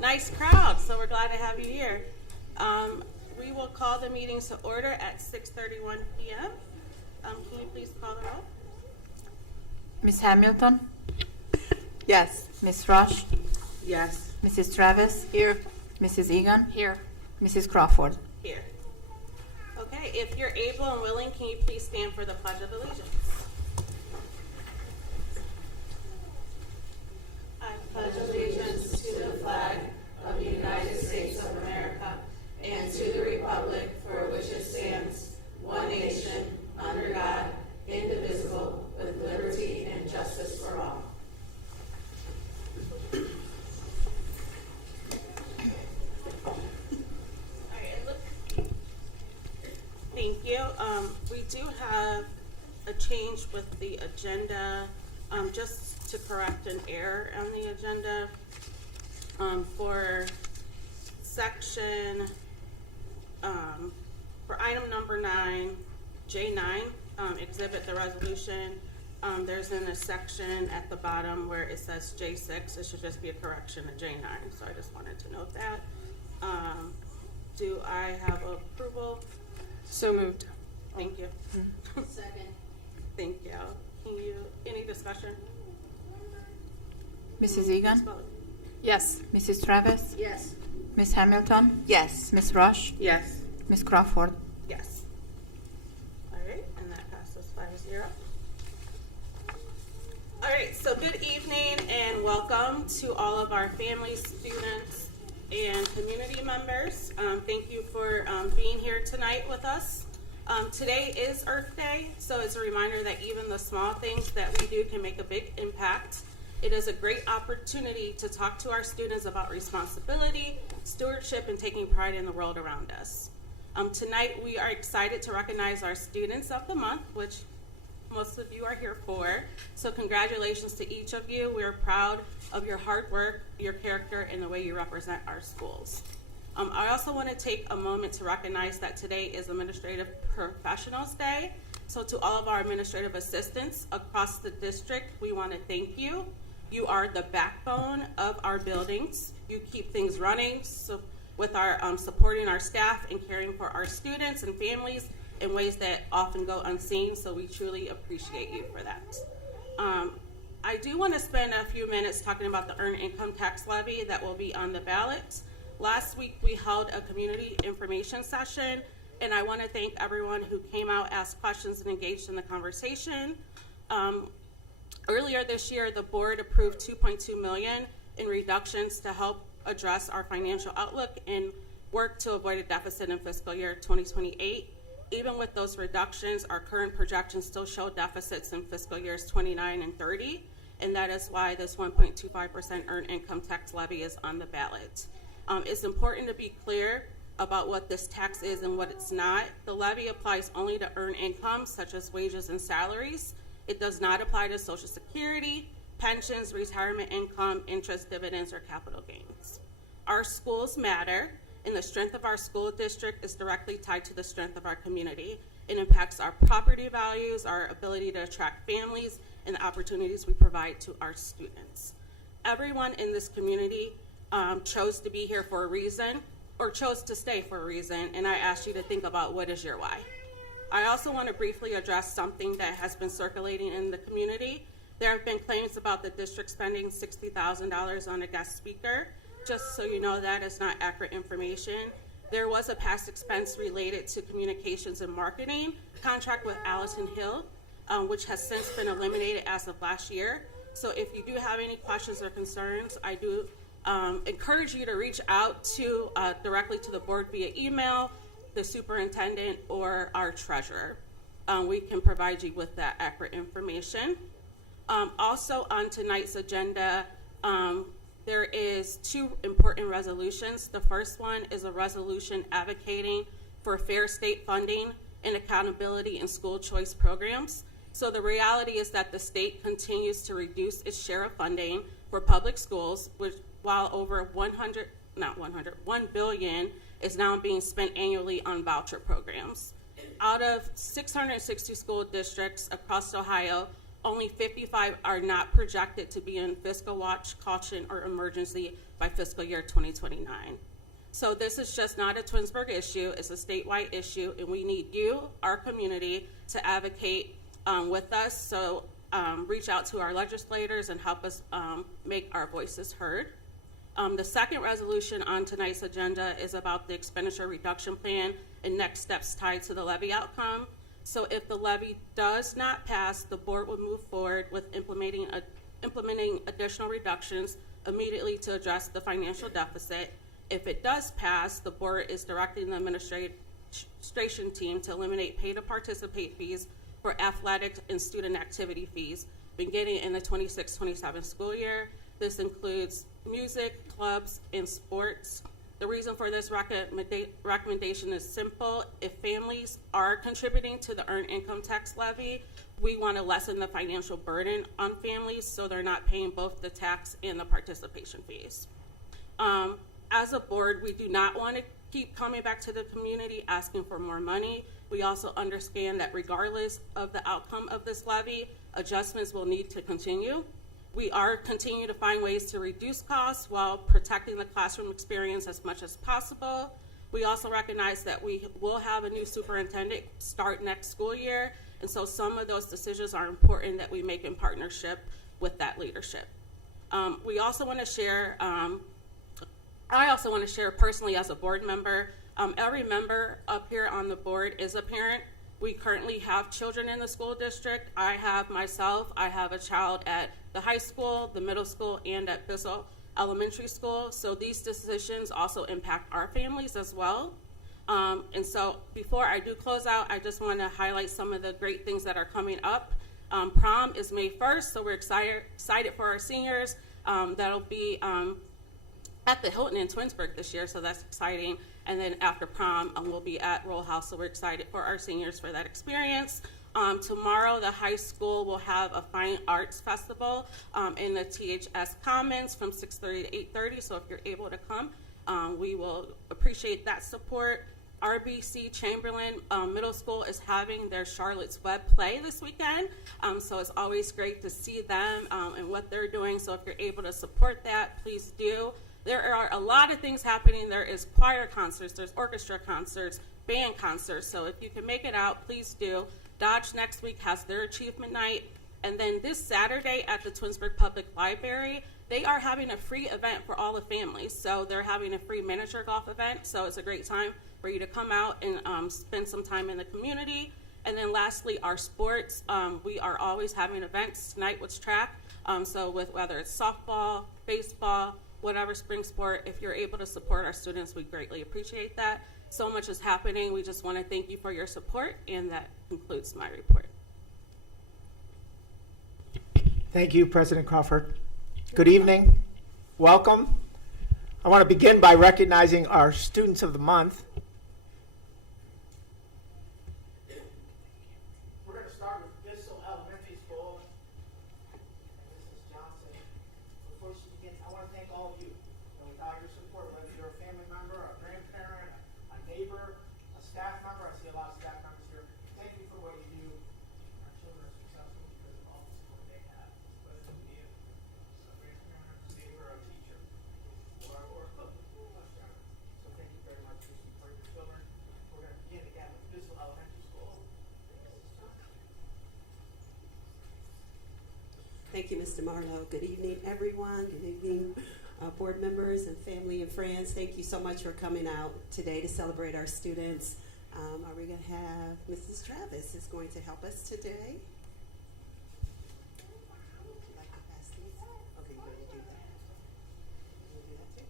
Nice crowd, so we're glad to have you here. We will call the meeting to order at 6:31 p.m. Can you please call the roll? Ms. Hamilton? Yes. Ms. Rush? Yes. Mrs. Travis? Here. Mrs. Egan? Here. Mrs. Crawford? Here. Okay, if you're able and willing, can you please stand for the Pledge of Allegiance? I pledge allegiance to the flag of the United States of America and to the republic for which it stands, one nation, under God, indivisible, with liberty and justice for all. Thank you. We do have a change with the agenda, just to correct an error on the agenda. For section, for item number 9, J9, exhibit the resolution, there's in a section at the bottom where it says J6. It should just be a correction to J9, so I just wanted to note that. Do I have approval? So moved. Thank you. Second. Thank you. Any discussion? Mrs. Egan? Yes. Mrs. Travis? Yes. Ms. Hamilton? Yes. Ms. Rush? Yes. Ms. Crawford? Yes. All right, and that passes 5-0. All right, so good evening and welcome to all of our families, students, and community members. Thank you for being here tonight with us. Today is Earth Day, so it's a reminder that even the small things that we do can make a big impact. It is a great opportunity to talk to our students about responsibility, stewardship, and taking pride in the world around us. Tonight, we are excited to recognize our Students of the Month, which most of you are here for. So congratulations to each of you. We are proud of your hard work, your character, and the way you represent our schools. I also want to take a moment to recognize that today is Administrative Professionals Day. So to all of our administrative assistants across the district, we want to thank you. You are the backbone of our buildings. You keep things running with our supporting our staff and caring for our students and families in ways that often go unseen, so we truly appreciate you for that. I do want to spend a few minutes talking about the Earned Income Tax Levy that will be on the ballot. Last week, we held a community information session, and I want to thank everyone who came out, asked questions, and engaged in the conversation. Earlier this year, the board approved $2.2 million in reductions to help address our financial outlook and work to avoid a deficit in fiscal year 2028. Even with those reductions, our current projections still show deficits in fiscal years 29 and 30, and that is why this 1.25% earned income tax levy is on the ballot. It's important to be clear about what this tax is and what it's not. The levy applies only to earned income, such as wages and salaries. It does not apply to Social Security, pensions, retirement income, interest, dividends, or capital gains. Our schools matter, and the strength of our school district is directly tied to the strength of our community. It impacts our property values, our ability to attract families, and the opportunities we provide to our students. Everyone in this community chose to be here for a reason, or chose to stay for a reason, and I ask you to think about what is your why. I also want to briefly address something that has been circulating in the community. There have been claims about the district spending $60,000 on a guest speaker. Just so you know, that is not accurate information. There was a past expense related to communications and marketing contract with Allison Hill, which has since been eliminated as of last year. So if you do have any questions or concerns, I do encourage you to reach out to directly to the board via email, the superintendent, or our treasurer. We can provide you with that accurate information. Also on tonight's agenda, there is 2 important resolutions. The first one is a resolution advocating for fair state funding and accountability in school choice programs. So the reality is that the state continues to reduce its share of funding for public schools, while over $1 billion is now being spent annually on voucher programs. Out of 660 school districts across Ohio, only 55 are not projected to be in fiscal watch, caution, or emergency by fiscal year 2029. So this is just not a Twinsburg issue, it's a statewide issue, and we need you, our community, to advocate with us. So reach out to our legislators and help us make our voices heard. The second resolution on tonight's agenda is about the expenditure reduction plan and next steps tied to the levy outcome. So if the levy does not pass, the board will move forward with implementing additional reductions immediately to address the financial deficit. If it does pass, the board is directing the administration team to eliminate pay-to-participate fees for athletic and student activity fees beginning in the 26-27 school year. This includes music, clubs, and sports. The reason for this recommendation is simple. If families are contributing to the earned income tax levy, we want to lessen the financial burden on families so they're not paying both the tax and the participation fees. As a board, we do not want to keep coming back to the community asking for more money. We also understand that regardless of the outcome of this levy, adjustments will need to continue. We are continuing to find ways to reduce costs while protecting the classroom experience as much as possible. We also recognize that we will have a new superintendent start next school year, and so some of those decisions are important that we make in partnership with that leadership. We also want to share, I also want to share personally as a board member, every member up here on the board is a parent. We currently have children in the school district. I have a child at the high school, the middle school, and at Bissell Elementary School. So these decisions also impact our families as well. And so before I do close out, I just want to highlight some of the great things that are coming up. Prom is May 1st, so we're excited for our seniors. That'll be at the Hilton in Twinsburg this year, so that's exciting. And then after prom, we'll be at Roll House, so we're excited for our seniors for that experience. Tomorrow, the high school will have a fine arts festival in the THS Commons from 6:30 to 8:30, so if you're able to come, we will appreciate that support. RBC Chamberlain Middle School is having their Charlotte's Web play this weekend, so it's always great to see them and what they're doing, so if you're able to support that, please do. There are a lot of things happening. There is choir concerts, there's orchestra concerts, band concerts, so if you can make it out, please do. Dodge next week has their achievement night, and then this Saturday at the Twinsburg Public Library, they are having a free event for all the families. So they're having a free miniature golf event, so it's a great time for you to come out and spend some time in the community. And then lastly, our sports, we are always having events. Tonight was track, so with whether it's softball, baseball, whatever spring sport, if you're able to support our students, we greatly appreciate that. So much is happening. We just want to thank you for your support, and that concludes my report. Thank you, President Crawford. Good evening. Welcome. I want to begin by recognizing our Students of the Month. We're going to start with Bissell Elementary School. And Mrs. Johnson. Before she begins, I want to thank all of you. And without your support, whether you're a family member, a grandparent, a neighbor, a staff member, I see a lot of staff members here. Thank you for what you do. Our children are successful because of all the support they have, whether it be a grandparent, a neighbor, a teacher, or a cook. So thank you very much for your support of your children. We're going to begin again with Bissell Elementary School. Thank you, Mr. Marlowe. Good evening, everyone. Good evening, board members and family and friends. Thank you so much for coming out today to celebrate our students. Are we going to have Mrs. Travis is going to help us today? Would you like to pass these? Okay, you're going to do that. You do that too?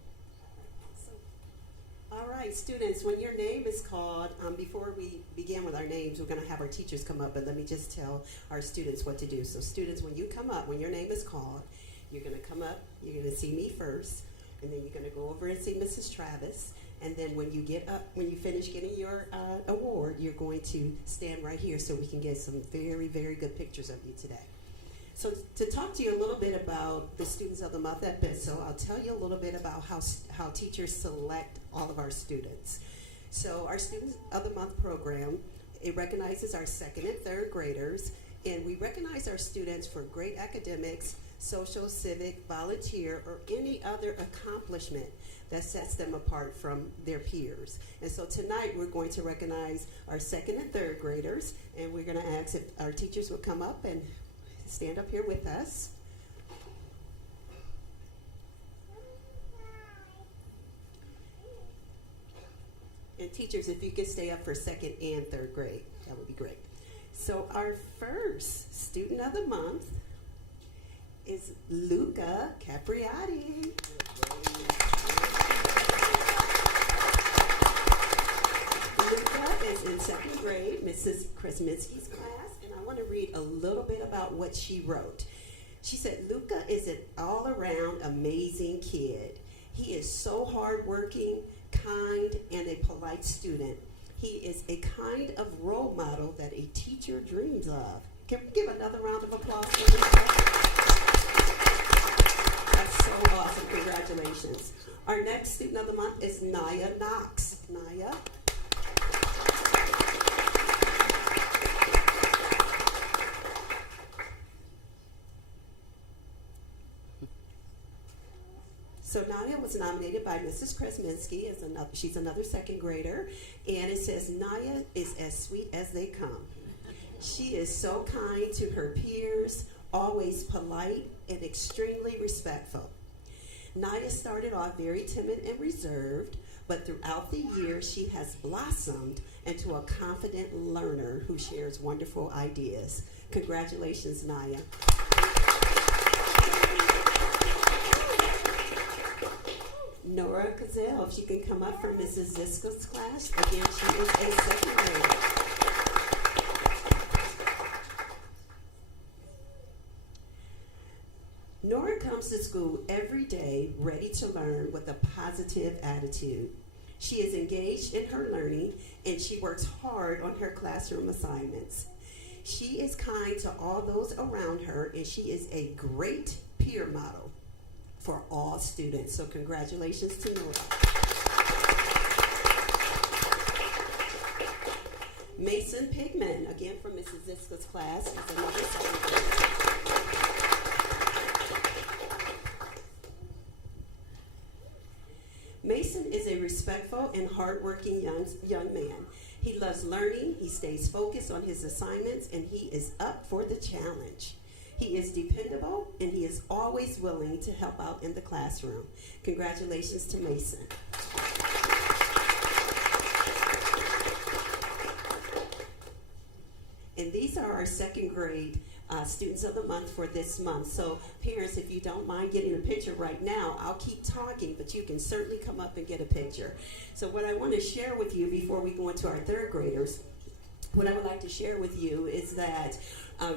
All right, students, when your name is called, before we begin with our names, we're going to have our teachers come up, and let me just tell our students what to do. So students, when you come up, when your name is called, you're going to come up, you're going to see me first, and then you're going to go over and see Mrs. Travis, and then when you get up, when you finish getting your award, you're going to stand right here so we can get some very, very good pictures of you today. So to talk to you a little bit about the Students of the Month at Bissell, I'll tell you a little bit about how teachers select all of our students. So our Students of the Month program, it recognizes our second and third graders. And we recognize our students for great academics, social, civic, volunteer, or any other accomplishment that sets them apart from their peers. And so tonight we're going to recognize our second and third graders, and we're going to ask if our teachers would come up and stand up here with us. And teachers, if you could stay up for second and third grade, that would be great. So our first student of the month is Luca Capriati. Luca is in second grade, Mrs. Kresminski's class, and I want to read a little bit about what she wrote. She said, Luca is an all-around amazing kid. He is so hardworking, kind, and a polite student. He is a kind of role model that a teacher dreams of. Can we give another round of applause for Luca? That's so awesome. Congratulations. Our next student of the month is Naya Knox. Naya. So Naya was nominated by Mrs. Kresminski as another. She's another second grader, and it says Naya is as sweet as they come. She is so kind to her peers, always polite and extremely respectful. Naya started off very timid and reserved, but throughout the years she has blossomed into a confident learner who shares wonderful ideas. Congratulations, Naya. Nora Cazell, if she can come up from Mrs. Ziska's class. Again, she is a second grader. Nora comes to school every day ready to learn with a positive attitude. She is engaged in her learning and she works hard on her classroom assignments. She is kind to all those around her and she is a great peer model for all students. So congratulations to Nora. Mason Pigman, again from Mrs. Ziska's class, is another second grader. Mason is a respectful and hardworking young man. He loves learning, he stays focused on his assignments, and he is up for the challenge. He is dependable, and he is always willing to help out in the classroom. Congratulations to Mason. And these are our second grade students of the month for this month. So parents, if you don't mind getting a picture right now, I'll keep talking, but you can certainly come up and get a picture. So what I want to share with you before we go into our third graders, what I would like to share with you is that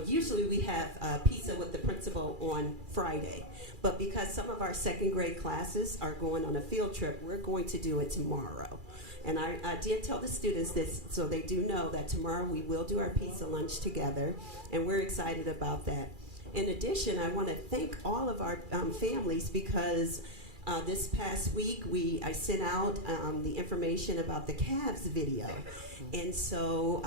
usually we have pizza with the principal on Friday, but because some of our second grade classes are going on a field trip, we're going to do it tomorrow. And I did tell the students this so they do know that tomorrow we will do our pizza lunch together, and we're excited about that. In addition, I want to thank all of our families because this past week I sent out the information about the Cavs video. And so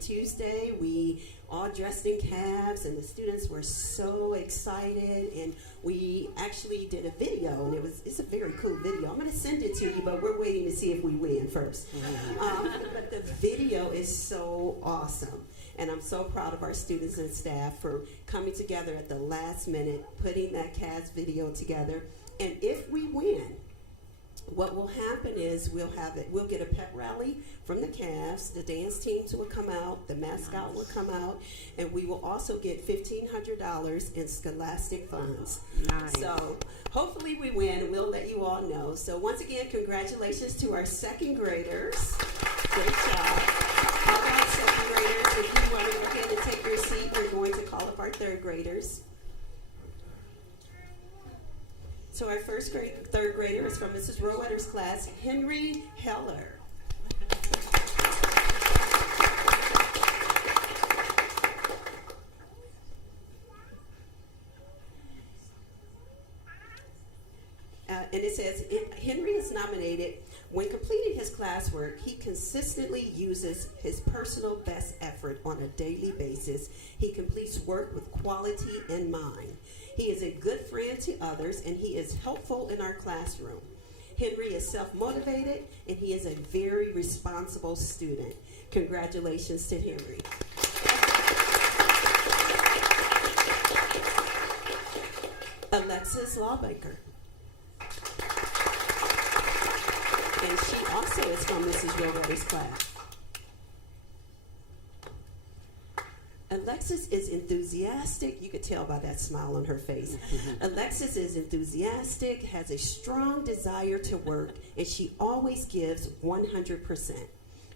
Tuesday, we all dressed in Cavs, and the students were so excited, and we actually did a video, and it's a very cool video. I'm going to send it to you, but we're waiting to see if we win first. But the video is so awesome, and I'm so proud of our students and staff for coming together at the last minute, putting that Cavs video together. And if we win, what will happen is we'll get a pep rally from the Cavs, the dance teams will come out, the mascot will come out, and we will also get $1,500 in scholastic funds. Nice. So hopefully we win, and we'll let you all know. So once again, congratulations to our second graders. Great job. All right, second graders, if you want to go ahead and take your seat, we're going to call up our third graders. So our third grader is from Mrs. Roetter's class, Henry Heller. And it says, Henry is nominated When completing his classwork, he consistently uses his personal best effort on a daily basis. He completes work with quality in mind. He is a good friend to others, and he is helpful in our classroom. Henry is self-motivated, and he is a very responsible student. Congratulations to Henry. Alexis Lawbaker. And she also is from Mrs. Rowetta's class. Alexis is enthusiastic. You could tell by that smile on her face. Alexis is enthusiastic, has a strong desire to work, and she always gives 100%.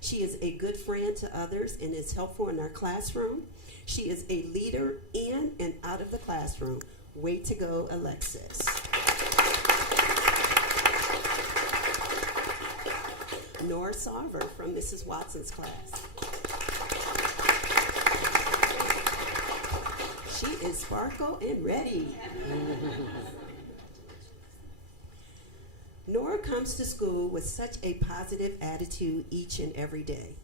She is a good friend to others and is helpful in our classroom. She is a leader in and out of the classroom. Way to go, Alexis. Nora Sarver from Mrs. Watson's class. She is sparkle and ready. Nora comes to school with such a positive attitude each and every day.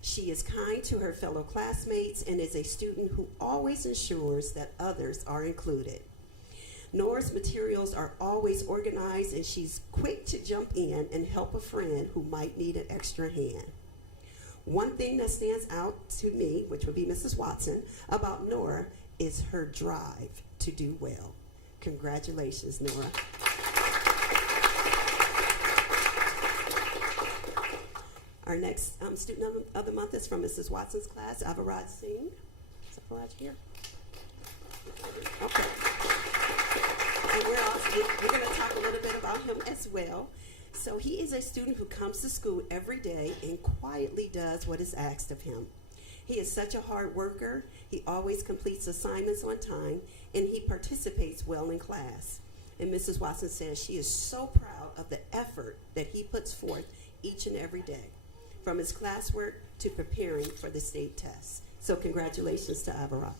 She is kind to her fellow classmates and is a student who always ensures that others are included. Nora's materials are always organized, and she's quick to jump in and help a friend who might need an extra hand. One thing that stands out to me, which would be Mrs. Watson, about Nora is her drive to do well. Congratulations, Nora. Our next student of the month is from Mrs. Watson's class, Avaraj Singh. Is Avaraj here? Okay. And we're going to talk a little bit about him as well. So he is a student who comes to school every day and quietly does what is asked of him. He is such a hard worker. He always completes assignments on time, and he participates well in class. And Mrs. Watson says she is so proud of the effort that he puts forth each and every day, from his classwork to preparing for the state tests. So congratulations to Avaraj.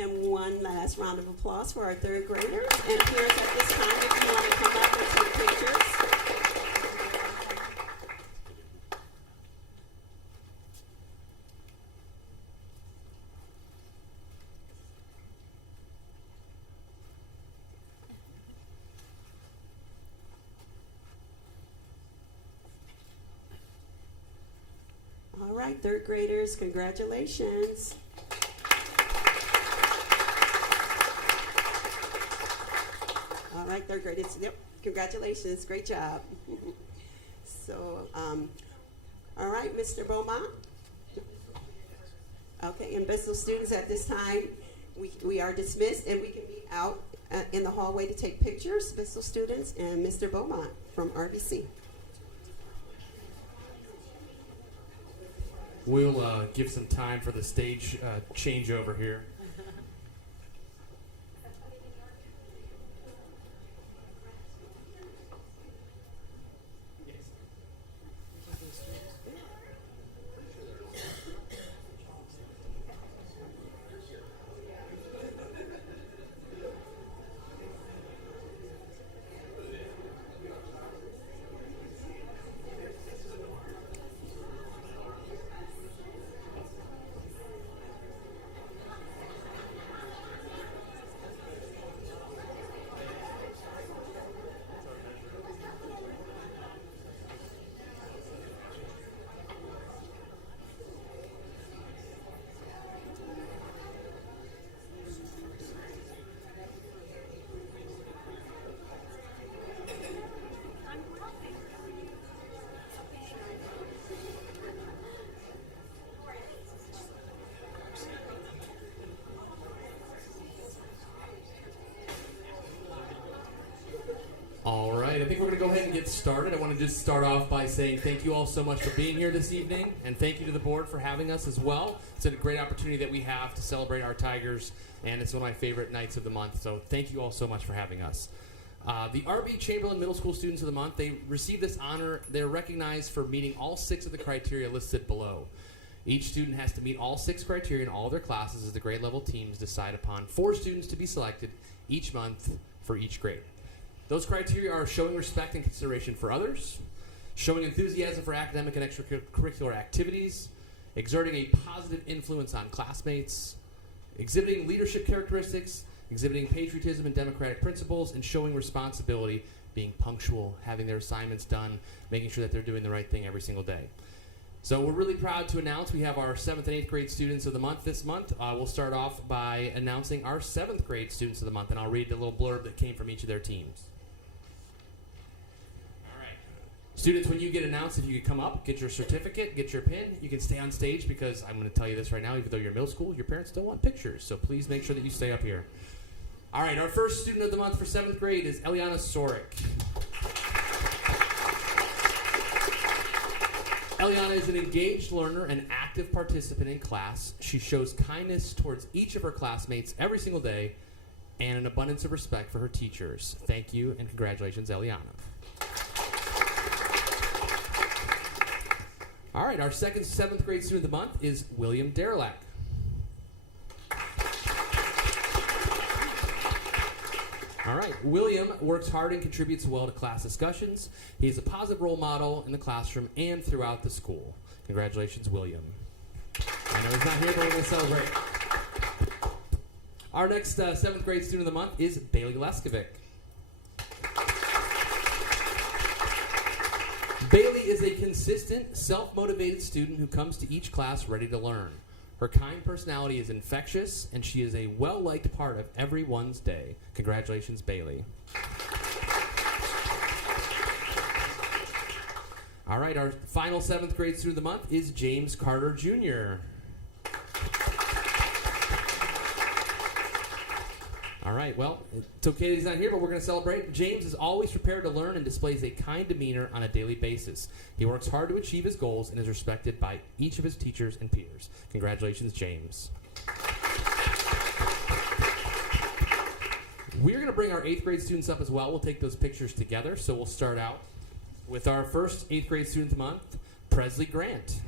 And one last round of applause for our third graders. And peers at this time, if you want to come up and take pictures. All right, third graders, congratulations. All right, third graders, yep, congratulations, great job. So, all right, Mr. Beaumont. Okay, and Bristol students at this time, we are dismissed, and we can meet out in the hallway to take pictures, Bristol students and Mr. Beaumont from RBC. We'll give some time for the stage changeover here. All right, I think we're going to go ahead and get started. I want to just start off by saying thank you all so much for being here this evening, and thank you to the board for having us as well. It's a great opportunity that we have to celebrate our Tigers, and it's one of my favorite nights of the month, so thank you all so much for having us. The R.B. Chamberlain Middle School Students of the Month, they received this honor. They're recognized for meeting all 6 of the criteria listed below. Each student has to meet all 6 criteria in all of their classes as the grade level teams decide upon 4 students to be selected each month for each grade. Those criteria are showing respect and consideration for others, showing enthusiasm for academic and extracurricular activities, exerting a positive influence on classmates, exhibiting leadership characteristics, exhibiting patriotism and democratic principles, and showing responsibility, being punctual, having their assignments done, making sure that they're doing the right thing every single day. So we're really proud to announce we have our 7th and 8th grade students of the month this month. We'll start off by announcing our 7th grade students of the month, and I'll read the little blurb that came from each of their teams. All right. Students, when you get announced, if you could come up, get your certificate, get your pin. You can stay on stage because I'm going to tell you this right now, even though you're middle school, your parents don't want pictures, so please make sure that you stay up here. All right, our first student of the month for 7th grade is Eliana Sorik. Eliana is an engaged learner and active participant in class. She shows kindness towards each of her classmates every single day and an abundance of respect for her teachers. Thank you and congratulations, Eliana. All right, our second 7th grade student of the month is William Derlak. All right, William works hard and contributes well to class discussions. He is a positive role model in the classroom and throughout the school. Congratulations, William. I know he's not here, but we're going to celebrate. Our next 7th grade student of the month is Bailey Leskovic. Bailey is a consistent, self-motivated student who comes to each class ready to learn. Her kind personality is infectious, and she is a well-liked part of everyone's day. Congratulations, Bailey. All right, our final 7th grade student of the month is James Carter Jr. All right, well, it's okay that he's not here, but we're going to celebrate. James is always prepared to learn and displays a kind demeanor on a daily basis. He works hard to achieve his goals and is respected by each of his teachers and peers. Congratulations, James. We're going to bring our 8th grade students up as well. We'll take those pictures together. So we'll start out with our first 8th grade student of the month, Presley Grant.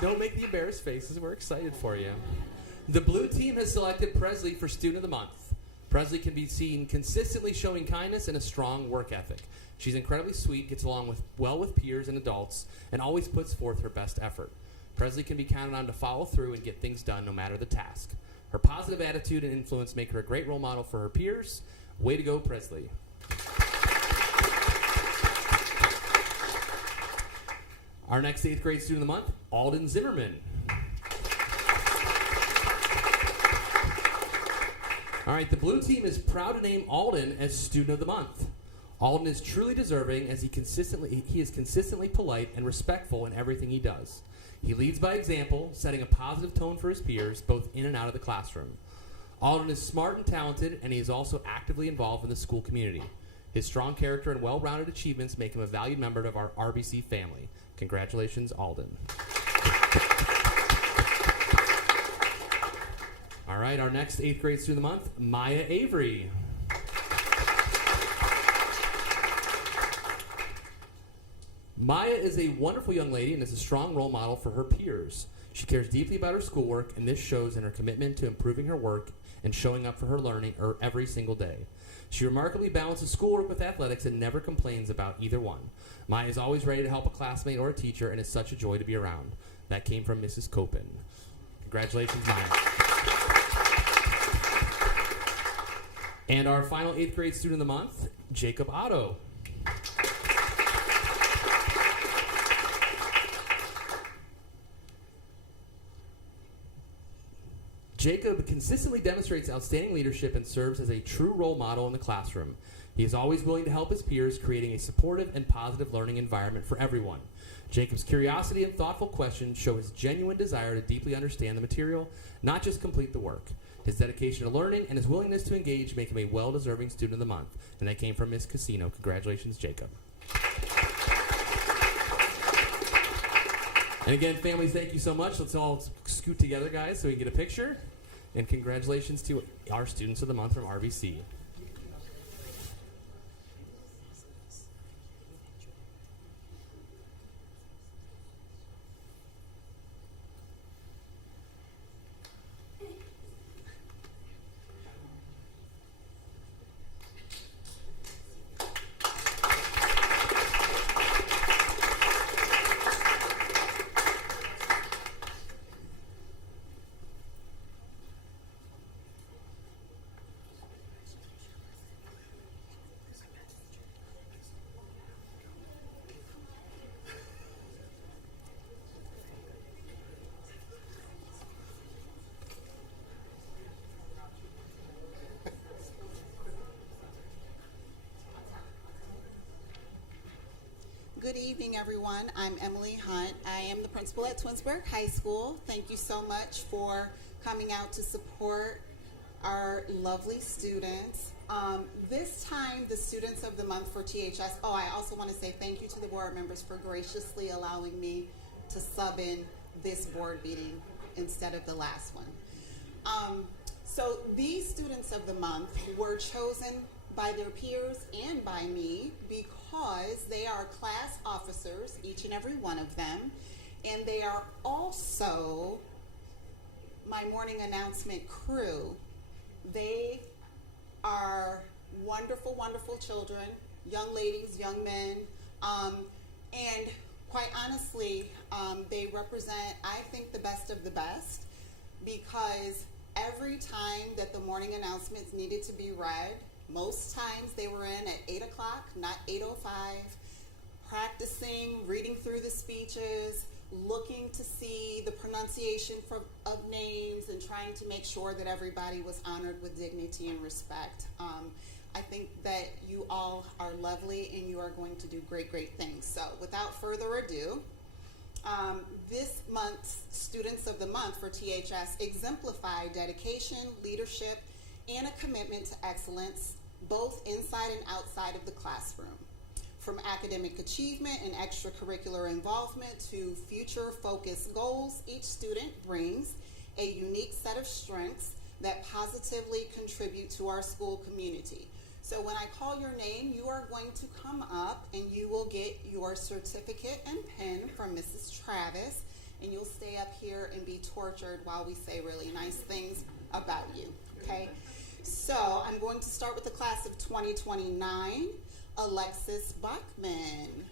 Don't make the embarrassed faces. We're excited for you. The blue team has selected Presley for Student of the Month. Presley can be seen consistently showing kindness and a strong work ethic. She's incredibly sweet, gets along well with peers and adults, and always puts forth her best effort. Presley can be counted on to follow through and get things done no matter the task. Her positive attitude and influence make her a great role model for her peers. Way to go, Presley. Our next 8th grade student of the month, Alden Zimmerman. All right, the blue team is proud to name Alden as Student of the Month. Alden is truly deserving as he is consistently polite and respectful in everything he does. He leads by example, setting a positive tone for his peers, both in and out of the classroom. Alden is smart and talented, and he is also actively involved in the school community. His strong character and well-rounded achievements make him a valued member of our RBC family. Congratulations, Alden. All right, our next 8th grade student of the month, Maya Avery. Maya is a wonderful young lady and is a strong role model for her peers. She cares deeply about her schoolwork, and this shows in her commitment to improving her work and showing up for her learning every single day. She remarkably balances schoolwork with athletics and never complains about either one. Maya is always ready to help a classmate or a teacher and is such a joy to be around. That came from Mrs. Copen. Congratulations, Maya. And our final 8th grade student of the month, Jacob Otto. Jacob consistently demonstrates outstanding leadership and serves as a true role model in the classroom. He is always willing to help his peers, creating a supportive and positive learning environment for everyone. Jacob's curiosity and thoughtful questions show his genuine desire to deeply understand the material, not just complete the work. His dedication to learning and his willingness to engage make him a well-deserving Student of the Month. And that came from Miss Casino. Congratulations, Jacob. And again, families, thank you so much. Let's all scoot together, guys, so we can get a picture. And congratulations to our Students of the Month from RBC. Good evening, everyone. I'm Emily Hunt. I am the principal at Twinsburg High School. Thank you so much for coming out to support our lovely students. This time, the Students of the Month for THS. Oh, I also want to say thank you to the board members for graciously allowing me to sub in this board meeting instead of the last one. So these Students of the Month were chosen by their peers and by me because they are class officers, each and every one of them, and they are also my morning announcement crew. They are wonderful, wonderful children, young ladies, young men, and quite honestly, they represent, I think, the best of the best, because every time that the morning announcements needed to be read, most times they were in at 8 o'clock, not 8:05, practicing, reading through the speeches, looking to see the pronunciation of names, and trying to make sure that everybody was honored with dignity and respect. I think that you all are lovely and you are going to do great, great things. So without further ado, this month's Students of the Month for THS exemplify dedication, leadership, and a commitment to excellence, both inside and outside of the classroom. From academic achievement and extracurricular involvement to future-focused goals, each student brings a unique set of strengths that positively contribute to our school community. So when I call your name, you are going to come up and you will get your certificate and pen from Mrs. Travis, and you'll stay up here and be tortured while we say really nice things about you, okay? So I'm going to start with the class of 2029, Alexis Bachman.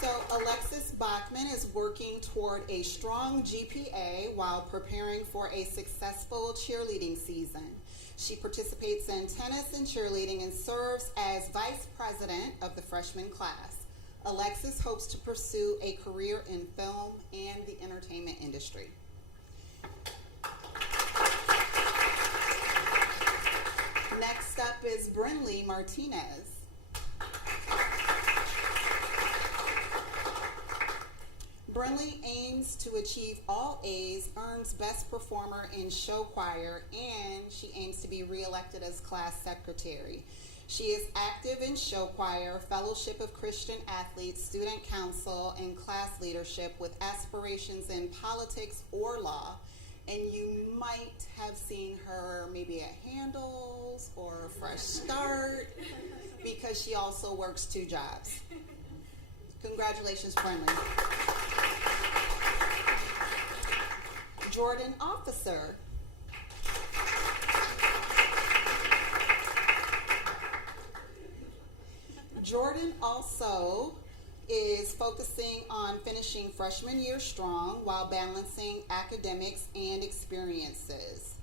So Alexis Bachman is working toward a strong GPA while preparing for a successful cheerleading season. She participates in tennis and cheerleading and serves as vice president of the freshman class. Alexis hopes to pursue a career in film and the entertainment industry. Next up is Brinley Martinez. Brinley aims to achieve all A's, earns Best Performer in Show Choir, and she aims to be reelected as class secretary. She is active in show choir, Fellowship of Christian Athletes, Student Council, and class leadership with aspirations in politics or law. And you might have seen her maybe at Handles or Fresh Start, because she also works 2 jobs. Congratulations, Brinley. Jordan Officer. Jordan also is focusing on finishing freshman year strong while balancing academics and experiences.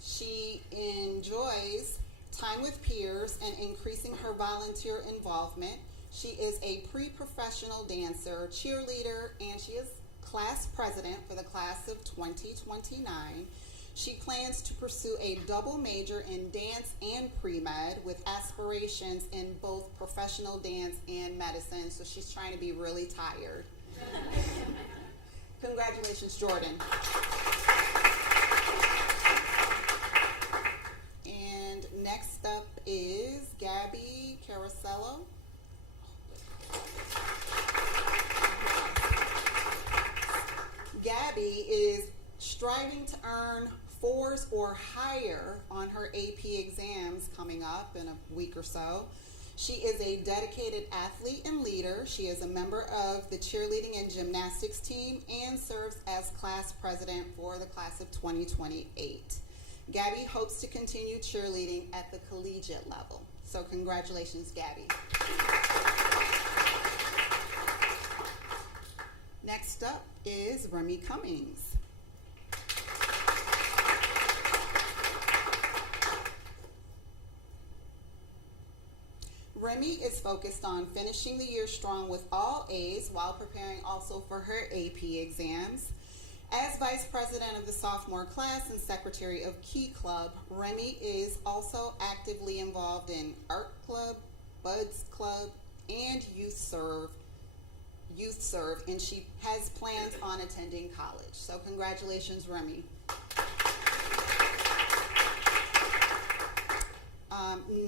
She enjoys time with peers and increasing her volunteer involvement. She is a pre-professional dancer, cheerleader, and she is class president for the class of 2029. She plans to pursue a double major in dance and pre-med with aspirations in both professional dance and medicine, so she's trying to be really tired. Congratulations, Jordan. And next up is Gabby Caracello. Gabby is striving to earn 4s or higher on her AP exams coming up in a week or so. She is a dedicated athlete and leader. She is a member of the cheerleading and gymnastics team and serves as class president for the class of 2028. Gabby hopes to continue cheerleading at the collegiate level. So congratulations, Gabby. Next up is Remy Cummings. Remy is focused on finishing the year strong with all A's while preparing also for her AP exams. As Vice President of the sophomore class and Secretary of Key Club, Remy is also actively involved in Art Club, Buds Club, and Youth Serve, and she has plans on attending college. So congratulations, Remy.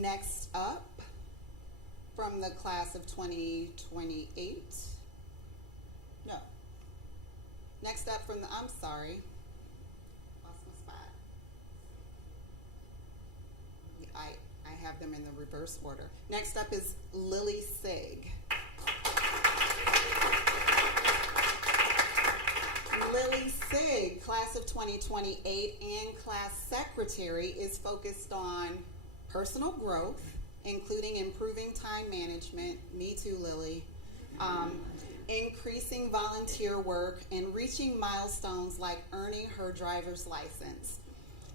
Next up, from the class of 2028. No. Next up from the, I'm sorry, lost my spot. I have them in the reverse order. Next up is Lily Sig. Lily Sig, class of 2028 and class secretary, is focused on personal growth, including improving time management, me too, Lily, increasing volunteer work, and reaching milestones like earning her driver's license.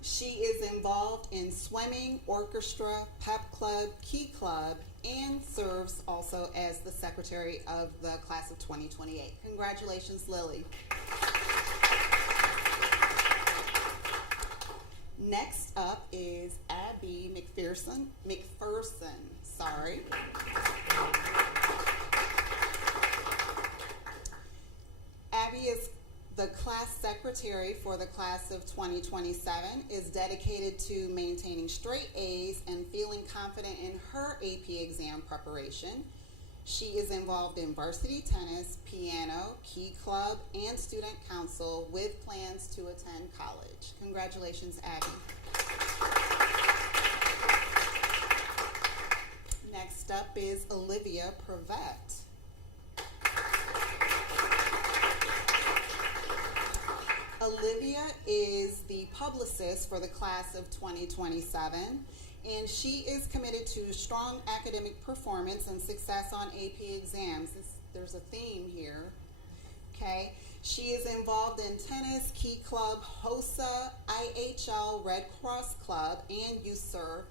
She is involved in swimming, orchestra, pep club, key club, and serves also as the secretary of the class of 2028. Congratulations, Lily. Next up is Abby McPherson, sorry. Abby is the class secretary for the class of 2027, is dedicated to maintaining straight A's and feeling confident in her AP exam preparation. She is involved in varsity tennis, piano, key club, and student council with plans to attend college. Congratulations, Abby. Next up is Olivia Prevette. Olivia is the publicist for the class of 2027, and she is committed to strong academic performance and success on AP exams. There's a theme here, okay? She is involved in tennis, key club, HOSA, IHL, Red Cross Club, and Youth Serve,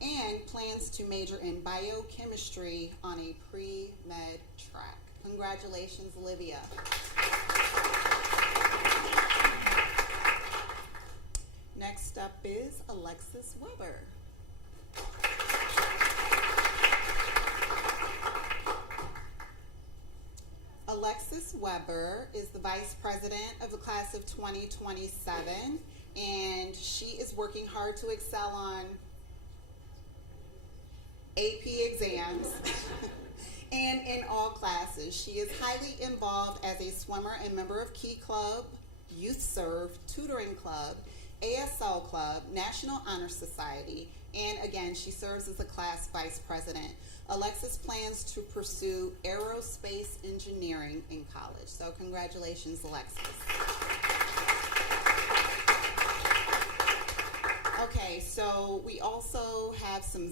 and plans to major in biochemistry on a pre-med track. Congratulations, Olivia. Next up is Alexis Weber. Alexis Weber is the vice president of the class of 2027, and she is working hard to excel on AP exams and in all classes. She is highly involved as a swimmer and member of Key Club, Youth Serve, Tutoring Club, ASL Club, National Honor Society, and again, she serves as a class vice president. Alexis plans to pursue aerospace engineering in college. So congratulations, Alexis. Okay, so we also have some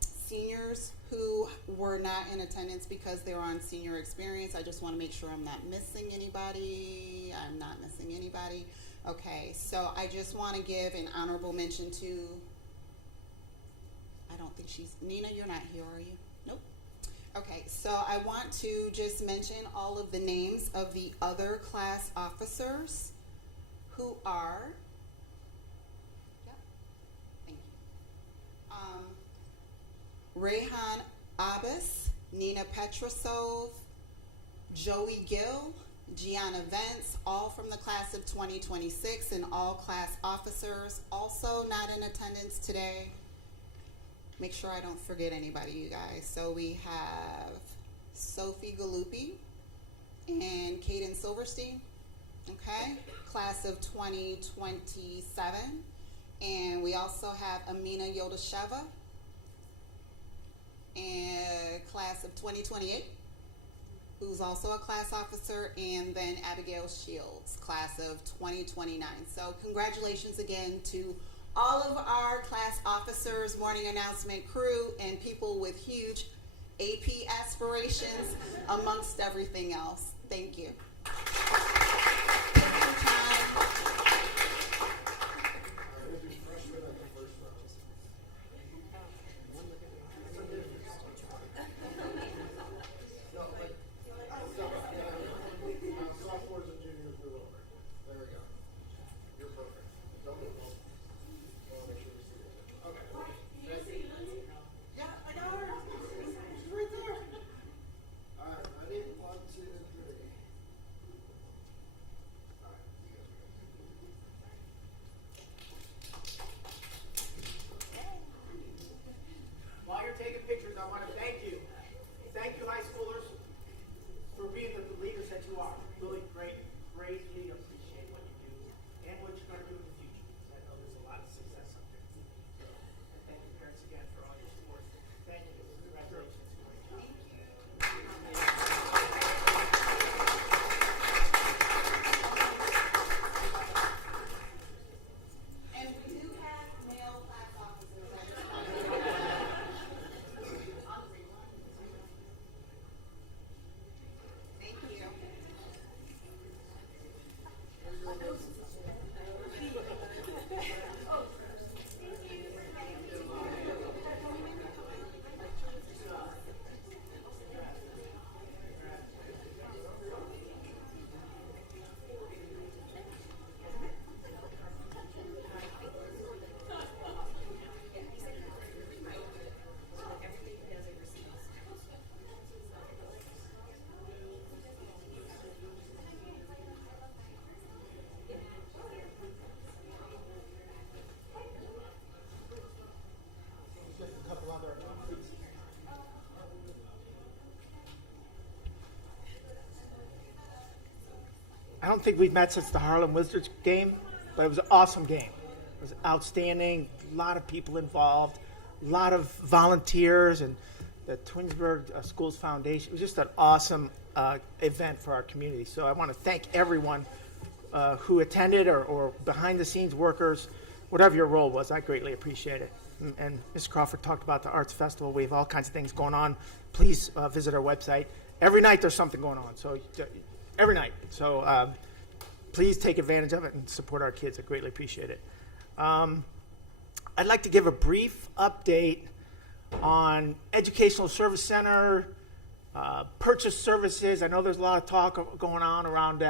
seniors who were not in attendance because they were on senior experience. I just want to make sure I'm not missing anybody. I'm not missing anybody. Okay, so I just want to give an honorable mention to, I don't think she's, Nina, you're not here, are you? Nope. Okay, so I want to just mention all of the names of the other class officers who are, yep, thank you. Rayhan Abbas, Nina Petrosov, Joey Gill, Gianna Vance, all from the class of 2026, and all class officers also not in attendance today. Make sure I don't forget anybody, you guys. So we have Sophie Galuppi and Kaden Silverstein, okay? Class of 2027. And we also have Amina Yodasheva, and class of 2028. Who's also a class officer, and then Abigail Shields, class of 2029. So congratulations again to all of our class officers, morning announcement crew, and people with huge AP aspirations amongst everything else. Thank you. Sophomores and juniors move over. don't think we've met since the Harlem Wizards game, but it was an awesome game. It was outstanding. A lot of people involved, a lot of volunteers, and the Twinsburg Schools Foundation. It was just an awesome event for our community. So I want to thank everyone who attended or behind-the-scenes workers, whatever your role was. I greatly appreciate it. And Ms. Crawford talked about the Arts Festival. We have all kinds of things going on. Please visit our website. Every night there's something going on. So every night. So please take advantage of it and support our kids. I greatly appreciate it. I'd like to give a brief update on Educational Service Center, purchase services. I know there's a lot of talk going on around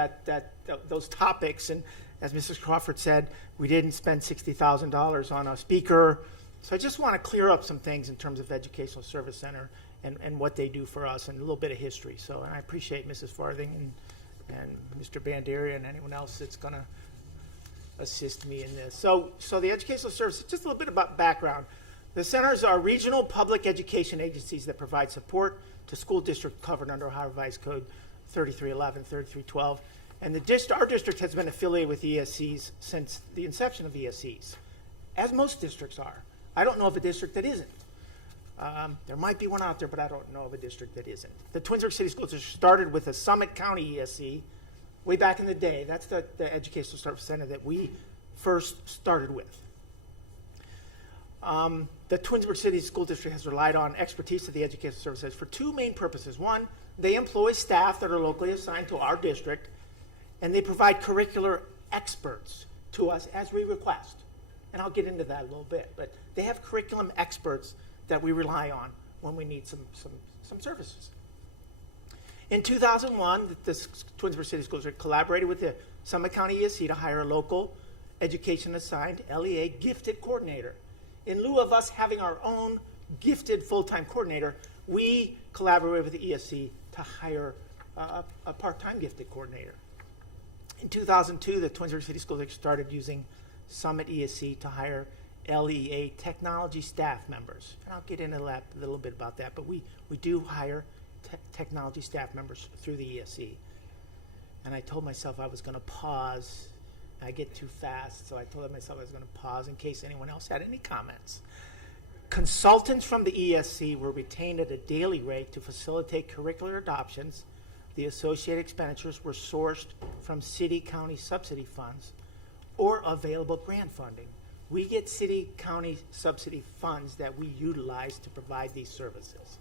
those topics. And as Mrs. Crawford said, we didn't spend $60,000 on a speaker. So I just want to clear up some things in terms of Educational Service Center and what they do for us and a little bit of history. So and I appreciate Mrs. Farthing and Mr. Banderia and anyone else that's going to assist me in this. So the Educational Services, just a little bit about background. The centers are regional public education agencies that provide support to school districts covered under Ohio Revised Code 3311, 3312. And our district has been affiliated with ESCs since the inception of ESCs, as most districts are. I don't know of a district that isn't. There might be one out there, but I don't know of a district that isn't. The Twinsburg City School District started with the Summit County ESC way back in the day. That's the Educational Service Center that we first started with. The Twinsburg City School District has relied on expertise of the Educational Services for two main purposes. One, they employ staff that are locally assigned to our district, and they provide curricular experts to us as we request. And I'll get into that a little bit. But they have curriculum experts that we rely on when we need some services. In 2001, the Twinsburg City School District collaborated with the Summit County ESC to hire a local education-assigned LEA gifted coordinator. In lieu of us having our own gifted full-time coordinator, we collaborated with the ESC to hire a part-time gifted coordinator. In 2002, the Twinsburg City School District started using Summit ESC to hire LEA technology staff members. And I'll get into that, a little bit about that, but we do hire technology staff members through the ESC. And I told myself I was going to pause. I get too fast, so I told myself I was going to pause in case anyone else had any comments. Consultants from the ESC were retained at a daily rate to facilitate curricular adoptions. The associated expenditures were sourced from city-county subsidy funds or available grant funding. We get city-county subsidy funds that we utilize to provide these services,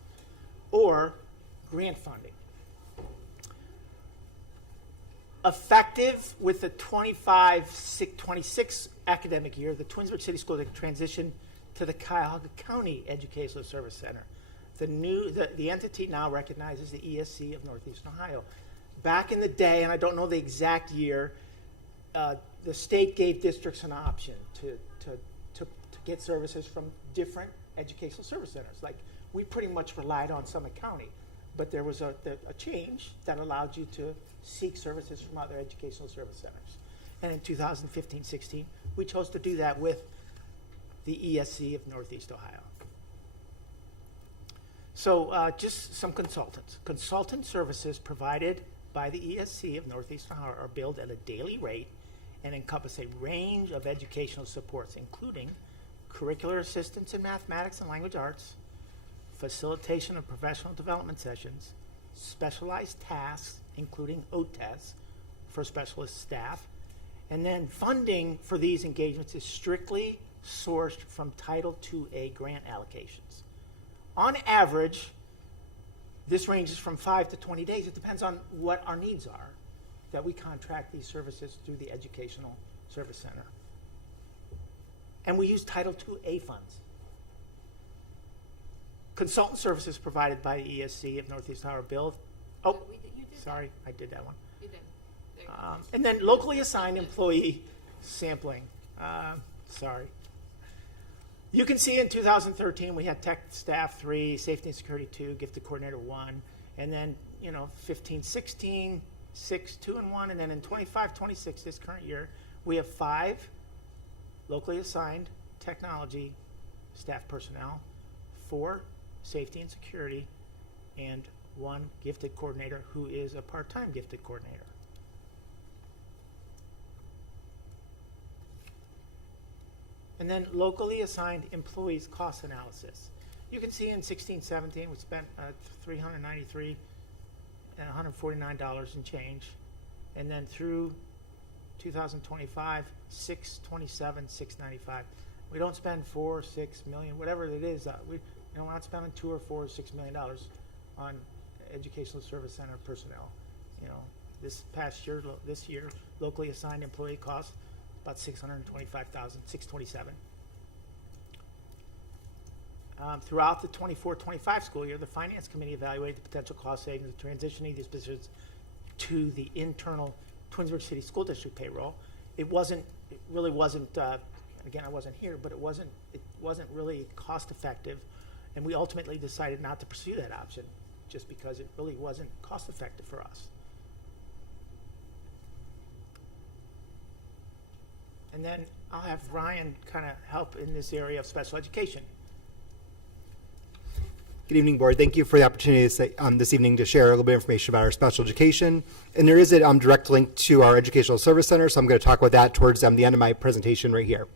or grant funding. Effective with the 25-26 academic year, the Twinsburg City School District transitioned to the Cuyahoga County Educational Service Center. The entity now recognizes the ESC of Northeastern Ohio. Back in the day, and I don't know the exact year, the state gave districts an option to get services from different educational service centers. Like, we pretty much relied on Summit County, but there was a change that allowed you to seek services from other educational service centers. And in 2015-16, we chose to do that with the ESC of Northeast Ohio. So just some consultants. Consultant services provided by the ESC of Northeast Ohio are billed at a daily rate and encompass a range of educational supports, including curricular assistance in mathematics and language arts, facilitation of professional development sessions, specialized tasks, including OTES for specialist staff, and then funding for these engagements is strictly sourced from Title IIA grant allocations. On average, this ranges from 5 to 20 days. It depends on what our needs are that we contract these services through the Educational Service Center. And we use Title IIA funds. Consultant services provided by the ESC of Northeast Ohio are billed. Oh, sorry, I did that one. You did. And then locally assigned employee sampling. Sorry. You can see in 2013 we had tech staff 3, safety and security 2, gifted coordinator 1, and then 15, 16, 6, 2 and 1, and then in 25, 26 this current year we have 5 locally assigned technology staff personnel, 4 safety and security, and 1 gifted coordinator who is a part-time gifted coordinator. And then locally assigned employees cost analysis. You can see in 16-17 we spent $393 and $149 and change, and then through 2025, $627, $695. We don't spend $4, $6 million, whatever it is. We're not spending $2 or $4 or $6 million on educational service center personnel. You know, this year, locally assigned employee cost about $625,000, $627. Throughout the 24-25 school year, the Finance Committee evaluated the potential cost savings of transitioning these positions to the internal Twinsburg City School District payroll. It really wasn't. Again, I wasn't here, but it wasn't really cost effective, and we ultimately decided not to pursue that option, just because it really wasn't cost effective for us. And then I'll have Ryan kind of help in this area of special education. Good evening, Board. Thank you for the opportunity this evening to share a little bit of information about our special education. And there is a direct link to our Educational Service Center, so I'm going to talk about that towards the end of my presentation right here.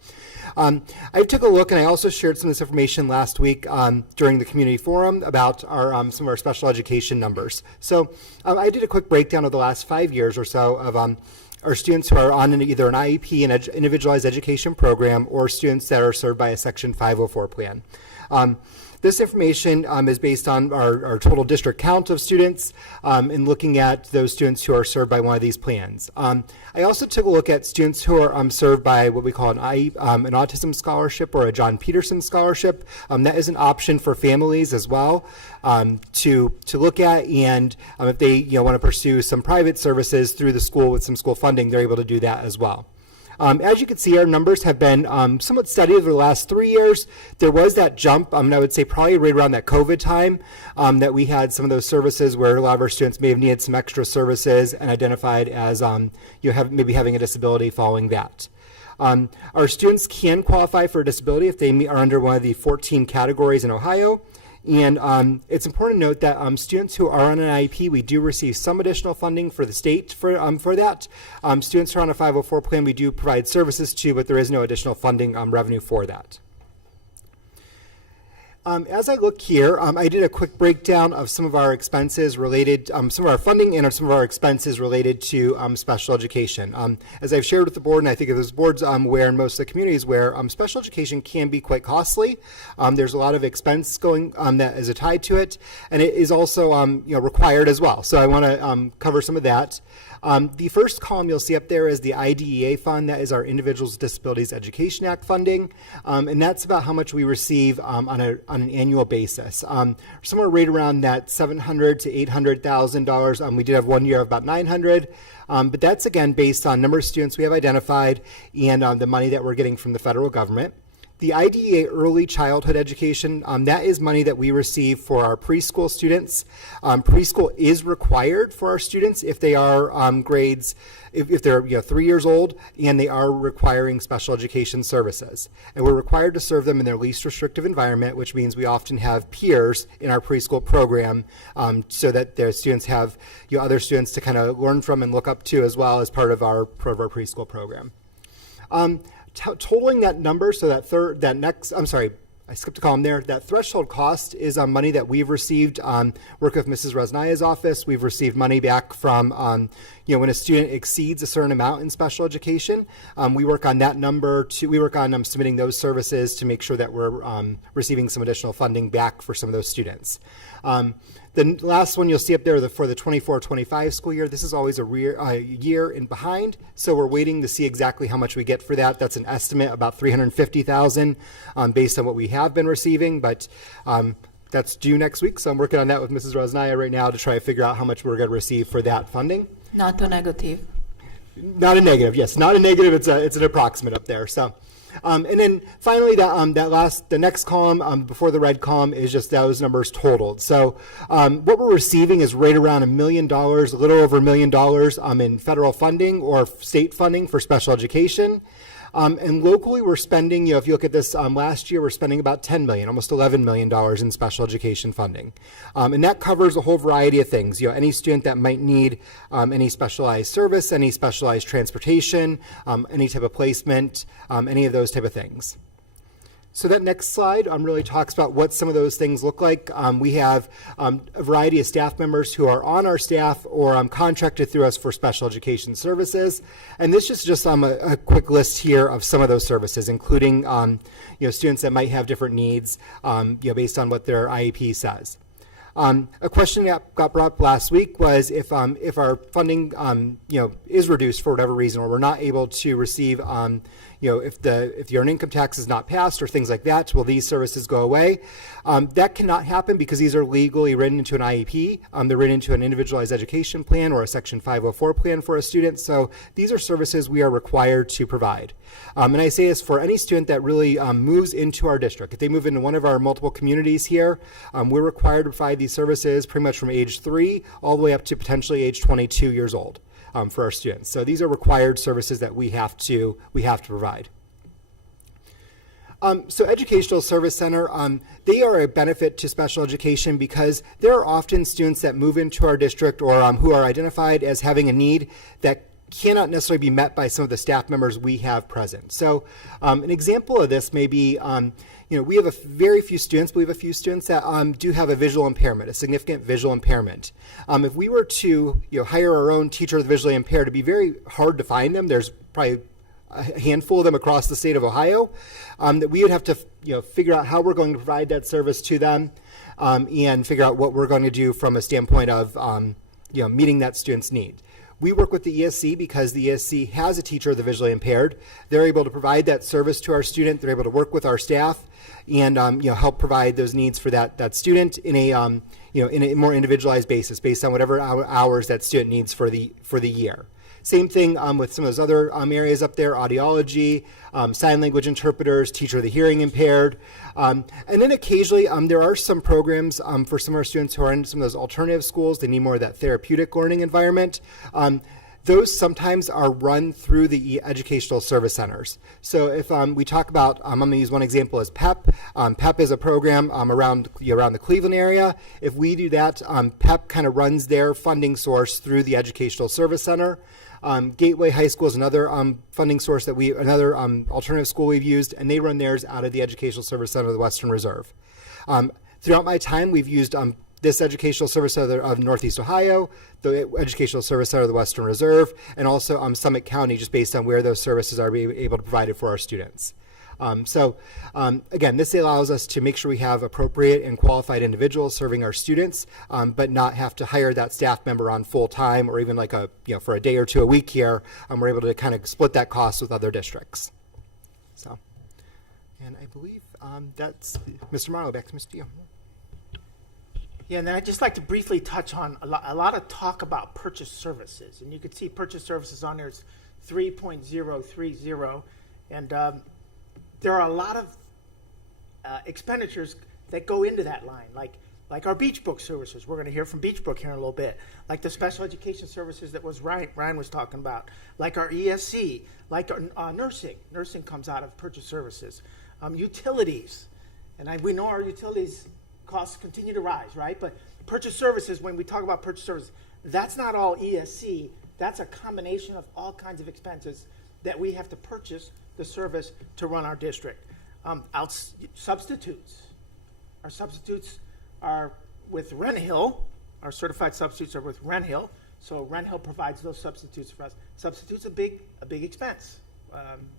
I took a look, and I also shared some of this information last week during the community forum about our some of our special education numbers. So I did a quick breakdown of the last 5 years or so of our students who are on either an IEP, an individualized education program, or students that are served by a Section 504 plan. This information is based on our total district count of students and looking at those students who are served by one of these plans. I also took a look at students who are served by what we call an autism scholarship or a John Peterson scholarship. That is an option for families as well to look at, and if they want to pursue some private services through the school with some school funding, they're able to do that as well. As you can see, our numbers have been somewhat steady over the last 3 years. There was that jump, I would say probably right around that COVID time, that we had some of those services where a lot of our students may have needed some extra services and identified as maybe having a disability following that. Our students can qualify for a disability if they are under one of the 14 categories in Ohio. And it's important to note that students who are on an IEP, we do receive some additional funding for the state for that. Students who are on a 504 plan, we do provide services to, but there is no additional funding revenue for that. As I look here, I did a quick breakdown of some of our expenses related, some of our funding and some of our expenses related to special education. As I've shared with the board, and I think this board's aware and most of the community is aware, special education can be quite costly. There's a lot of expense going that is tied to it, and it is also required as well. So I want to cover some of that. The first column you'll see up there is the IDEA fund. That is our Individuals with Disabilities Education Act funding, and that's about how much we receive on an annual basis. Somewhere right around that $700,000 to $800,000. We did have 1 year of about $900,000, but that's again based on number of students we have identified and the money that we're getting from the federal government. The IDEA Early Childhood Education, that is money that we receive for our preschool students. Preschool is required for our students if they are grades, if they're 3 years old and they are requiring special education services. And we're required to serve them in their least restrictive environment, which means we often have peers in our preschool program so that their students have other students to kind of learn from and look up to as well as part of our preschool program. Totaling that number, so that I skipped a column there. That threshold cost is money that we've received work with Mrs. Resnaya's office. We've received money back from, when a student exceeds a certain amount in special education, we work on that number. We work on submitting those services to make sure that we're receiving some additional funding back for some of those students. The last one you'll see up there for the 24-25 school year, this is always a year in behind, so we're waiting to see exactly how much we get for that. That's an estimate, about $350,000 based on what we have been receiving, but that's due next week, so I'm working on that with Mrs. Rosnaya right now to try to figure out how much we're going to receive for that funding. Not a negative. Not a negative, yes, not a negative. It's an approximate up there. So. And then finally, the next column before the red column is just those numbers totaled. So what we're receiving is right around $1 million, a little over $1 million in federal funding or state funding for special education. And locally, we're spending, if you look at this last year, we're spending about $10 million, almost $11 million in special education funding. And that covers a whole variety of things. Any student that might need any specialized service, any specialized transportation, any type of placement, any of those type of things. So that next slide really talks about what some of those things look like. We have a variety of staff members who are on our staff or contracted through us for special education services. And this is just a quick list here of some of those services, including students that might have different needs based on what their IEP says. A question that got brought up last week was if our funding is reduced for whatever reason, or we're not able to receive if the earned income tax is not passed or things like that, will these services go away? That cannot happen because these are legally written into an IEP. They're written into an individualized education plan or a Section 504 plan for a student. So these are services we are required to provide. And I say this for any student that really moves into our district. If they move into one of our multiple communities here, we're required to provide these services pretty much from age 3 all the way up to potentially age 22 years old. For our students. So these are required services that we have to provide. So Educational Service Center, they are a benefit to special education because there are often students that move into our district or who are identified as having a need that cannot necessarily be met by some of the staff members we have present. So an example of this may be we have very few students, but we have a few students that do have a visual impairment, a significant visual impairment. If we were to hire our own teacher of the visually impaired, it'd be very hard to find them. There's probably a handful of them across the state of Ohio that we would have to figure out how we're going to provide that service to them and figure out what we're going to do from a standpoint of meeting that student's need. We work with the ESC because the ESC has a teacher of the visually impaired. They're able to provide that service to our student. They're able to work with our staff and help provide those needs for that student in a more individualized basis based on whatever hours that student needs for the year. Same thing with some of those other areas up there: audiology, sign language interpreters, teacher of the hearing impaired. And then occasionally there are some programs for some of our students who are in some of those alternative schools. They need more of that therapeutic learning environment. Those sometimes are run through the educational service centers. So if we talk about, I'm going to use one example as PEP. PEP is a program around the Cleveland area. If we do that, PEP kind of runs their funding source through the educational service center. Gateway High School is another funding source another alternative school we've used, and they run theirs out of the Educational Service Center of the Western Reserve. Throughout my time, we've used this Educational Service Center of Northeast Ohio, the Educational Service Center of the Western Reserve, and also Summit County, just based on where those services are being able to provide it for our students. Again, this allows us to make sure we have appropriate and qualified individuals serving our students, but not have to hire that staff member on full time or even like for a day or two a week here. We're able to kind of split that cost with other districts. So, and I believe that's Mr. Marlowe. Back to Mr. Dio. Yeah, and then I'd just like to briefly touch on a lot of talk about purchase services. And you can see purchase services on there. It's 3.030. And there are a lot of expenditures that go into that line, like our Beach Book services. We're going to hear from Beach Book here in a little bit. Like the special education services that Ryan was talking about. Like our ESC, like our nursing. Nursing comes out of purchase services. Utilities. And we know our utilities costs continue to rise, right? But purchase services, when we talk about purchase services, that's not all ESC. That's a combination of all kinds of expenses that we have to purchase the service to run our district. Substitutes. Our substitutes are with Wren Hill. Our certified substitutes are with Wren Hill. So Wren Hill provides those substitutes for us. Substitutes a big expense.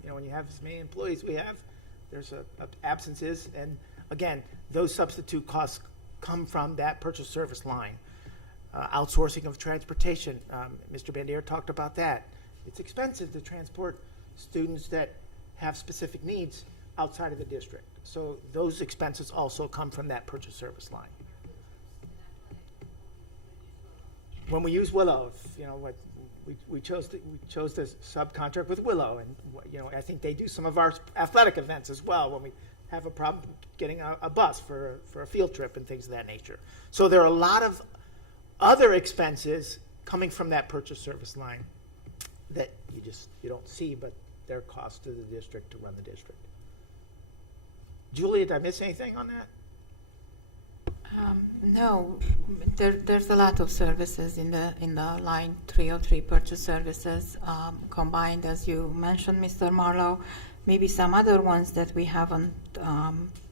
When you have as many employees we have, there's absences, and again, those substitute costs come from that purchase service line. Outsourcing of transportation. Mr. Bandier talked about that. It's expensive to transport students that have specific needs outside of the district. So those expenses also come from that purchase service line. When we use Willow, we chose to subcontract with Willow, and I think they do some of our athletic events as well when we have a problem getting a bus for a field trip and things of that nature. So there are a lot of other expenses coming from that purchase service line that you don't see, but they're costs to the district to run the district. Julia, did I miss anything on that? No, there's a lot of services in the line 303 purchase services combined, as you mentioned, Mr. Marlowe. maybe some other ones that we haven't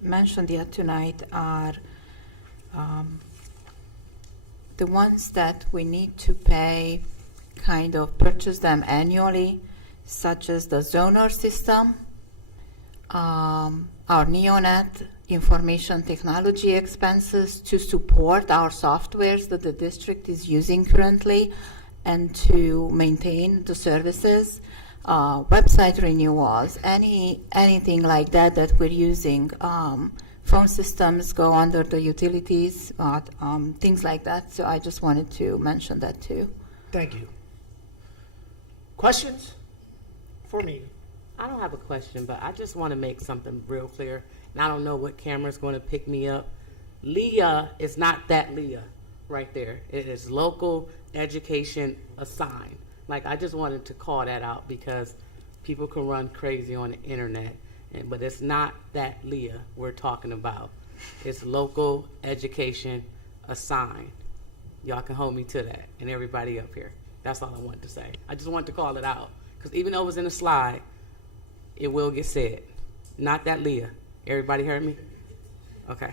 mentioned yet tonight are the ones that we need to pay, kind of purchase them annually, such as the zoner system, our Neonet information technology expenses to support our softwares that the district is using currently and to maintain the services, website renewals, anything like that that we're using. Phone systems go under the utilities, things like that. So I just wanted to mention that too. Thank you. Questions for me? I don't have a question, but I just want to make something real clear. And I don't know what camera's going to pick me up. Leah is not that Leah right there. It is local education assigned. Like, I just wanted to call that out because people can run crazy on the internet. But it's not that Leah we're talking about. It's local education assigned. Y'all can hold me to that, and everybody up here. That's all I wanted to say. I just wanted to call it out. Because even though it was in a slide, it will get said. Not that Leah. Everybody heard me? Okay.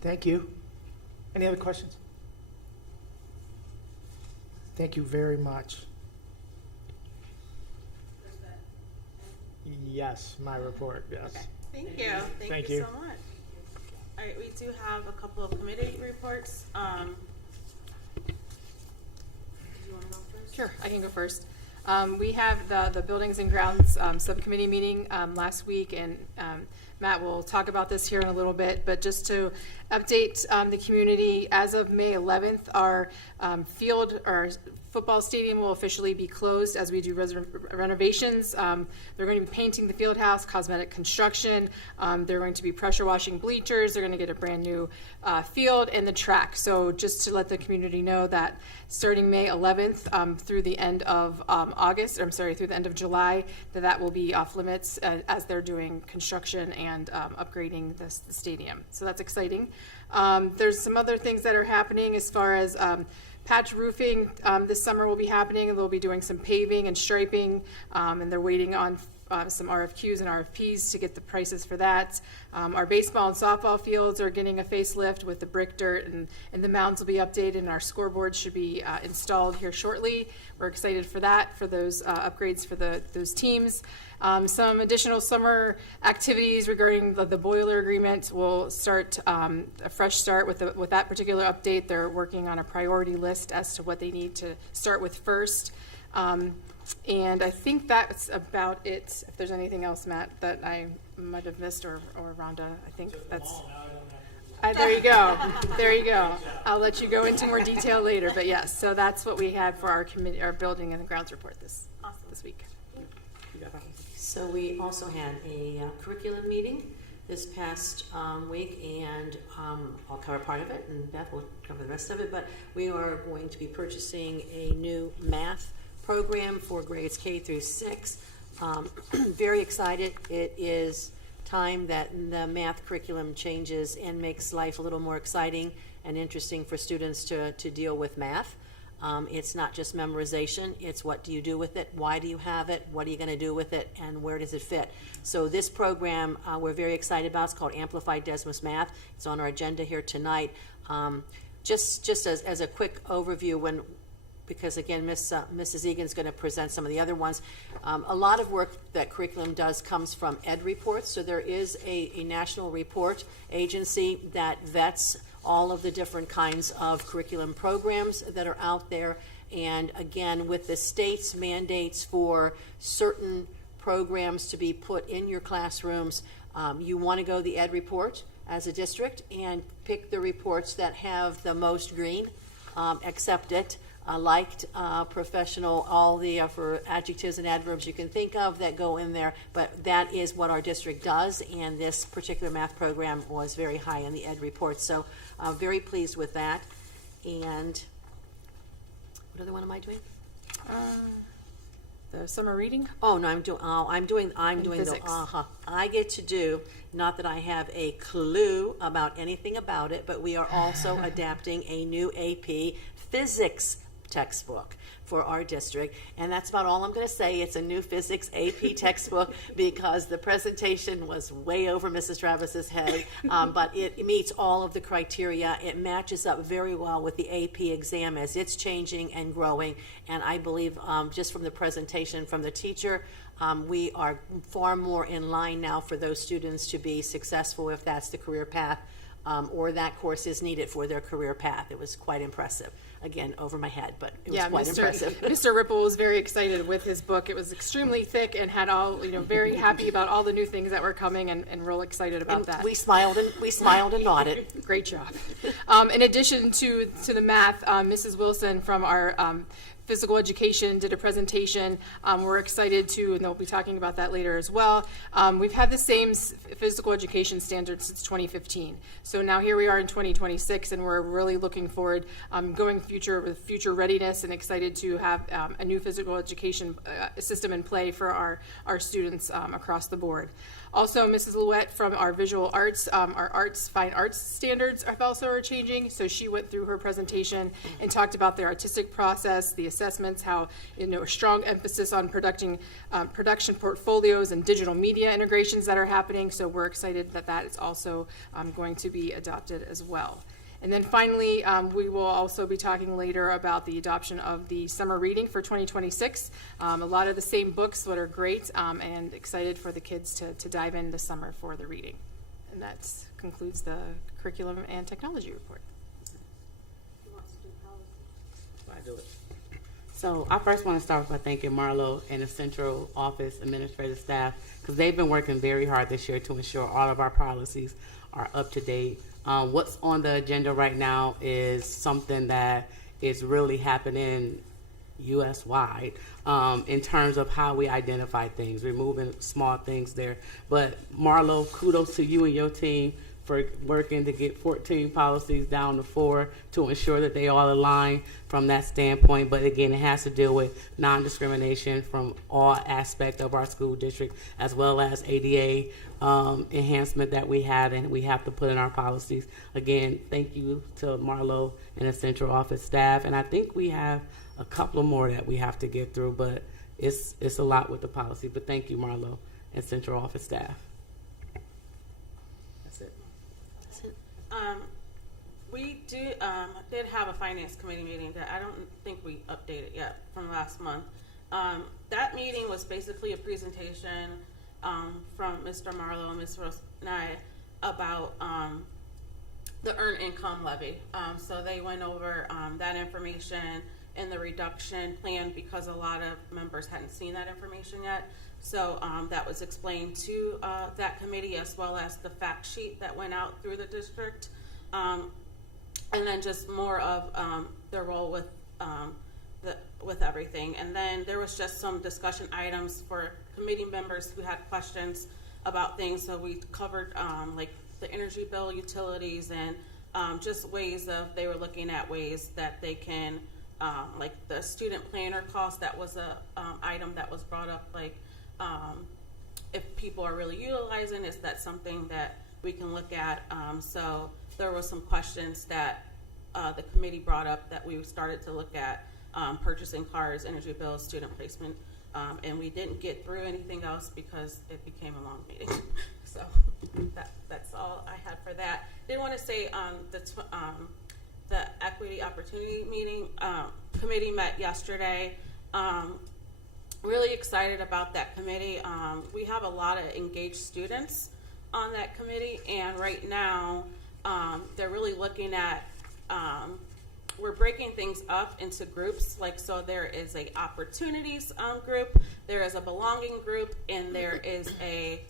Thank you. Any other questions? Thank you very much. Yes, my report, yes. Okay. Thank you. Thank you you. so much. All right, we do have a couple of committee reports. Do you want to go first? Sure, I can go first. We have the Buildings and Grounds Subcommittee meeting last week, and Matt will talk about this here in a little bit, but just to update the community, as of May 11th, our football stadium will officially be closed as we do renovations. They're going to be painting the field house, cosmetic construction. They're going to be pressure washing bleachers. They're going to get a brand new field and the track. So just to let the community know that starting May 11th through the end of through the end of July, that will be off limits as they're doing construction and upgrading the stadium. So that's exciting. There's some other things that are happening as far as patch roofing this summer will be happening. They'll be doing some paving and striping, and they're waiting on some RFQs and RFPs to get the prices for that. Our baseball and softball fields are getting a facelift with the brick dirt, and the mounds will be updated, and our scoreboards should be installed here shortly. We're excited for that, for those upgrades for those teams. Some additional summer activities regarding the boiler agreement will start a fresh start with that particular update. They're working on a priority list as to what they need to start with first. And I think that's about it. If there's anything else, Matt, that I might have missed, or Rhonda, I think that's. There you go. There you go. I'll let you go into more detail later. But yes, so that's what we had for our committee, our building and grounds report this week. So we also had a curriculum meeting this past week, and I'll cover part of it, and Beth will cover the rest of it. But we are going to be purchasing a new math program for grades K through 6. Very excited. It is time that the math curriculum changes and makes life a little more exciting and interesting for students to deal with math. It's not just memorization, it's what do you do with it, why do you have it, what are you going to do with it, and where does it fit. So this program we're very excited about. It's called Amplified Desmos Math. It's on our agenda here tonight. Just as a quick overview, because again, Mrs. Egan's going to present some of the other ones. A lot of work that curriculum does comes from Ed Reports. So there is a national report agency that vets all of the different kinds of curriculum programs that are out there. And again, with the state's mandates for certain programs to be put in your classrooms, you want to go the Ed Report as a district and pick the reports that have the most green, accept it. Liked, professional, all the for adjectives and adverbs you can think of that go in there, but that is what our district does, and this particular math program was very high in the Ed Report, so I'm very pleased with that. And what other one am I doing? The summer reading. Oh no, I'm doing physics. I get to do, not that I have a clue about anything about it, but we are also adapting a new AP physics textbook for our district, and that's about all I'm going to say. It's a new physics AP textbook because the presentation was way over Mrs. Travis's head, but it meets all of the criteria. It matches up very well with the AP exam as it's changing and growing, and I believe just from the presentation from the teacher, we are far more in line now for those students to be successful if that's the career path or that course is needed for their career path. It was quite impressive. Again, over my head, but it was quite impressive. Mr. Ripple was very excited with his book. It was extremely thick and had all, very happy about all the new things that were coming and real excited about that. We smiled and nodded. Great job. In addition to the math, Mrs. Wilson from our physical education did a presentation. We're excited to, and they'll be talking about that later as well. We've had the same physical education standards since 2015. So now here we are in 2026, and we're really looking forward, going with future readiness, and excited to have a new physical education system in play for our students across the board. Also, Mrs. Louette from our visual arts, our fine arts standards are changing. So she went through her presentation and talked about their artistic process, the assessments, how a strong emphasis on production portfolios and digital media integrations that are happening. So we're excited that is also going to be adopted as well. And then finally, we will also be talking later about the adoption of the summer reading for 2026. A lot of the same books that are great, and excited for the kids to dive in this summer for the reading. And that concludes the curriculum and technology report. I do it. So I first want to start by thanking Marlo and the central office administrative staff, because they've been working very hard this year to ensure all of our policies are up to date. What's on the agenda right now is something that is really happening U.S.-wide in terms of how we identify things, removing small things there. But Marlo, kudos to you and your team for working to get 14 policies down to 4 to ensure that they all align from that standpoint. But again, it has to deal with non-discrimination from all aspects of our school district, as well as ADA enhancement that we have and we have to put in our policies. Again, thank you to Marlo and the central office staff. And I think we have a couple more that we have to get through, but it's a lot with the policy. But thank you, Marlo and central office staff. That's it. We did have a finance committee meeting that I don't think we updated yet from last month. That meeting was basically a presentation from Mr. Marlowe and Ms. Rosnai about the earned income levy. So they went over that information and the reduction plan because a lot of members hadn't seen that information yet. So that was explained to that committee, as well as the fact sheet that went out through the district. And then just more of their role with everything. And then there was just some discussion items for committee members who had questions about things. So we covered like the energy bill, utilities, and just ways of, they were looking at ways that they can, like the student planner cost, that was a item that was brought up, like if people are really utilizing, is that something that we can look at? So there were some questions that the committee brought up that we started to look at, purchasing cars, energy bills, student placement, and we didn't get through anything else because it became a long meeting. So that's all I had for that. Did want to say the equity opportunity meeting committee met yesterday. Really excited about that committee. We have a lot of engaged students on that committee, and right now they're really looking at, we're breaking things up into groups. Like, so there is a opportunities group, there is a belonging group, and there is a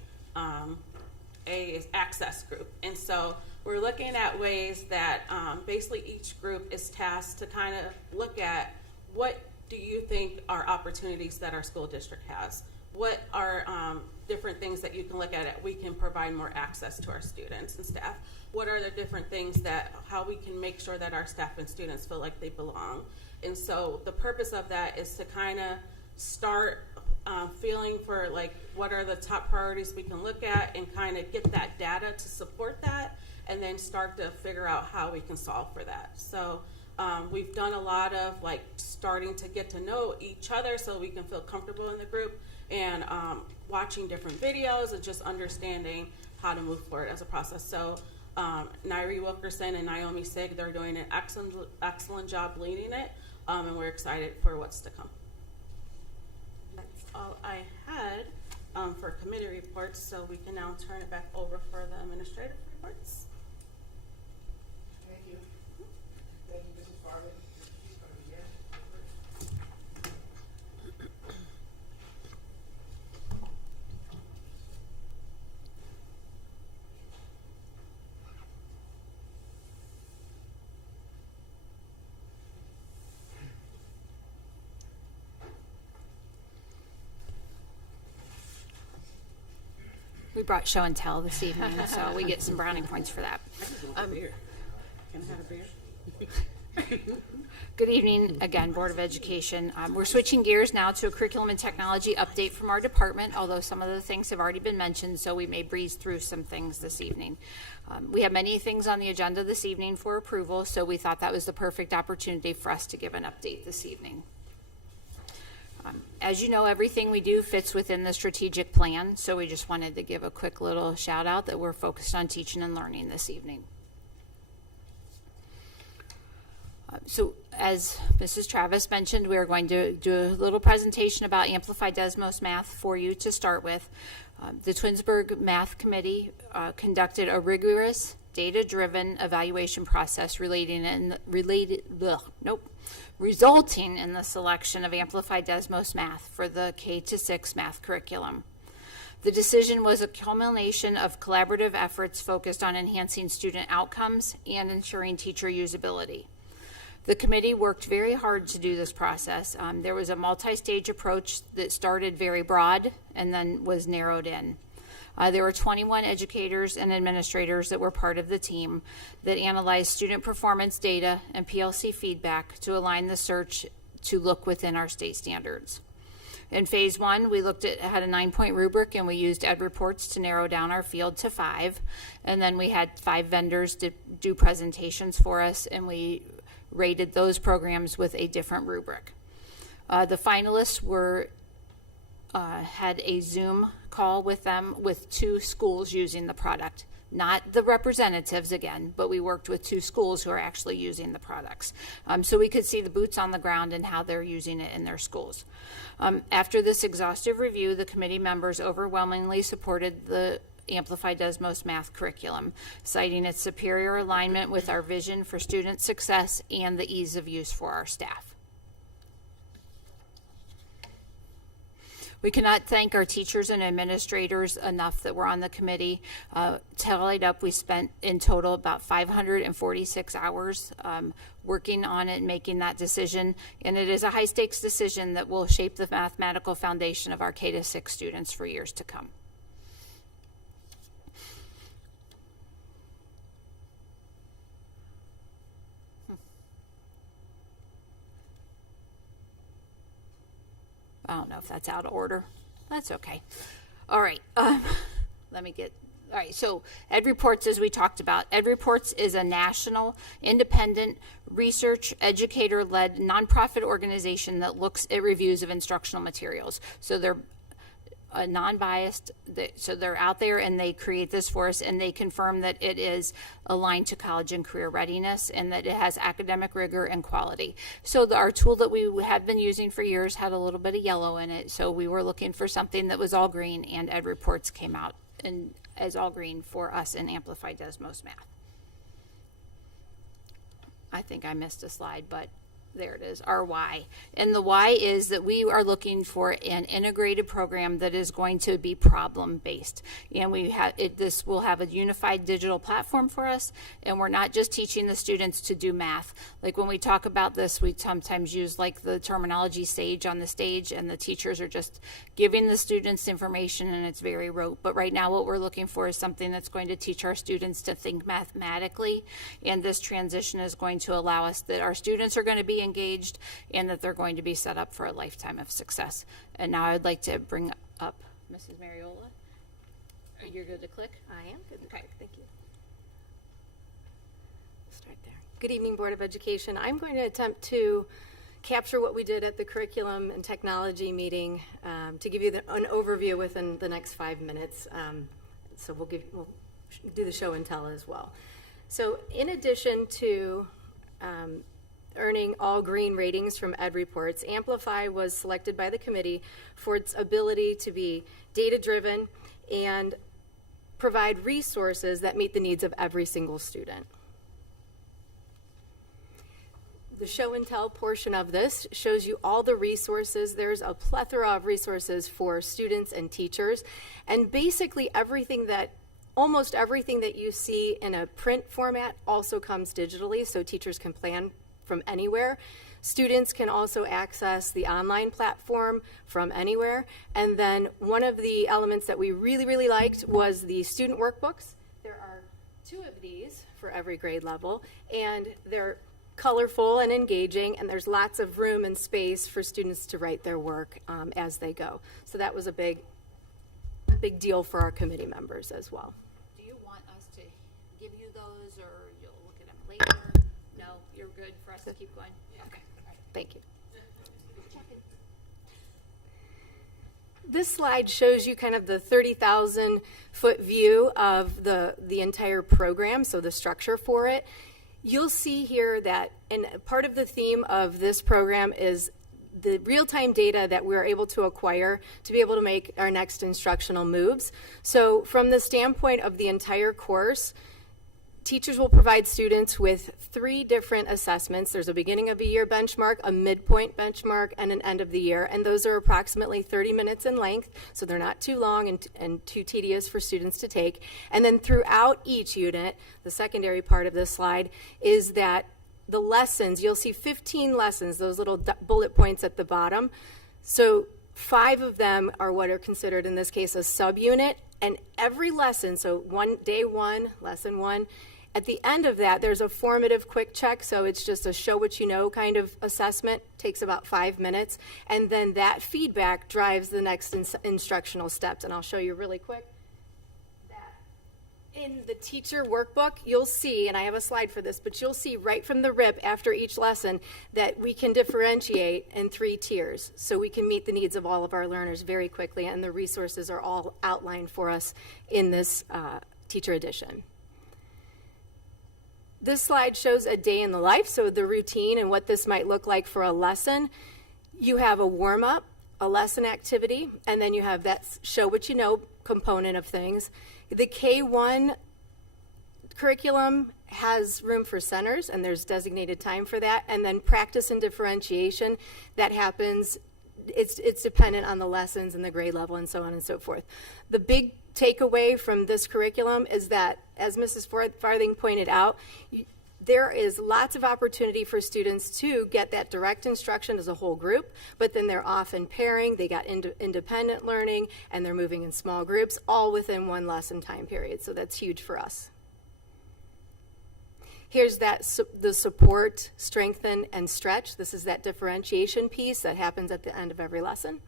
access group. And so we're looking at ways that basically each group is tasked to kind of look at, what do you think are opportunities that our school district has? What are different things that you can look at we can provide more access to our students and staff? What are the different things that, how we can make sure that our staff and students feel like they belong? And so the purpose of that is to kind of start feeling for, like, what are the top priorities we can look at, and kind of get that data to support that, and then start to figure out how we can solve for that. So We've done a lot of like starting to get to know each other so we can feel comfortable in the group, and watching different videos and just understanding how to move forward as a process. So Nairi Wilkerson and Naomi Sig, they're doing an excellent job leading it, and we're excited for what's to come. That's all I had for committee reports, so we can now turn it back over for the administrative reports. Thank you. Thank you, Mrs. Farley. She's going to begin. We brought show and tell this evening, so we get some brownie points for that. Beer. Can I have a beer? Good evening again, Board of Education. We're switching gears now to a curriculum and technology update from our department, although some of the things have already been mentioned, so we may breeze through some things this evening. We have many things on the agenda this evening for approval, so we thought that was the perfect opportunity for us to give an update this evening. As you know, everything we do fits within the strategic plan, so we just wanted to give a quick little shout out that we're focused on teaching and learning this evening. So as Mrs. Travis mentioned, we are going to do a little presentation about Amplified Desmos Math for you to start with. The Twinsburg Math Committee conducted a rigorous, data-driven evaluation process resulting in the selection of Amplified Desmos Math for the K-6 math curriculum. The decision was a culmination of collaborative efforts focused on enhancing student outcomes and ensuring teacher usability. The committee worked very hard to do this process. There was a multi-stage approach that started very broad and then was narrowed in. There were 21 educators and administrators that were part of the team that analyzed student performance data and PLC feedback to align the search to look within our state standards. In phase one, we had a 9-point rubric, and we used ed reports to narrow down our field to 5. And then we had 5 vendors to do presentations for us, and we rated those programs with a different rubric. The finalists had a Zoom call with them with 2 schools using the product. Not the representatives again, but we worked with 2 schools who are actually using the products. So we could see the boots on the ground and how they're using it in their schools. After this exhaustive review, the committee members overwhelmingly supported the Amplified Desmos Math curriculum, citing its superior alignment with our vision for student success and the ease of use for our staff. We cannot thank our teachers and administrators enough that were on the committee. Tallied up, we spent in total about 546 hours working on it and making that decision. And it is a high-stakes decision that will shape the mathematical foundation of our K-6 students for years to come. I don't know if that's out of order. That's okay. All right. All right, so Ed Reports, as we talked about, Ed Reports is a national, independent, research, educator-led nonprofit organization that looks at reviews of instructional materials. So they're non-biased, so they're out there and they create this for us, and they confirm that it is aligned to college and career readiness and that it has academic rigor and quality. So our tool that we have been using for years had a little bit of yellow in it, so we were looking for something that was all green, and Ed Reports came out as all green for us in Amplified Desmos Math. I think I missed a slide, but there it is, our why. And the why is that we are looking for an integrated program that is going to be problem-based. And this will have a unified digital platform for us, and we're not just teaching the students to do math. Like when we talk about this, we sometimes use like the terminology sage on the stage, and the teachers are just giving the students information, and it's very rote. But right now what we're looking for is something that's going to teach our students to think mathematically, and this transition is going to allow us that our students are going to be engaged and that they're going to be set up for a lifetime of success. And now I'd like to bring up Mrs. Mariola. You're good to click? I am good. Okay, thank you. start there. Good evening, Board of Education. I'm going to attempt to capture what we did at the curriculum and technology meeting to give you an overview within the next 5 minutes. So we'll do the show and tell as well. So in addition to earning all green ratings from Ed Reports, Amplify was selected by the committee for its ability to be data-driven and provide resources that meet the needs of every single student. The show and tell portion of this shows you all the resources. There's a plethora of resources for students and teachers, and basically almost everything that you see in a print format also comes digitally, so teachers can plan from anywhere. Students can also access the online platform from anywhere. And then one of the elements that we really, really liked was the student workbooks. There are 2 of these for every grade level, and they're colorful and engaging, and there's lots of room and space for students to write their work as they go. So that was a big deal for our committee members as well. Do you want us to give you those, or you'll look at them later? No, you're good for us to keep going? Okay. All right. Thank you. This slide shows you kind of the 30,000 foot view of the entire program, so the structure for it. You'll see here that, and part of the theme of this program is the real-time data that we're able to acquire to be able to make our next instructional moves. So from the standpoint of the entire course, teachers will provide students with 3 different assessments. There's a beginning of the year benchmark, a midpoint benchmark, and an end of the year. And those are approximately 30 minutes in length, so they're not too long and too tedious for students to take. And then throughout each unit, the secondary part of this slide is that the lessons, you'll see 15 lessons, those little bullet points at the bottom. So 5 of them are what are considered, in this case, a subunit. And every lesson, so day 1, lesson 1, at the end of that, there's a formative quick check, so it's just a show what you know kind of assessment, takes about 5 minutes, and then that feedback drives the next instructional steps, and I'll show you really quick. In the teacher workbook, you'll see, and I have a slide for this, but you'll see right from the rip after each lesson that we can differentiate in 3 tiers, so we can meet the needs of all of our learners very quickly, and the resources are all outlined for us in this teacher edition. This slide shows a day in the life, so the routine and what this might look like for a lesson. You have a warm-up, a lesson activity, and then you have that show what you know component of things. The K-1 curriculum has room for centers, and there's designated time for that, and then practice and differentiation, that happens, it's dependent on the lessons and the grade level and so on and so forth. The big takeaway from this curriculum is that, as Mrs. Farthing pointed out, there is lots of opportunity for students to get that direct instruction as a whole group, but then they're off in pairing, they got independent learning, and they're moving in small groups, all within 1 lesson time period, so that's huge for us. Here's the support, strengthen, and stretch. This is that differentiation piece that happens at the end of every lesson.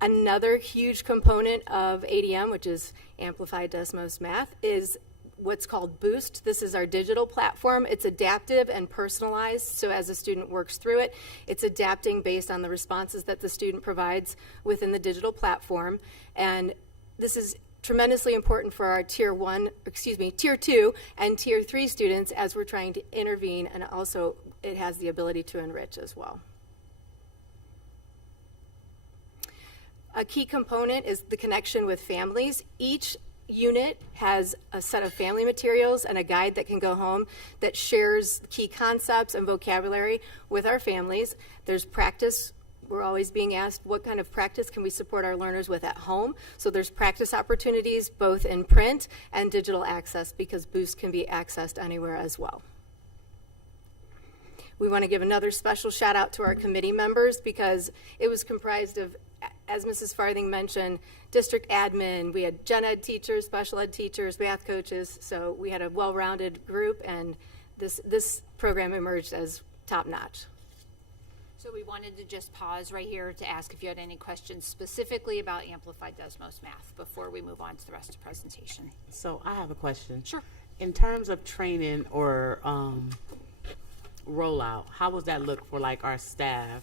Another huge component of ADM, which is Amplified Desmos Math, is what's called Boost. This is our digital platform. It's adaptive and personalized, so as a student works through it, it's adapting based on the responses that the student provides within the digital platform. And this is tremendously important for our Tier 2 and Tier 3 students as we're trying to intervene, and also it has the ability to enrich as well. A key component is the connection with families. Each unit has a set of family materials and a guide that can go home that shares key concepts and vocabulary with our families. There's practice. We're always being asked, what kind of practice can we support our learners with at home? So there's practice opportunities both in print and digital access, because Boost can be accessed anywhere as well. We want to give another special shout out to our committee members, because it was comprised of, as Mrs. Farthing mentioned, district admin, we had gen ed teachers, special ed teachers, math coaches, so we had a well-rounded group, and this program emerged as top-notch. So we wanted to just pause right here to ask if you had any questions specifically about Amplified Desmos Math before we move on to the rest of the presentation. So I have a question. Sure. In terms of training or rollout, how does that look for like our staff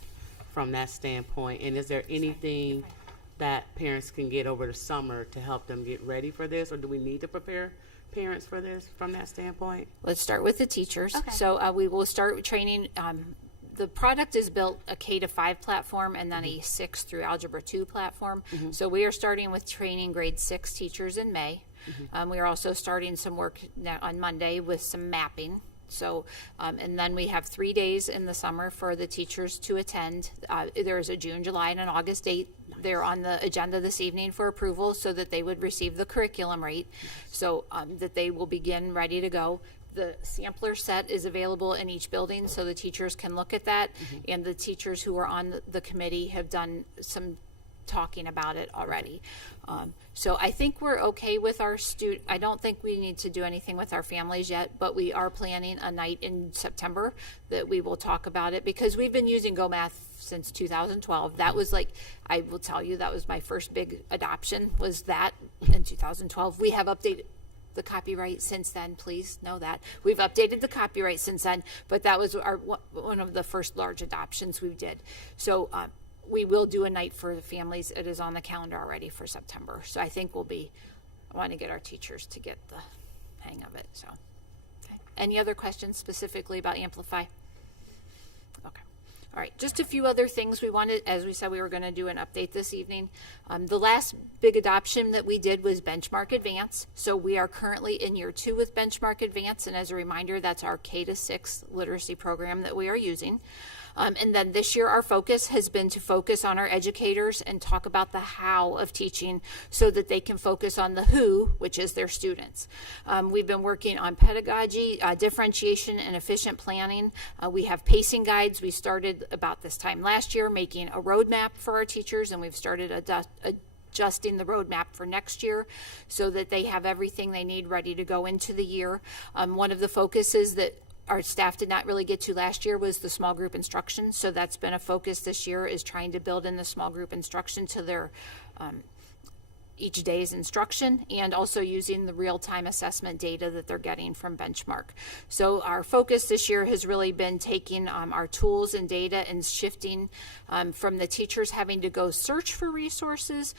from that standpoint? And is there anything that parents can get over the summer to help them get ready for this, or do we need to prepare parents for this from that standpoint? Let's start with the teachers. Okay. So we will start training. The product is built a K-5 platform and then a 6 through Algebra 2 platform. So we are starting with training grade 6 teachers in May. We are also starting some work on Monday with some mapping. So, and then we have 3 days in the summer for the teachers to attend. There's a June, July, and an August date. They're on the agenda this evening for approval so that they would receive the curriculum rate, so that they will begin ready to go. The sampler set is available in each building so the teachers can look at that, and the teachers who are on the committee have done some talking about it already. So I think we're okay with our I don't think we need to do anything with our families yet, but we are planning a night in September that we will talk about it, because we've been using GoMath since 2012. That was like, I will tell you, that was my first big adoption, was that in 2012. We have updated the copyright since then. Please know that we've updated the copyright since then, but that was one of the first large adoptions we did. So we will do a night for the families. It is on the calendar already for September. So I think I want to get our teachers to get the hang of it. So, okay. Any other questions specifically about Amplify? Okay. All right, just a few other things we wanted. As we said, we were going to do an update this evening. The last big adoption that we did was Benchmark Advance. So we are currently in year 2 with Benchmark Advance. And as a reminder, that's our K-6 literacy program that we are using. And then this year, our focus has been to focus on our educators and talk about the how of teaching so that they can focus on the who, which is their students. We've been working on pedagogy, differentiation, and efficient planning. We have pacing guides. We started about this time last year making a roadmap for our teachers, and we've started adjusting the roadmap for next year so that they have everything they need ready to go into the year. One of the focuses that our staff did not really get to last year was the small group instruction. So that's been a focus this year, is trying to build in the small group instruction to their each day's instruction, and also using the real-time assessment data that they're getting from Benchmark. So our focus this year has really been taking our tools and data and shifting from the teachers having to go search for resources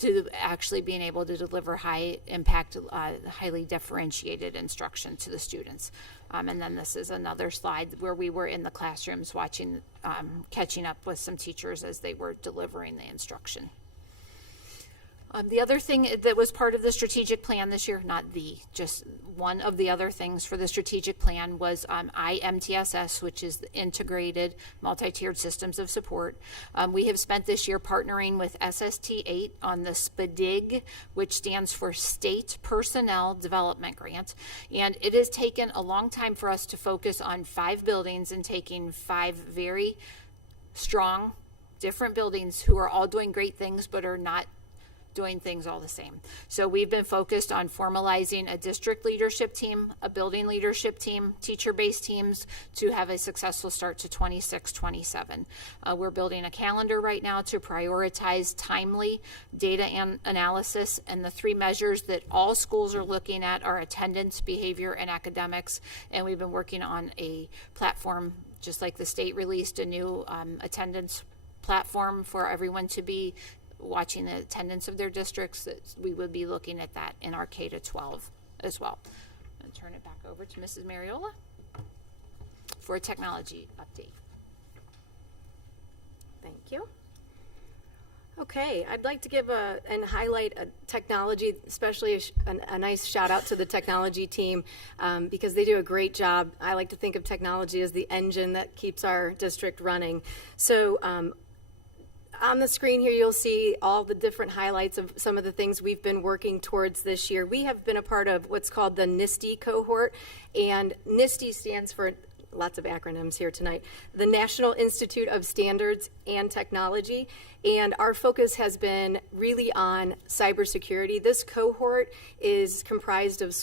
to actually being able to deliver high impact, highly differentiated instruction to the students. And then this is another slide where we were in the classrooms watching, catching up with some teachers as they were delivering the instruction. The other thing that was part of the strategic plan this year, just one of the other things for the strategic plan, was IMTSS, which is the Integrated Multi-Tiered Systems of Support. We have spent this year partnering with SST8 on the SPDIG, which stands for State Personnel Development Grant. And it has taken a long time for us to focus on 5 buildings and taking 5 very strong, different buildings who are all doing great things but are not doing things all the same. So we've been focused on formalizing a district leadership team, a building leadership team, teacher-based teams to have a successful start to 26-27. We're building a calendar right now to prioritize timely data and analysis, and the 3 measures that all schools are looking at are attendance, behavior, and academics. And we've been working on a platform, just like the state released a new attendance platform for everyone to be watching the attendance of their districts. That we would be looking at that in our K-12 as well. I'm going to turn it back over to Mrs. Mariola for a technology update. Thank you. Okay, I'd like to give and highlight a technology, especially a nice shout out to the technology team, because they do a great job. I like to think of technology as the engine that keeps our district running. So on the screen here, you'll see all the different highlights of some of the things we've been working towards this year. We have been a part of what's called the NISTE cohort, and NISTE stands for, lots of acronyms here tonight, the National Institute of Standards and Technology, and our focus has been really on cybersecurity. This cohort is comprised of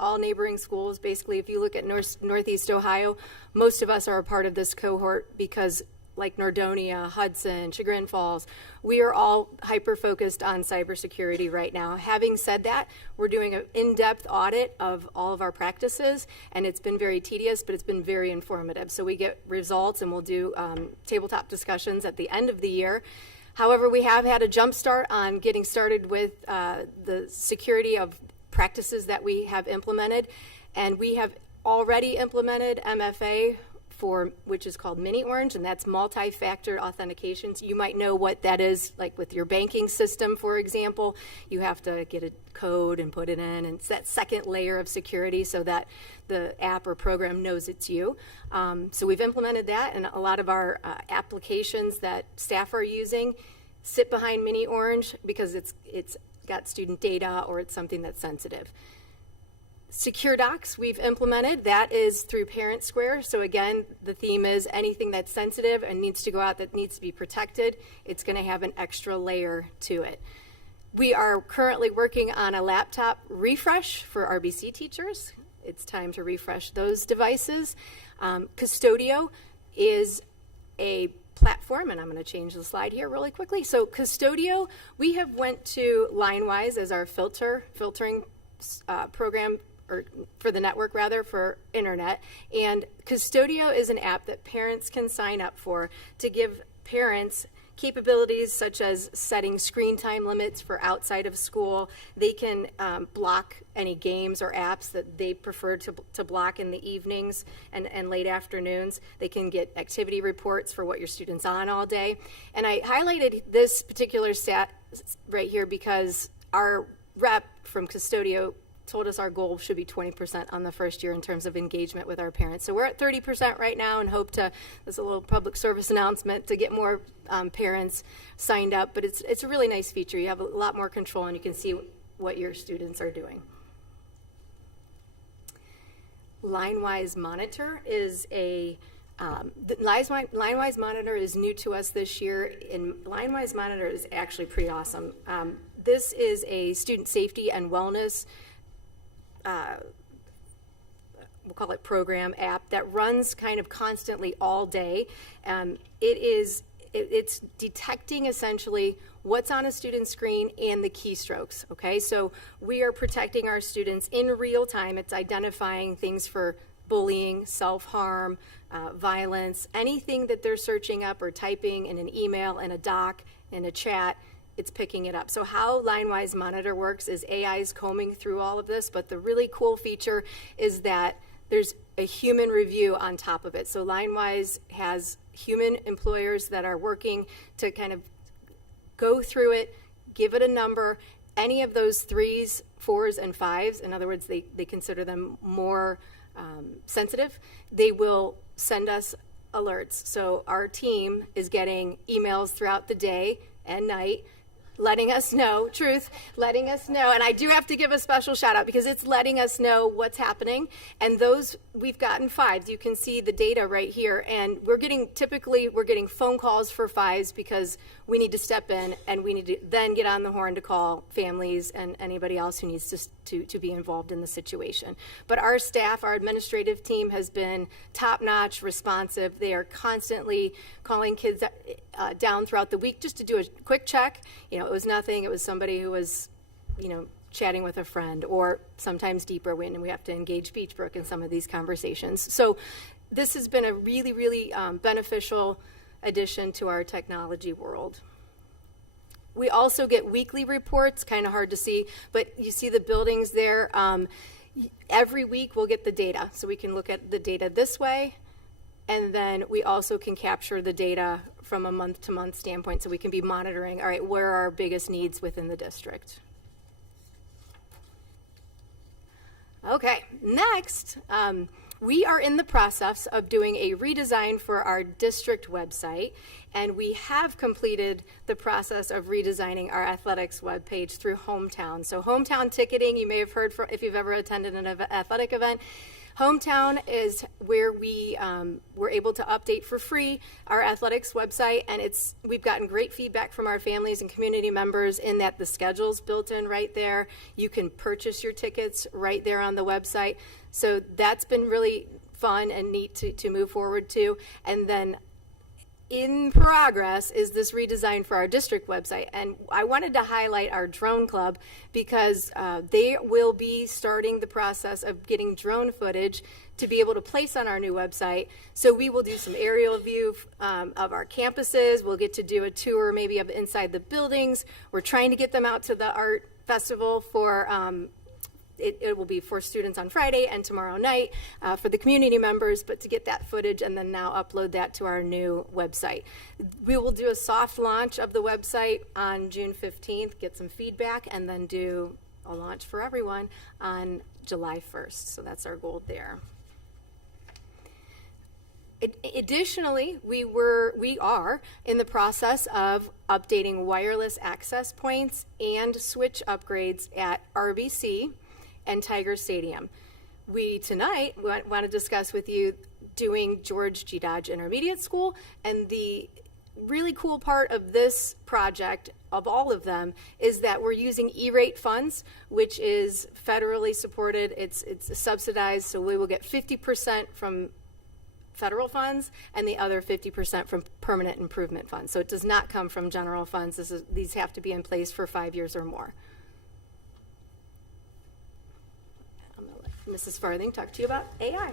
all neighboring schools. Basically, if you look at Northeast Ohio, most of us are a part of this cohort because like Nordonia, Hudson, Chagrin Falls, we are all hyper-focused on cybersecurity right now. Having said that, we're doing an in-depth audit of all of our practices, and it's been very tedious, but it's been very informative. So we get results, and we'll do tabletop discussions at the end of the year. However, we have had a jump start on getting started with the security of practices that we have implemented, and we have already implemented MFA which is called Mini Orange, and that's multi-factor authentication. So you might know what that is, like with your banking system, for example. You have to get a code and put it in, and it's that second layer of security so that the app or program knows it's you. So we've implemented that, and a lot of our applications that staff are using sit behind Mini Orange because it's got student data or it's something that's sensitive. Secure Docs we've implemented. That is through Parent Square. So again, the theme is anything that's sensitive and needs to go out that needs to be protected, it's going to have an extra layer to it. We are currently working on a laptop refresh for RBC teachers. It's time to refresh those devices. Custodio is a platform, and I'm going to change the slide here really quickly. So Custodio, we have went to LineWise as our filtering program, or for the network rather, for internet. And Custodio is an app that parents can sign up for to give parents capabilities such as setting screen time limits for outside of school. They can block any games or apps that they prefer to block in the evenings and late afternoons. They can get activity reports for what your student's on all day. And I highlighted this particular stat right here because our rep from Custodio told us our goal should be 20% on the first year in terms of engagement with our parents. So we're at 30% right now and hope to, as a little public service announcement, to get more parents signed up. But it's a really nice feature. You have a lot more control and you can see what your students are doing. LineWise Monitor is LineWise Monitor is new to us this year, and LineWise Monitor is actually pretty awesome. This is a student safety and wellness we'll call it program app that runs kind of constantly all day. It's detecting essentially what's on a student's screen and the keystrokes, okay? So we are protecting our students in real time. It's identifying things for bullying, self-harm, violence, anything that they're searching up or typing in an email, in a doc, in a chat, it's picking it up. So how LineWise Monitor works is AI is combing through all of this, but the really cool feature is that there's a human review on top of it. So LineWise has human employers that are working to kind of go through it, give it a number. Any of those 3s, 4s, and 5s, in other words, they consider them more sensitive, they will send us alerts. So our team is getting emails throughout the day and night letting us know, letting us know. And I do have to give a special shout out because it's letting us know what's happening. And those, we've gotten 5s. You can see the data right here. And we're getting phone calls for 5s because we need to step in and we need to then get on the horn to call families and anybody else who needs to be involved in the situation. But our staff, our administrative team has been top-notch, responsive. They are constantly calling kids down throughout the week just to do a quick check. You know, it was nothing. It was somebody who was, chatting with a friend, or sometimes deeper when we have to engage Beachbrook in some of these conversations. So this has been a really, really beneficial addition to our technology world. We also get weekly reports, kind of hard to see, but you see the buildings there. Every week we'll get the data, so we can look at the data this way, and then we also can capture the data from a month-to-month standpoint, so we can be monitoring, all right, where are our biggest needs within the district? Okay, next, we are in the process of doing a redesign for our district website, and we have completed the process of redesigning our athletics webpage through Hometown. So Hometown ticketing, you may have heard from, if you've ever attended an athletic event. Hometown is where we were able to update for free our athletics website, and we've gotten great feedback from our families and community members in that the schedule's built in right there. You can purchase your tickets right there on the website. So that's been really fun and neat to move forward to. And then in progress is this redesign for our district website. And I wanted to highlight our drone club because they will be starting the process of getting drone footage to be able to place on our new website. So we will do some aerial view of our campuses. We'll get to do a tour maybe of inside the buildings. We're trying to get them out to the art festival for it will be for students on Friday and tomorrow night for the community members, but to get that footage and then now upload that to our new website. We will do a soft launch of the website on June 15th, get some feedback, and then do a launch for everyone on July 1st. So that's our goal there. Additionally, we are in the process of updating wireless access points and switch upgrades at RBC and Tiger Stadium. We tonight want to discuss with you doing George G. Dodge Intermediate School, and the really cool part of this project, of all of them, is that we're using E-rate funds, which is federally supported. It's subsidized, so we will get 50% from federal funds and the other 50% from permanent improvement funds. So it does not come from general funds. These have to be in place for 5 years or more. I'm going to let Mrs. Farthing talk to you about AI.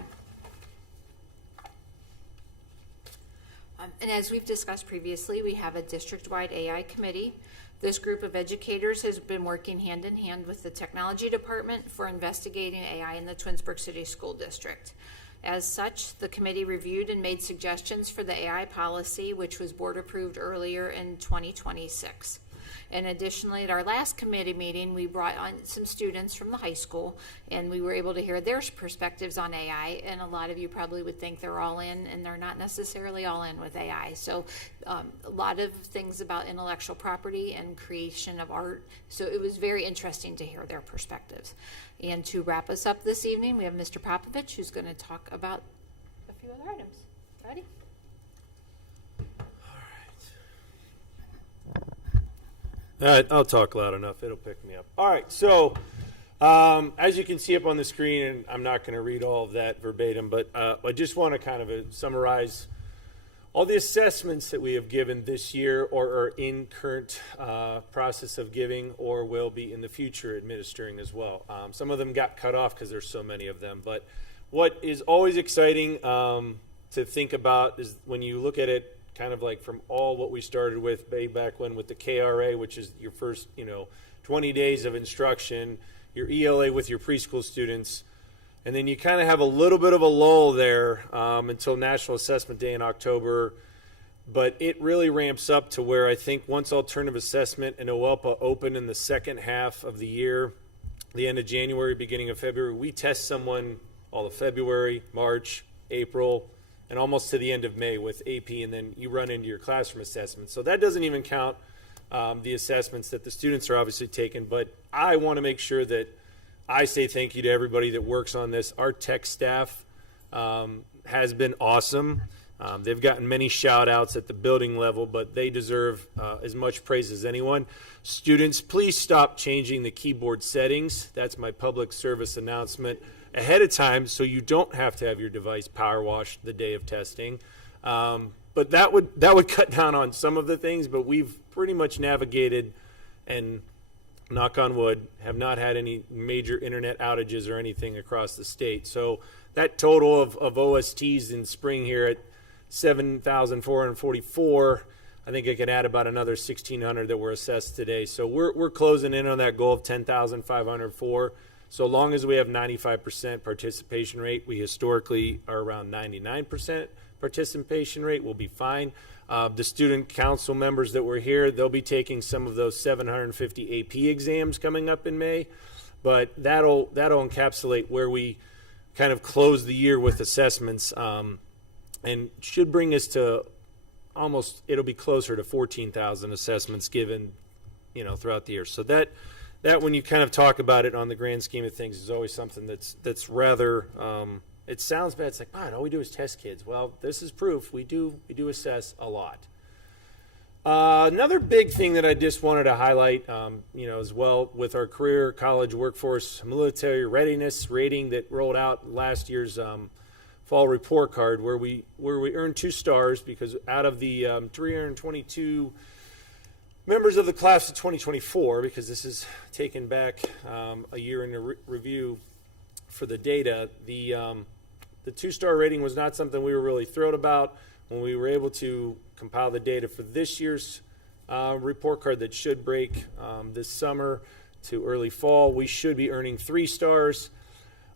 And as we've discussed previously, we have a district-wide AI committee. This group of educators has been working hand in hand with the technology department for investigating AI in the Twinsburg City School District. As such, the committee reviewed and made suggestions for the AI policy, which was board approved earlier in 2026. And additionally, at our last committee meeting, we brought on some students from the high school, and we were able to hear their perspectives on AI. And a lot of you probably would think they're all in, and they're not necessarily all in with AI. So a lot of things about intellectual property and creation of art. So it was very interesting to hear their perspectives. And to wrap us up this evening, we have Mr. Popovich, who's going to talk about a few other items. Ready? I'll talk loud enough. It'll pick me up. All right. So, as you can see up on the screen, and I'm not going to read all of that verbatim, but I just want to kind of summarize all the assessments that we have given this year or are in current process of giving or will be in the future administering as well. Some of them got cut off because there's so many of them. But what is always exciting to think about is when you look at it kind of like from all what we started with way back when with the KRA, which is your first 20 days of instruction, your ELA with your preschool students, and then you kind of have a little bit of a lull there until National Assessment Day in October. But it really ramps up to where I think once alternative assessment and OELPA open in the second half of the year, the end of January, beginning of February, we test someone all of February, March, April, and almost to the end of May with AP, and then you run into your classroom assessments. So that doesn't even count the assessments that the students are obviously taking. But I want to make sure that I say thank you to everybody that works on this. Our tech staff has been awesome. They've gotten many shout outs at the building level, but they deserve as much praise as anyone. Students, please stop changing the keyboard settings. That's my public service announcement ahead of time so you don't have to have your device power washed the day of testing. But that would cut down on some of the things, but we've pretty much navigated and knock on wood, have not had any major internet outages or anything across the state. So that total of OSTs in spring here at 7,444, I think I can add about another 1,600 that were assessed today. So we're closing in on that goal of 10,504. So long as we have 95% participation rate, we historically are around 99% participation rate, we'll be fine. The student council members that were here, they'll be taking some of those 750 AP exams coming up in May, but that'll encapsulate where we kind of close the year with assessments, and should bring us to almost, it'll be closer to 14,000 assessments given, throughout the year. So that when you kind of talk about it on the grand scheme of things is always something that's rather, it sounds bad. It's like, God, all we do is test kids. Well, this is proof. We do assess a lot. Another big thing that I just wanted to highlight, as well with our career, college, workforce, military readiness rating that rolled out last year's fall report card where we earned 2 stars because out of the 322 members of the class of 2024, because this is taken back a year in a review for the data, the 2-star rating was not something we were really thrilled about. When we were able to compile the data for this year's report card that should break this summer to early fall, we should be earning 3 stars.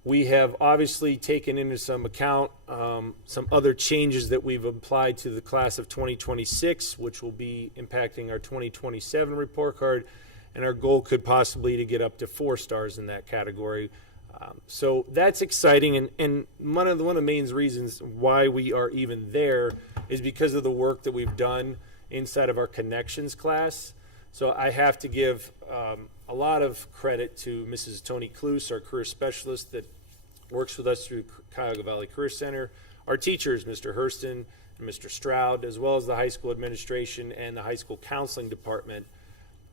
We have obviously taken into some account some other changes that we've applied to the class of 2026, which will be impacting our 2027 report card, and our goal could possibly to get up to 4 stars in that category. So that's exciting, and one of the main reasons why we are even there is because of the work that we've done inside of our connections class. So I have to give a lot of credit to Mrs. Tony Kloos, our career specialist that works with us through Cuyahoga Valley Career Center, our teachers, Mr. Hurston and Mr. Stroud, as well as the high school administration and the high school counseling department.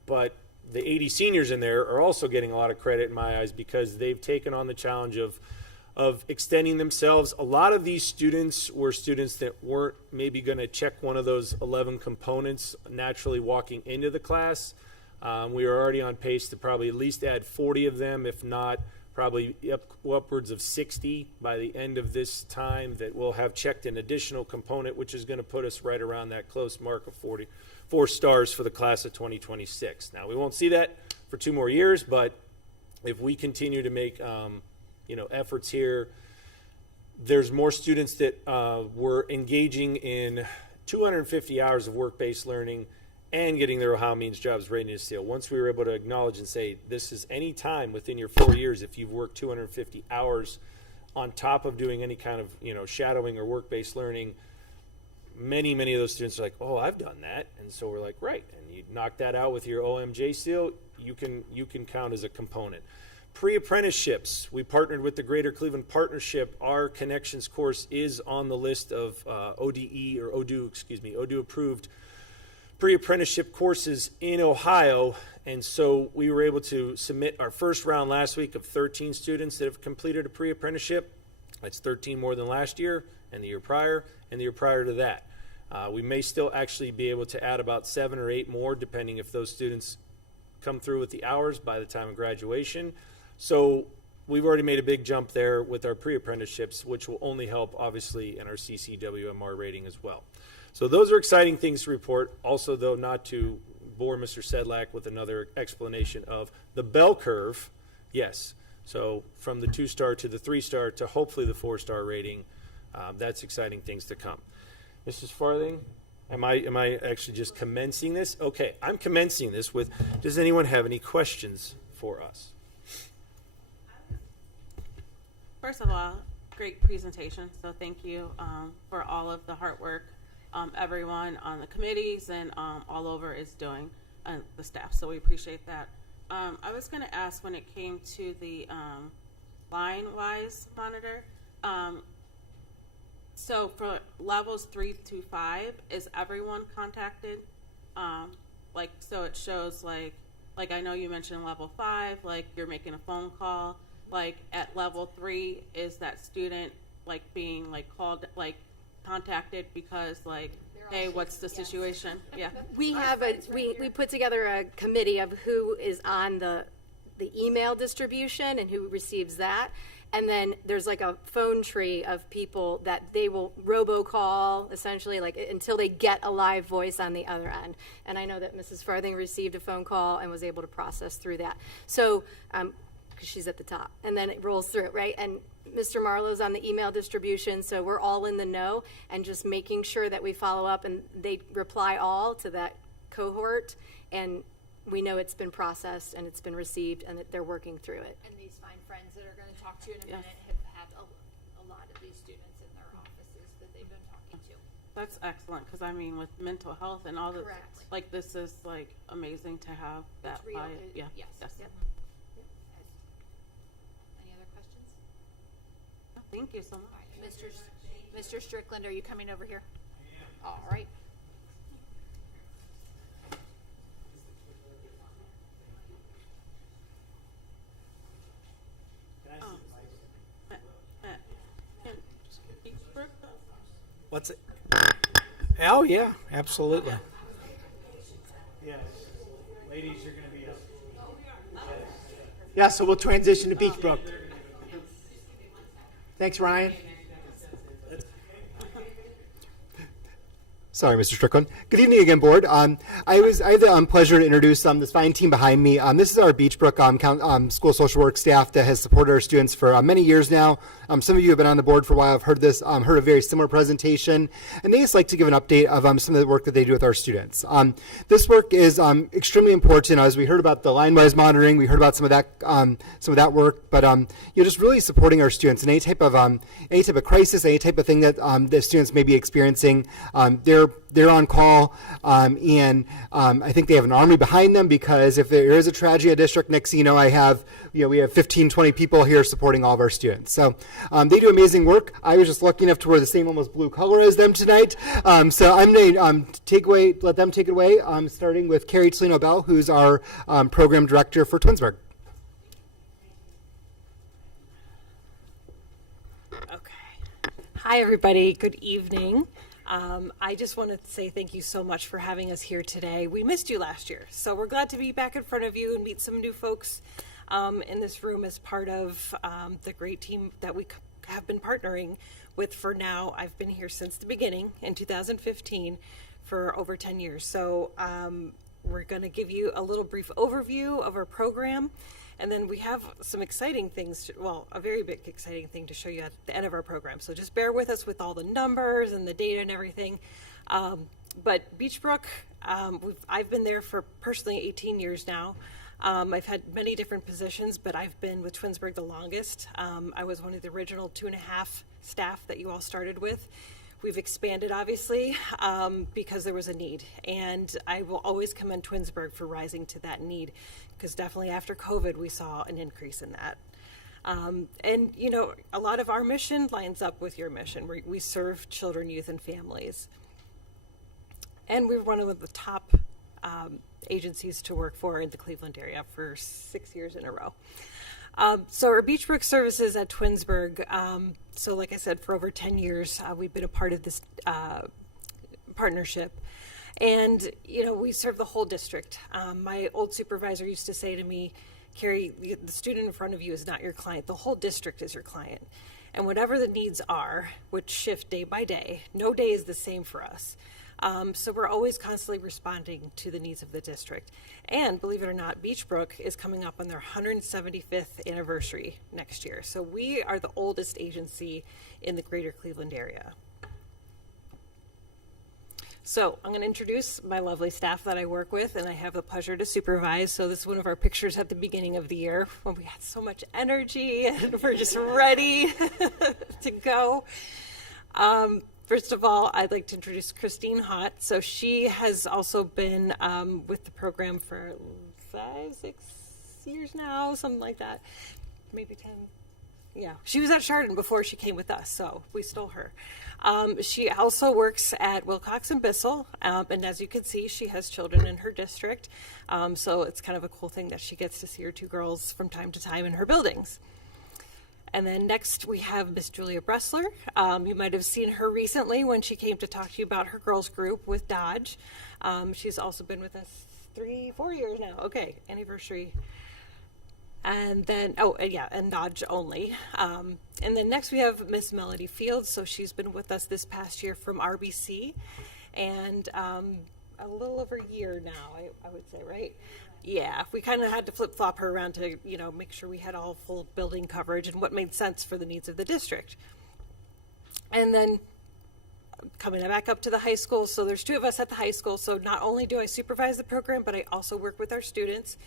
But the 80 seniors in there are also getting a lot of credit in my eyes because they've taken on the challenge of extending themselves. A lot of these students were students that weren't maybe going to check one of those 11 components naturally walking into the class. We are already on pace to probably at least add 40 of them, if not probably upwards of 60 by the end of this time that will have checked an additional component, which is going to put us right around that close mark of 44 stars for the class of 2026. Now, we won't see that for 2 more years, but if we continue to make efforts here, there's more students that were engaging in 250 hours of work-based learning and getting their Ohio Means Jobs Readiness Seal. Once we were able to acknowledge and say, this is any time within your 4 years, if you've worked 250 hours on top of doing any kind of shadowing or work-based learning, many of those students are like, oh, I've done that. And so we're like, right. And you knock that out with your OMJ seal, you can count as a component. Pre-apprenticeships, we partnered with the Greater Cleveland Partnership. Our connections course is on the list of ODU approved pre-apprenticeship courses in Ohio, and so we were able to submit our first round last week of 13 students that have completed a pre-apprenticeship. That's 13 more than last year and the year prior and the year prior to that. We may still actually be able to add about 7 or 8 more depending if those students come through with the hours by the time of graduation. So we've already made a big jump there with our pre-apprenticeships, which will only help obviously in our CCWMR rating as well. So those are exciting things to report. Also, though, not to bore Mr. Sedlak with another explanation of the bell curve. Yes, so from the 2-star to the 3-star to hopefully the 4-star rating, that's exciting things to come. Mrs. Farthing, am I actually just commencing this? Okay, I'm commencing this with, does anyone have any questions for us? First of all, great presentation. So thank you for all of the hard work everyone on the committees and all over is doing, the staff. So we appreciate that. I was going to ask when it came to the line-wise monitor. So for levels 3 to 5, is everyone contacted? So it shows like I know you mentioned level 5, like you're making a phone call. Like at level 3, is that student being called contacted because hey, what's the situation? Yeah. We have we put together a committee of who is on the email distribution and who receives that. And then there's a phone tree of people that they will robocall essentially until they get a live voice on the other end. And I know that Mrs. Farthing received a phone call and was able to process through that. So, because she's at the top, and then it rolls through, right? And Mr. Marlowe's on the email distribution, so we're all in the know and just making sure that we follow up and they reply all to that cohort, and we know it's been processed and it's been received and that they're working through it. And these fine friends that are going to talk to you in a minute have had a lot of these students in their offices that they've been talking to. That's excellent because with mental health and all the Correct. this is amazing to have that. It's real. Yeah. Yes. Yes. Yep. Any other questions? Thank you so much. All right. Mr. Strickland, are you coming over here? All right. What's it? Oh, yeah, absolutely. Yes. Ladies, you're going to be up. Yeah, so we'll transition to Beechbrook. Thanks, Ryan. Sorry, Mr. Strickland. Good evening again, board. I have the pleasure to introduce this fine team behind me. This is our Beechbrook school social work staff that has supported our students for many years now. Some of you have been on the board for a while. I've heard a very similar presentation, and they just like to give an update of some of the work that they do with our students. This work is extremely important. As we heard about the line-wise monitoring, we heard about some of that work, but just really supporting our students in any type of crisis, any type of thing that the students may be experiencing. They're on call, and I think they have an army behind them, because if there is a tragedy in a district, next thing you know, we have 15, 20 people here supporting all of our students. So they do amazing work. I was just lucky enough to wear the same almost blue color as them tonight. So I'm going to let them take it away, starting with Carrie Tolino-Bell, who's our program director for Twinsburg. Okay. Hi, everybody. Good evening. I just want to say thank you so much for having us here today. We missed you last year, so we're glad to be back in front of you and meet some new folks in this room as part of the great team that we have been partnering with for now. I've been here since the beginning in 2015 for over 10 years. So we're going to give you a little brief overview of our program. And then we have some exciting things, a very big exciting thing to show you at the end of our program. So just bear with us with all the numbers and the data and everything. But Beechbrook, I've been there for personally 18 years now. I've had many different positions, but I've been with Twinsburg the longest. I was one of the original 2.5 staff that you all started with. We've expanded, obviously, because there was a need. And I will always commend Twinsburg for rising to that need, because definitely after COVID, we saw an increase in that. And, a lot of our mission lines up with your mission. We serve children, youth, and families. And we're one of the top agencies to work for in the Cleveland area for 6 years in a row. So our Beechbrook services at Twinsburg, so like I said, for over 10 years, we've been a part of this partnership. And, we serve the whole district. My old supervisor used to say to me, Carrie, the student in front of you is not your client. The whole district is your client. And whatever the needs are, which shift day by day, no day is the same for us. So we're always constantly responding to the needs of the district. And believe it or not, Beechbrook is coming up on their 175th anniversary next year. So we are the oldest agency in the greater Cleveland area. So I'm going to introduce my lovely staff that I work with and I have the pleasure to supervise. So this is one of our pictures at the beginning of the year when we had so much energy and we're just ready to go. First of all, I'd like to introduce Christine Hott. So she has also been with the program for 5, 6 years now, something like that, maybe 10. Yeah, she was at Chardon before she came with us, so we stole her. She also works at Wilcox and Bissell, and as you can see, she has children in her district, so it's kind of a cool thing that she gets to see her 2 girls from time to time in her buildings. And then next we have Miss Julia Bressler. You might have seen her recently when she came to talk to you about her girls group with Dodge. She's also been with us 3-4 years now. Okay, anniversary. And then, and Dodge only. And then next we have Miss Melody Fields. So she's been with us this past year from RBC. And a little over a year now, I would say, right? Yeah, we kind of had to flip-flop her around to, make sure we had all full building coverage and what made sense for the needs of the district. And then coming back up to the high school, so there's 2 of us at the high school, so not only do I supervise the program, but I also work with our students.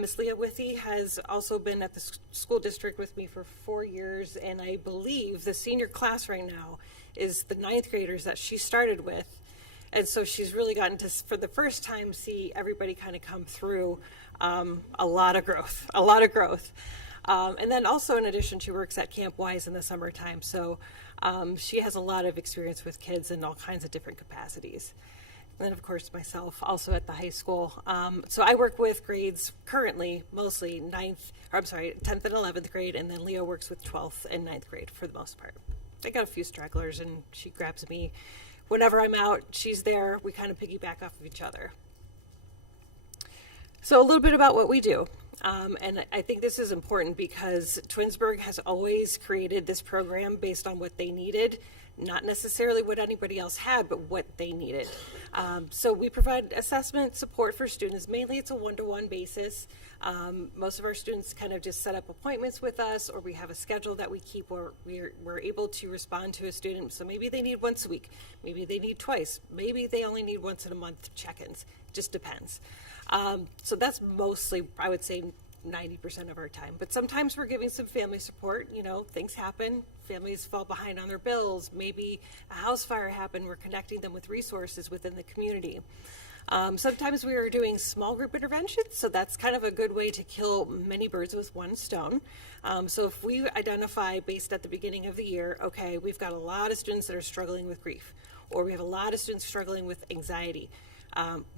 Miss Leah Withy has also been at the school district with me for 4 years, and I believe the senior class right now is the 9th graders that she started with. And so she's really gotten to, for the first time, see everybody kind of come through a lot of growth. And then also, in addition, she works at Camp Wise in the summertime. So she has a lot of experience with kids in all kinds of different capacities. And then, of course, myself, also at the high school. So I work with grades currently, mostly 10th and 11th grade, and then Leo works with 12th and 9th grade for the most part. I got a few stragglers, and she grabs me whenever I'm out. She's there. We kind of piggyback off of each other. So a little bit about what we do. And I think this is important because Twinsburg has always created this program based on what they needed, not necessarily what anybody else had, but what they needed. So we provide assessment support for students. Mainly it's a one-to-one basis. Most of our students kind of just set up appointments with us, or we have a schedule that we keep where we're able to respond to a student. So maybe they need once a week, maybe they need twice, maybe they only need once in a month check-ins. It just depends. So that's mostly, I would say, 90% of our time. But sometimes we're giving some family support. You know, things happen. Families fall behind on their bills. Maybe a house fire happened. We're connecting them with resources within the community. Sometimes we are doing small group interventions, so that's kind of a good way to kill many birds with one stone. So if we identify based at the beginning of the year, okay, we've got a lot of students that are struggling with grief, or we have a lot of students struggling with anxiety,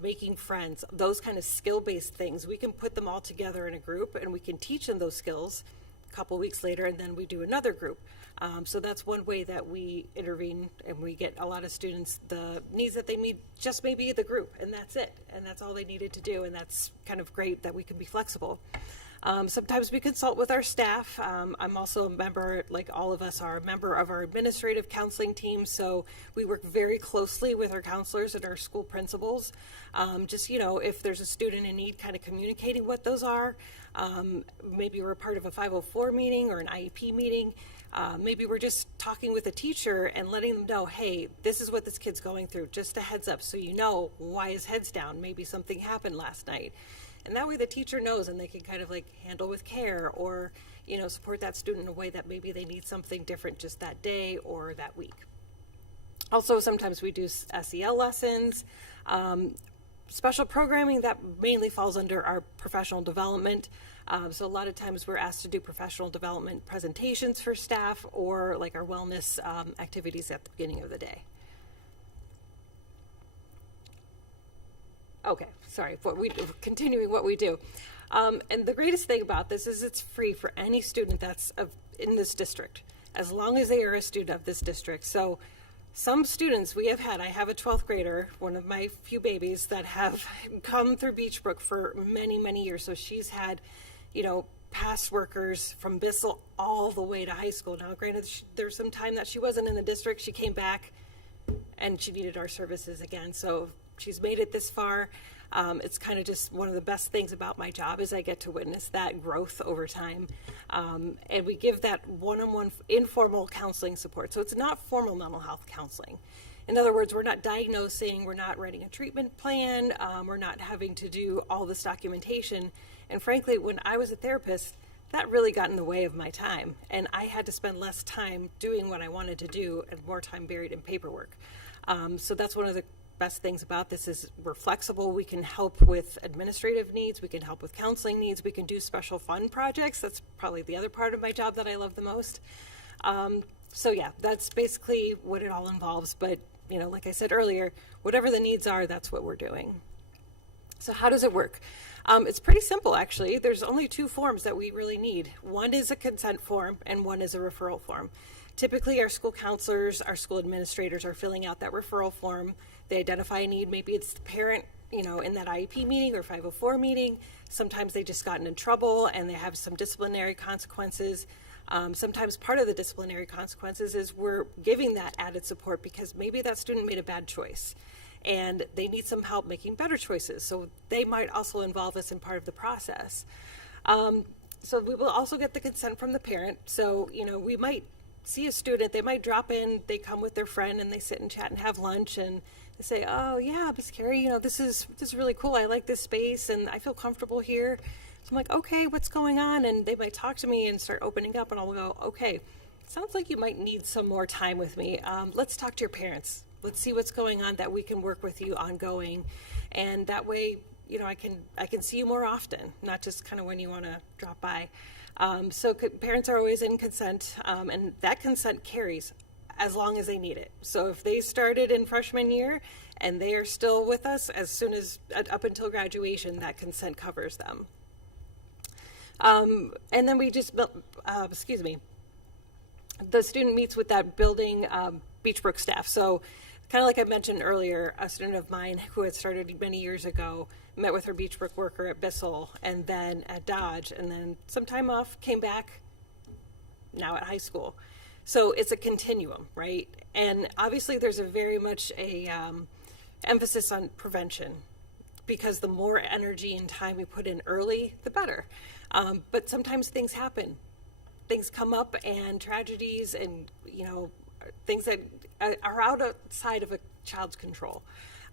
making friends, those kind of skill-based things, we can put them all together in a group and we can teach them those skills a couple weeks later, and then we do another group. So that's one way that we intervene, and we get a lot of students the needs that they need, just maybe the group, and that's it. And that's all they needed to do, and that's kind of great that we can be flexible. Sometimes we consult with our staff. I'm also a member, like all of us are, a member of our administrative counseling team, so we work very closely with our counselors and our school principals. Just, you know, if there's a student in need, kind of communicating what those are. Maybe we're a part of a 504 meeting or an IEP meeting. Maybe we're just talking with a teacher and letting them know, hey, this is what this kid's going through, just a heads up, so you know why his head's down. Maybe something happened last night. And that way the teacher knows, and they can kind of like handle with care, or, you know, support that student in a way that maybe they need something different just that day or that week. Also, sometimes we do SEL lessons, special programming that mainly falls under our professional development. So a lot of times we're asked to do professional development presentations for staff, or like our wellness activities at the beginning of the day. Okay, sorry, continuing what we do. And the greatest thing about this is it's free for any student that's in this district, as long as they are a student of this district. So some students we have had, I have a 12th grader, one of my few babies that have come through Beechbrook for many, many years. So she's had, you know, past workers from Bissell all the way to high school. Now, granted, there's some time that she wasn't in the district. She came back and she needed our services again. So she's made it this far. It's kind of just one of the best things about my job is I get to witness that growth over time. And we give that one-on-one informal counseling support. So it's not formal mental health counseling. In other words, we're not diagnosing, we're not writing a treatment plan, we're not having to do all this documentation. And frankly, when I was a therapist, that really got in the way of my time. And I had to spend less time doing what I wanted to do and more time buried in paperwork. So that's one of the best things about this is we're flexible. We can help with administrative needs. We can help with counseling needs. We can do special fund projects. That's probably the other part of my job that I love the most. So yeah, that's basically what it all involves. But, you know, like I said earlier, whatever the needs are, that's what we're doing. So how does it work? It's pretty simple, actually. There's only two forms that we really need. One is a consent form and one is a referral form. Typically, our school counselors, our school administrators are filling out that referral form. They identify a need. Maybe it's the parent, you know, in that IEP meeting or 504 meeting. Sometimes they just gotten in trouble and they have some disciplinary consequences. Sometimes part of the disciplinary consequences is we're giving that added support because maybe that student made a bad choice and they need some help making better choices. So they might also involve us in part of the process. So we will also get the consent from the parent. So, you know, we might see a student, they might drop in, they come with their friend and they sit and chat and have lunch and they say, oh yeah, Miss Carrie, you know, this is really cool. I like this space and I feel comfortable here. So I'm like, okay, what's going on? And they might talk to me and start opening up and I'll go, okay, sounds like you might need some more time with me. Let's talk to your parents. Let's see what's going on that we can work with you ongoing. And that way, you know, I can see you more often, not just kind of when you want to drop by. So parents are always in consent, and that consent carries as long as they need it. So if they started in freshman year and they are still with us as soon as up until graduation, that consent covers them. And then we just, the student meets with that building Beachbrook staff. So kind of like I mentioned earlier, a student of mine who had started many years ago met with her Beachbrook worker at Bissell and then at Dodge, and then some time off, came back, now at high school. So it's a continuum, right? And obviously there's a very much a emphasis on prevention, because the more energy and time we put in early, the better. But sometimes things happen. Things come up, and tragedies and, things that are outside of a child's control.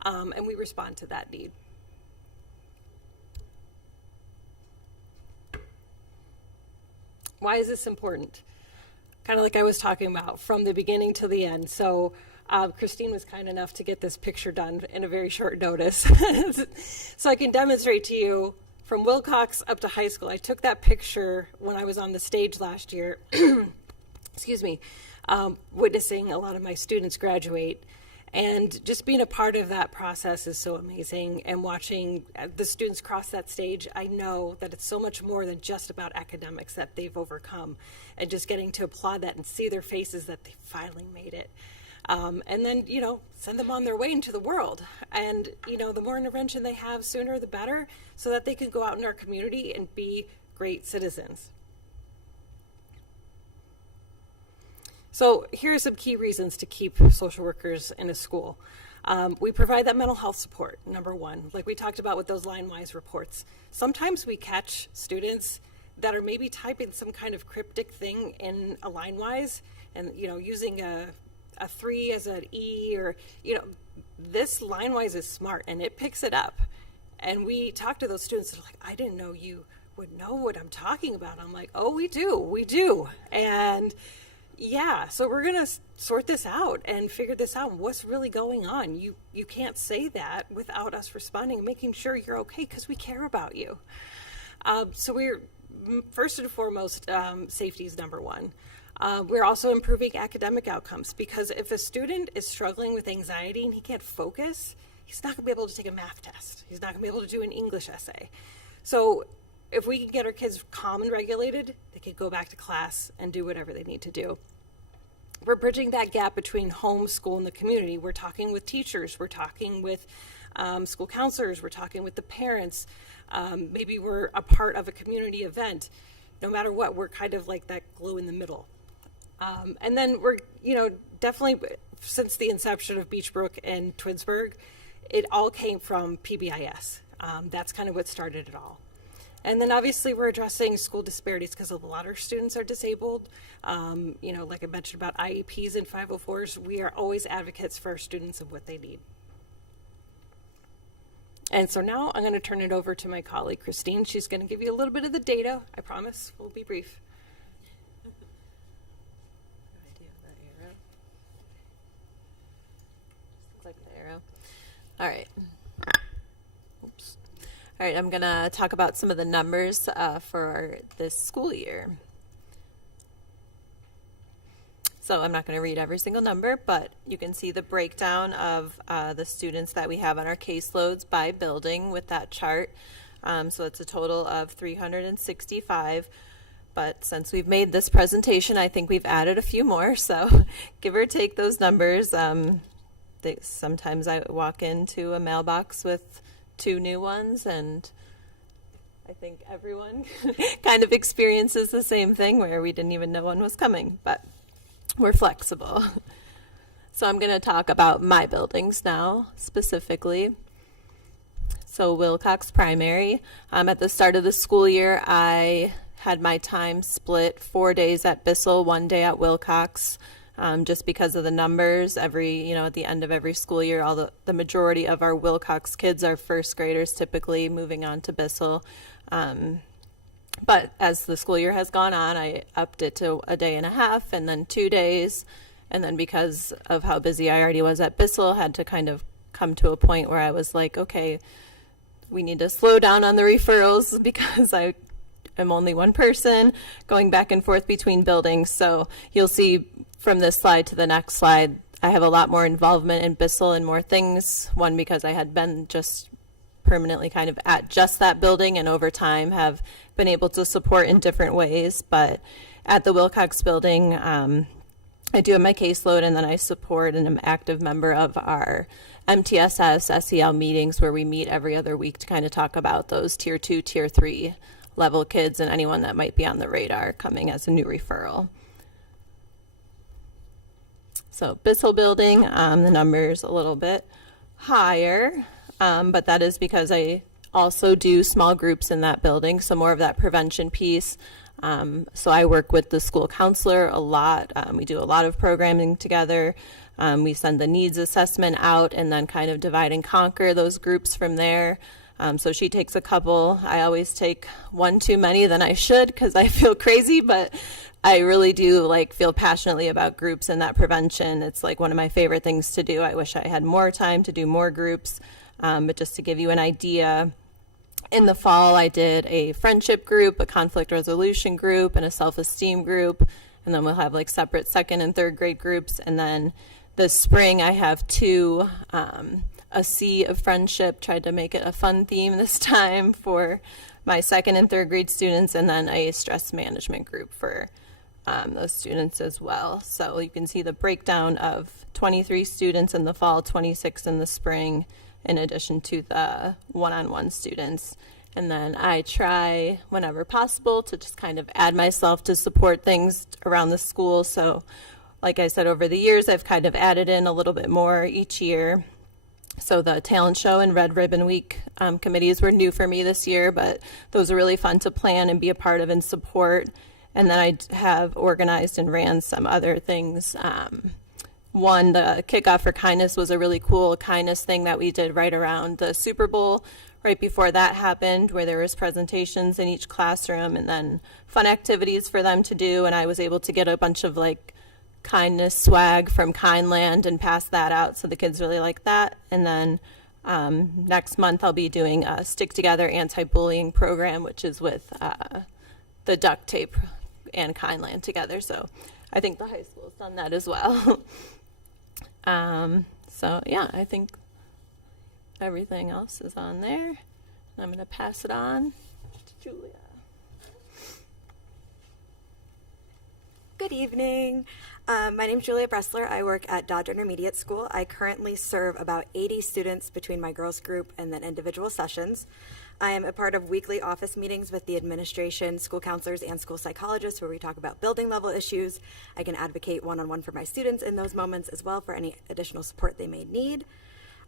And we respond to that need. Why is this important? Kind of like I was talking about, from the beginning to the end. So Christine was kind enough to get this picture done in a very short notice. So I can demonstrate to you from Wilcox up to high school. I took that picture when I was on the stage last year, excuse me, witnessing a lot of my students graduate. And just being a part of that process is so amazing. And watching the students cross that stage, I know that it's so much more than just about academics that they've overcome. And just getting to applaud that and see their faces that they finally made it. And then, send them on their way into the world. And, the more intervention they have sooner, the better, so that they can go out in our community and be great citizens. So here are some key reasons to keep social workers in a school. We provide that mental health support, number one, like we talked about with those line-wise reports. Sometimes we catch students that are maybe typing some kind of cryptic thing in a line-wise and, using a 3 as an E, or, this line-wise is smart and it picks it up. And we talk to those students that are like, I didn't know you would know what I'm talking about. I'm like, oh, we do. And yeah, so we're going to sort this out and figure this out. What's really going on? You can't say that without us responding and making sure you're okay, because we care about you. So we're, first and foremost, safety is number one. We're also improving academic outcomes, because if a student is struggling with anxiety and he can't focus, he's not going to be able to take a math test. He's not going to be able to do an English essay. So if we can get our kids calm and regulated, they can go back to class and do whatever they need to do. We're bridging that gap between home, school, and the community. We're talking with teachers. We're talking with school counselors. We're talking with the parents. Maybe we're a part of a community event. No matter what, we're kind of like that glue in the middle. And then we're, definitely since the inception of Beachbrook and Twinsburg, it all came from PBIS. That's kind of what started it all. And then obviously we're addressing school disparities, because a lot of students are disabled. Like I mentioned about IEPs and 504s, we are always advocates for our students and what they need. And so now I'm going to turn it over to my colleague, Christine. She's going to give you a little bit of the data. I promise we'll be brief. Click the arrow. All right. Oops. All right, I'm going to talk about some of the numbers for this school year. So I'm not going to read every single number, but you can see the breakdown of the students that we have on our caseloads by building with that chart. So it's a total of 365. But since we've made this presentation, I think we've added a few more. So give or take those numbers. Sometimes I walk into a mailbox with 2 new ones, and I think everyone kind of experiences the same thing, where we didn't even know one was coming, but we're flexible. So I'm going to talk about my buildings now, specifically. So Wilcox Primary, at the start of the school year, I had my time split 4 days at Bissell, 1 day at Wilcox. Just because of the numbers, at the end of every school year, the majority of our Wilcox kids are first graders, typically moving on to Bissell. But as the school year has gone on, I upped it to a day and a half, and then 2 days. And then because of how busy I already was at Bissell, had to kind of come to a point where I was like, okay, we need to slow down on the referrals, because I am only one person going back and forth between buildings. So you'll see from this slide to the next slide, I have a lot more involvement in Bissell and more things. One, because I had been just permanently kind of at just that building, and over time have been able to support in different ways. But at the Wilcox building, I do have my caseload, and then I support and am an active member of our MTSS SEL meetings, where we meet every other week to kind of talk about those tier 2, tier 3 level kids and anyone that might be on the radar coming as a new referral. So Bissell building, the number's a little bit higher, but that is because I also do small groups in that building, so more of that prevention piece. So I work with the school counselor a lot. We do a lot of programming together. We send the needs assessment out and then kind of divide and conquer those groups from there. So she takes a couple. I always take one too many than I should because I feel crazy, but I really do feel passionately about groups and that prevention. It's one of my favorite things to do. I wish I had more time to do more groups, but just to give you an idea, in the fall I did a friendship group, a conflict resolution group, and a self-esteem group, and then we'll have separate second and third grade groups. And then this spring I have two, a sea of friendship, tried to make it a fun theme this time for my second and third grade students, and then a stress management group for those students as well. So you can see the breakdown of 23 students in the fall, 26 in the spring, in addition to the one-on-one students. And then I try whenever possible to just kind of add myself to support things around the school. So like I said, over the years I've kind of added in a little bit more each year. So the talent show and Red Ribbon Week committees were new for me this year, but those are really fun to plan and be a part of and support. And then I have organized and ran some other things. One, the Kickoff for Kindness was a really cool kindness thing that we did right around the Super Bowl, right before that happened, where there was presentations in each classroom and then fun activities for them to do. And I was able to get a bunch of kindness swag from Kindland and pass that out, so the kids really like that. And then next month I'll be doing a Stick Together anti-bullying program, which is with the duct tape and Kindland together. So I think the high school's done that as well. So yeah, I think everything else is on there. And I'm going to pass it on to Julia. Good evening. My name is Julia Bressler. I work at Dodge Intermediate School. I currently serve about 80 students between my girls group and then individual sessions. I am a part of weekly office meetings with the administration, school counselors, and school psychologists where we talk about building level issues. I can advocate one-on-one for my students in those moments as well for any additional support they may need.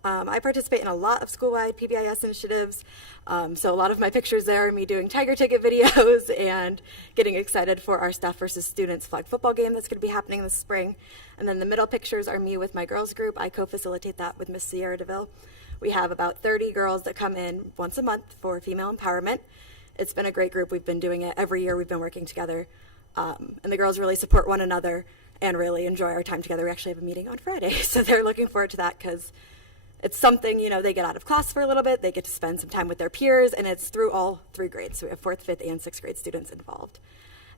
I participate in a lot of school-wide PBIS initiatives, so a lot of my pictures there are me doing tiger ticket videos and getting excited for our staff versus students flag football game that's going to be happening this spring. And then the middle pictures are me with my girls group. I co-facilitate that with Miss Sierra DeVille. We have about 30 girls that come in once a month for female empowerment. It's been a great group. We've been doing it every year. We've been working together, and the girls really support one another and really enjoy our time together. We actually have a meeting on Friday, so they're looking forward to that because it's something, they get out of class for a little bit, they get to spend some time with their peers, and it's through all 3 grades. So we have 4th, 5th, and 6th grade students involved.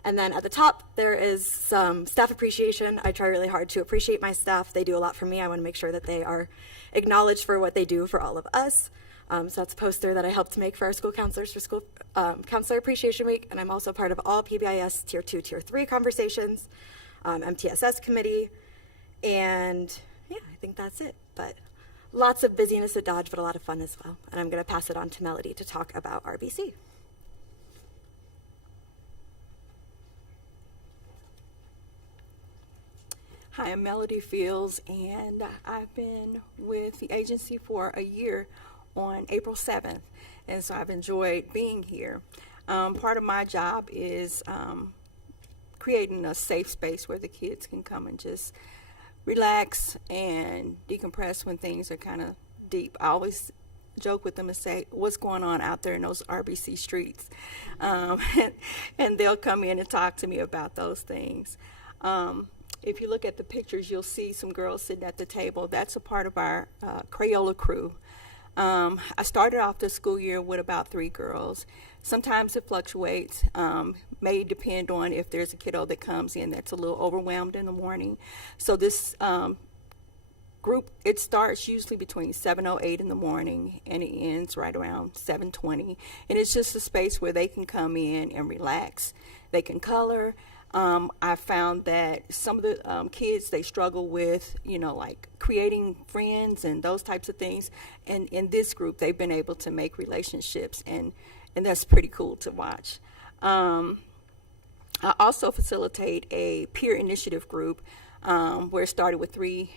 And then at the top, there is some staff appreciation. I try really hard to appreciate my staff. They do a lot for me. I want to make sure that they are acknowledged for what they do for all of us. So that's a poster that I helped make for our school counselors for School Counselor Appreciation Week. And I'm also part of all PBIS Tier 2, Tier 3 conversations, MTSS committee. And yeah, I think that's it. But lots of busyness at Dodge, but a lot of fun as well. And I'm going to pass it on to Melody to talk about RBC. Hi, I'm Melody Fields, and I've been with the agency for a year on April 7th, and so I've enjoyed being here. Part of my job is creating a safe space where the kids can come and just relax and decompress when things are kind of deep. I always joke with them and say, what's going on out there in those RBC streets? And they'll come in and talk to me about those things. If you look at the pictures, you'll see some girls sitting at the table. That's a part of our Crayola crew. I started off the school year with about 3 girls. Sometimes it fluctuates. May depend on if there's a kiddo that comes in that's a little overwhelmed in the morning. So this group, it starts usually between 7:08 in the morning and it ends right around 7:20. And it's just a space where they can come in and relax. They can color. I found that some of the kids, they struggle with, like creating friends and those types of things. And in this group, they've been able to make relationships, and that's pretty cool to watch. I also facilitate a peer initiative group where it started with 3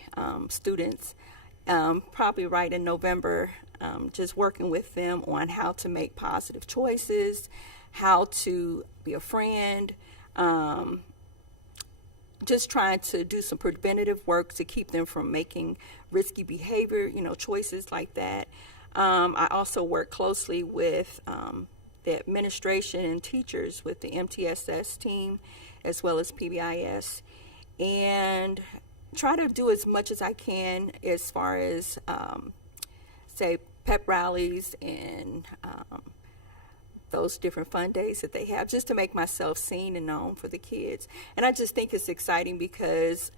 students, probably right in November, just working with them on how to make positive choices, how to be a friend, just trying to do some preventative work to keep them from making risky behavior, choices like that. I also work closely with the administration and teachers with the MTSS team as well as PBIS, and try to do as much as I can as far as, say, pep rallies and those different fun days that they have, just to make myself seen and known for the kids. And I just think it's exciting because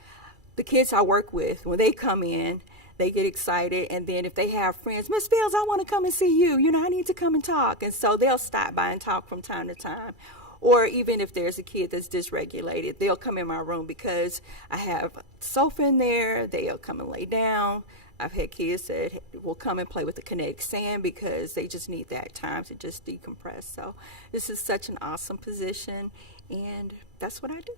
the kids I work with, when they come in, they get excited, and then if they have friends, Miss Fields, I want to come and see you. I need to come and talk. And so they'll stop by and talk from time to time. Or even if there's a kid that's dysregulated, they'll come in my room because I have a sofa in there. They'll come and lay down. I've had kids that will come and play with the kinetic sand because they just need that time to just decompress. So this is such an awesome position, and that's what I do.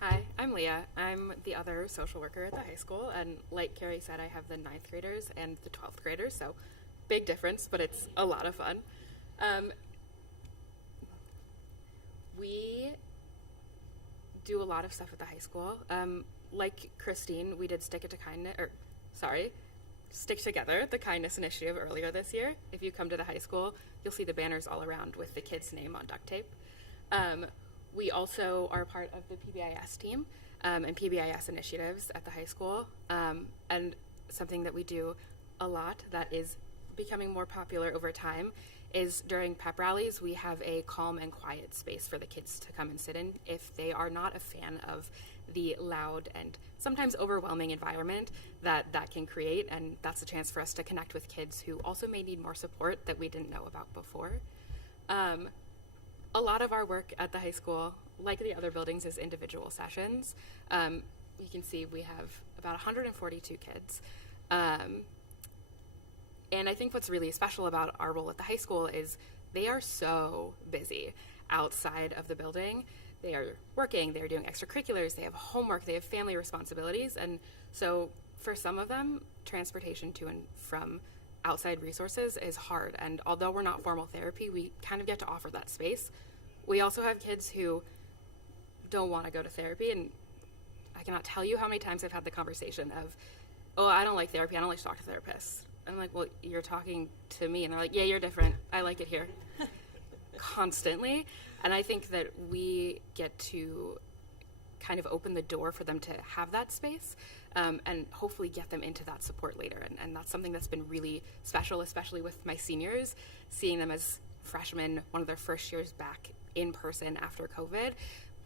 Hi, I'm Leah. I'm the other social worker at the high school, and like Carrie said, I have the 9th graders and the 12th graders, so big difference, but it's a lot of fun. We do a lot of stuff at the high school. Like Christine, we did Stick Together, the Kindness Initiative earlier this year. If you come to the high school, you'll see the banners all around with the kid's name on duct tape. We also are part of the PBIS team and PBIS initiatives at the high school. And something that we do a lot that is becoming more popular over time is during pep rallies, we have a calm and quiet space for the kids to come and sit in if they are not a fan of the loud and sometimes overwhelming environment that can create. And that's a chance for us to connect with kids who also may need more support that we didn't know about before. A lot of our work at the high school, like the other buildings, is individual sessions. You can see we have about 142 kids. And I think what's really special about our role at the high school is they are so busy outside of the building. They are working, they're doing extracurriculars, they have homework, they have family responsibilities. And so for some of them, transportation to and from outside resources is hard. And although we're not formal therapy, we kind of get to offer that space. We also have kids who don't want to go to therapy. And I cannot tell you how many times I've had the conversation of, oh, I don't like therapy, I don't like to talk to therapists. I'm like, well, you're talking to me. And they're like, yeah, you're different. I like it here. Constantly. And I think that we get to kind of open the door for them to have that space and hopefully get them into that support later. And that's something that's been really special, especially with my seniors, seeing them as freshmen, one of their first years back in person after COVID,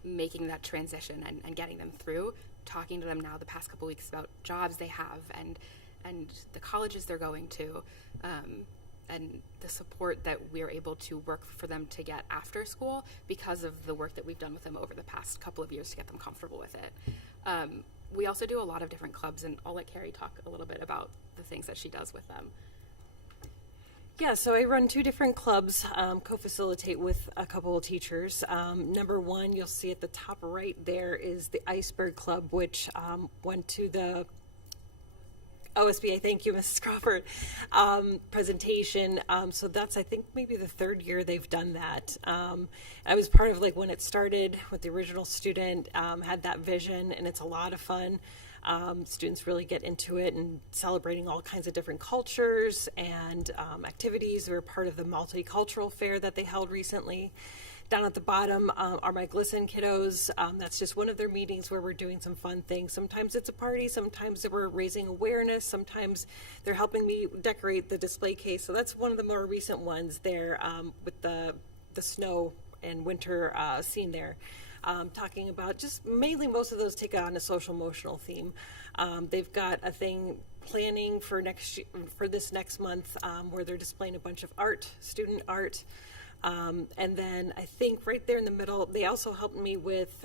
making that transition and getting them through, talking to them now the past couple weeks about jobs they have and the colleges they're going to, and the support that we're able to work for them to get after school because of the work that we've done with them over the past couple of years to get them comfortable with it. We also do a lot of different clubs, and I'll let Carrie talk a little bit about the things that she does with them. Yeah, so I run 2 different clubs, co-facilitate with a couple of teachers. Number 1, you'll see at the top right there is the Iceberg Club, which went to the OSBA, thank you, Mrs. Crawford, presentation. So that's, I think, maybe the 3rd year they've done that. I was part of when it started with the original student, had that vision, and it's a lot of fun. Students really get into it and celebrating all kinds of different cultures and activities. We're part of the multicultural fair that they held recently. Down at the bottom are my Glisten kiddos. That's just one of their meetings where we're doing some fun things. Sometimes it's a party, sometimes we're raising awareness, sometimes they're helping me decorate the display case. So that's one of the more recent ones there with the snow and winter scene there. Talking about just mainly most of those take on a social emotional theme. They've got a thing planning for this next month where they're displaying a bunch of art, student art. And then I think right there in the middle, they also helped me with,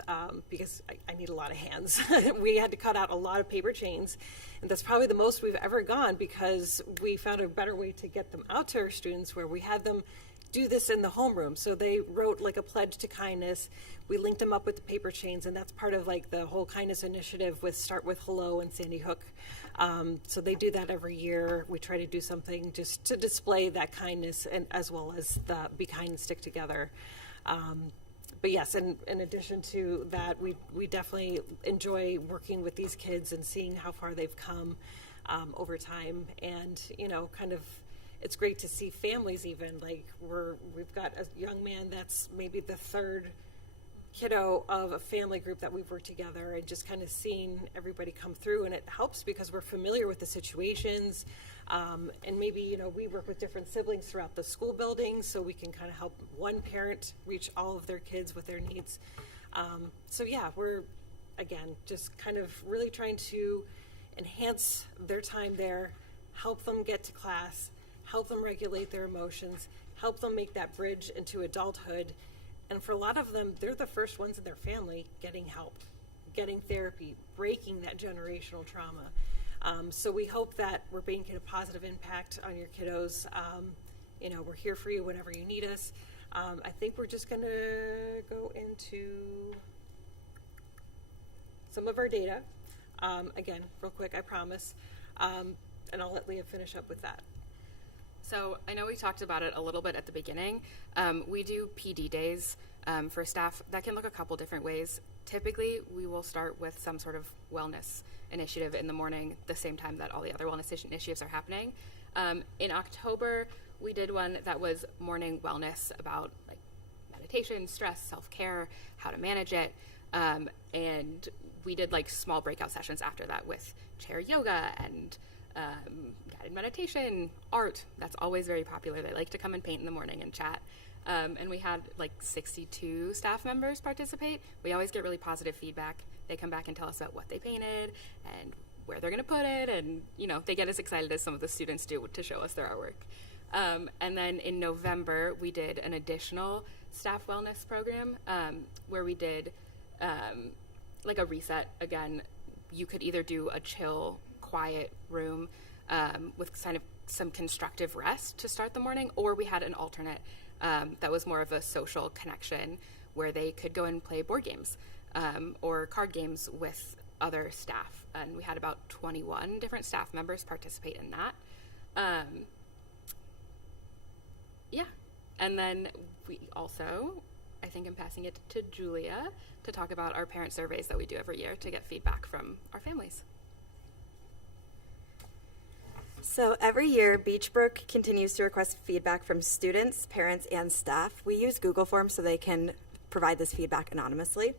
because I need a lot of hands, we had to cut out a lot of paper chains. And that's probably the most we've ever gone because we found a better way to get them out to our students where we had them do this in the homeroom. So they wrote like a pledge to kindness. We linked them up with the paper chains, and that's part of like the whole kindness initiative with Start With Hello and Sandy Hook. So they do that every year. We try to do something just to display that kindness, and as well as the Be Kind and Stick Together. But yes, and in addition to that, we definitely enjoy working with these kids and seeing how far they've come over time. And, you know, kind of, it's great to see families even, like we've got a young man that's maybe the third kiddo of a family group that we've worked together, and just kind of seeing everybody come through. And it helps because we're familiar with the situations, and maybe, you know, we work with different siblings throughout the school building, so we can kind of help one parent reach all of their kids with their needs. So yeah, we're, again, just kind of really trying to enhance their time there, help them get to class, help them regulate their emotions, help them make that bridge into adulthood. And for a lot of them, they're the first ones in their family getting help, getting therapy, breaking that generational trauma. So we hope that we're making a positive impact on your kiddos. You know, we're here for you whenever you need us. I think we're just going to go into some of our data. Again, real quick, I promise. And I'll let Leah finish up with that. So I know we talked about it a little bit at the beginning. We do PD days for staff. That can look a couple different ways. Typically, we will start with some sort of wellness initiative in the morning, the same time that all the other wellness initiatives are happening. In October, we did one that was morning wellness about like meditation, stress, self-care, how to manage it. And we did like small breakout sessions after that with chair yoga and guided meditation, art. That's always very popular. They like to come and paint in the morning and chat. And we had like 62 staff members participate. We always get really positive feedback. They come back and tell us about what they painted and where they're going to put it. And, you know, they get as excited as some of the students do to show us their artwork. And then in November, we did an additional staff wellness program where we did like a reset. Again, you could either do a chill, quiet room with kind of some constructive rest to start the morning, or we had an alternate that was more of a social connection where they could go and play board games or card games with other staff. And we had about 21 different staff members participate in that. Yeah. And then we also, I think I'm passing it to Julia to talk about our parent surveys that we do every year to get feedback from our families. So every year, Beachbrook continues to request feedback from students, parents, and staff. We use Google Forms so they can provide this feedback anonymously.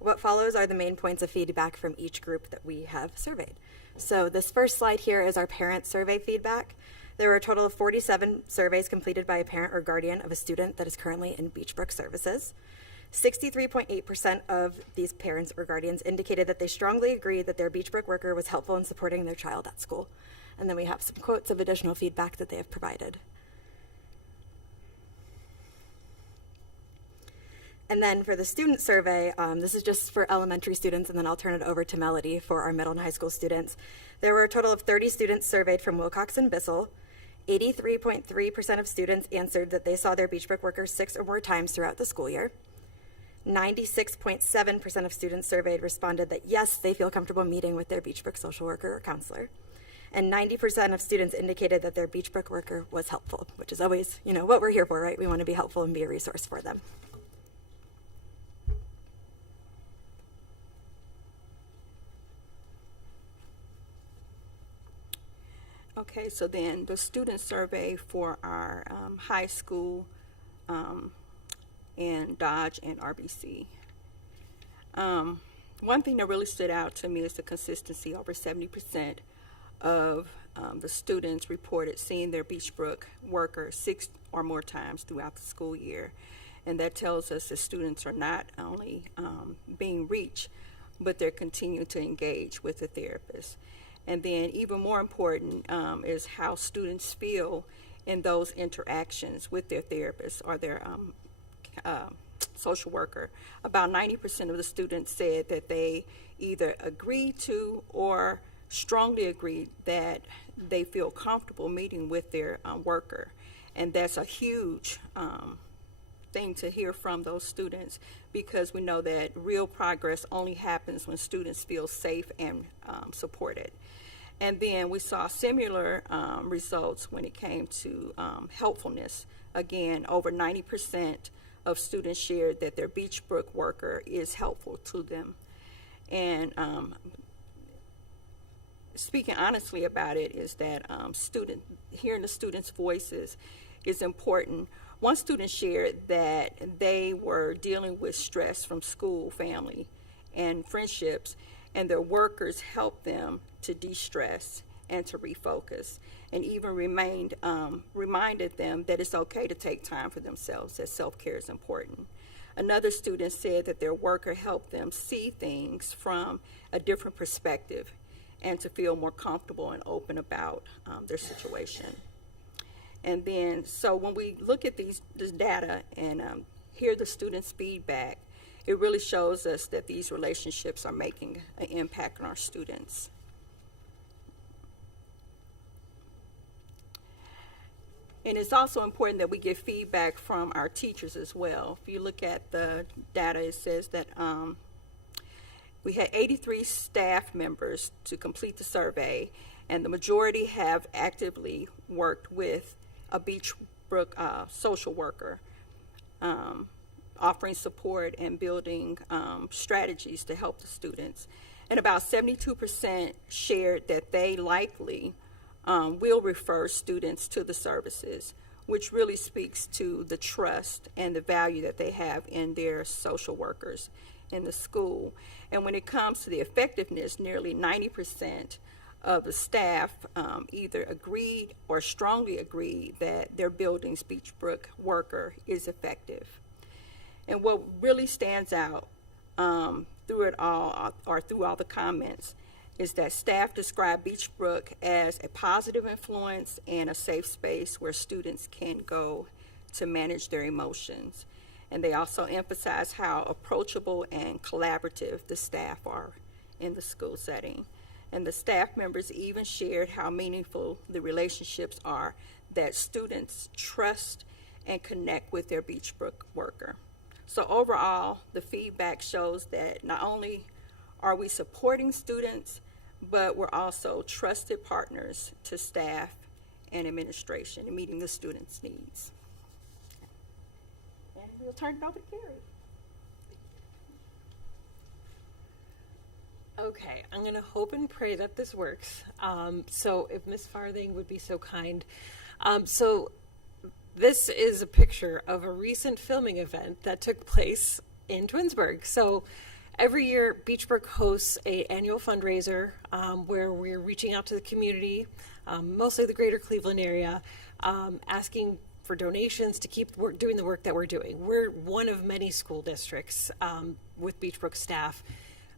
What follows are the main points of feedback from each group that we have surveyed. So this first slide here is our parent survey feedback. There were a total of 47 surveys completed by a parent or guardian of a student that is currently in Beachbrook services. 63.8% of these parents or guardians indicated that they strongly agreed that their Beachbrook worker was helpful in supporting their child at school. And then we have some quotes of additional feedback that they have provided. And then for the student survey, this is just for elementary students, and then I'll turn it over to Melody for our middle and high school students. There were a total of 30 students surveyed from Wilcox and Bissell. 83.3% of students answered that they saw their Beachbrook worker 6 or more times throughout the school year. 96.7% of students surveyed responded that yes, they feel comfortable meeting with their Beachbrook social worker or counselor. And 90% of students indicated that their Beachbrook worker was helpful, which is always, you know, what we're here for, right? We want to be helpful and be a resource for them. Okay, so then the student survey for our high school and Dodge and RBC. One thing that really stood out to me is the consistency. Over 70% of the students reported seeing their Beachbrook worker 6 or more times throughout the school year. And that tells us that students are not only being reached, but they're continuing to engage with the therapist. And then even more important is how students feel in those interactions with their therapist or their social worker. About 90% of the students said that they either agree to or strongly agree that they feel comfortable meeting with their worker. And that's a huge thing to hear from those students, because we know that real progress only happens when students feel safe and supported. And then we saw similar results when it came to helpfulness. Again, over 90% of students shared that their Beachbrook worker is helpful to them. And speaking honestly about it is that hearing the students' voices is important. One student shared that they were dealing with stress from school, family, and friendships, and their workers helped them to de-stress and to refocus, and even reminded them that it's okay to take time for themselves, that self-care is important. Another student said that their worker helped them see things from a different perspective and to feel more comfortable and open about their situation. And then, so when we look at this data and hear the students' feedback, it really shows us that these relationships are making an impact on our students. And it's also important that we get feedback from our teachers as well. If you look at the data, it says that we had 83 staff members to complete the survey, and the majority have actively worked with a Beachbrook social worker, offering support and building strategies to help the students. And about 72% shared that they likely will refer students to the services, which really speaks to the trust and the value that they have in their social workers in the school. And when it comes to the effectiveness, nearly 90% of the staff either agreed or strongly agreed that their building's Beachbrook worker is effective. And what really stands out through it all, or through all the comments, is that staff describe Beachbrook as a positive influence and a safe space where students can go to manage their emotions. And they also emphasize how approachable and collaborative the staff are in the school setting. And the staff members even shared how meaningful the relationships are that students trust and connect with their Beachbrook worker. So overall, the feedback shows that not only are we supporting students, but we're also trusted partners to staff and administration in meeting the students' needs. And we'll turn it over to Carrie. Okay, I'm going to hope and pray that this works. So if Ms. Farthing would be so kind. So this is a picture of a recent filming event that took place in Twinsburg. So every year, Beachbrook hosts an annual fundraiser where we're reaching out to the community, mostly the greater Cleveland area, asking for donations to keep doing the work that we're doing. We're one of many school districts with Beachbrook staff.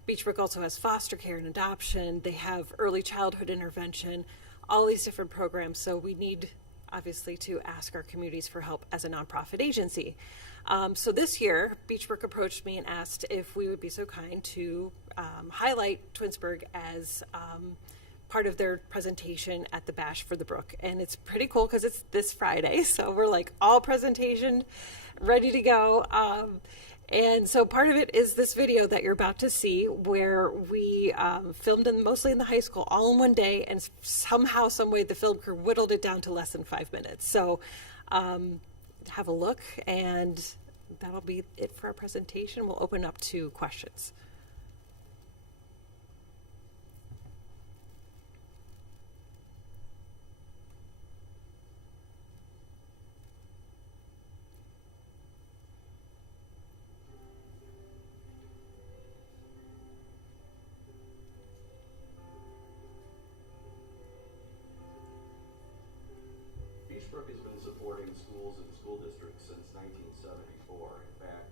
Beachbrook also has foster care and adoption. They have early childhood intervention, all these different programs. So we need, obviously, to ask our communities for help as a nonprofit agency. So this year, Beachbrook approached me and asked if we would be so kind to highlight Twinsburg as part of their presentation at the Bash for the Brook. And it's pretty cool because it's this Friday. So we're like all presentation ready to go. And so part of it is this video that you're about to see where we filmed mostly in the high school all in one day, and somehow, some way the film crew whittled it down to less than 5 minutes. So have a look, and that'll be it for our presentation. We'll open up to questions. Beechbrook has been supporting schools and school districts since 1974. In fact,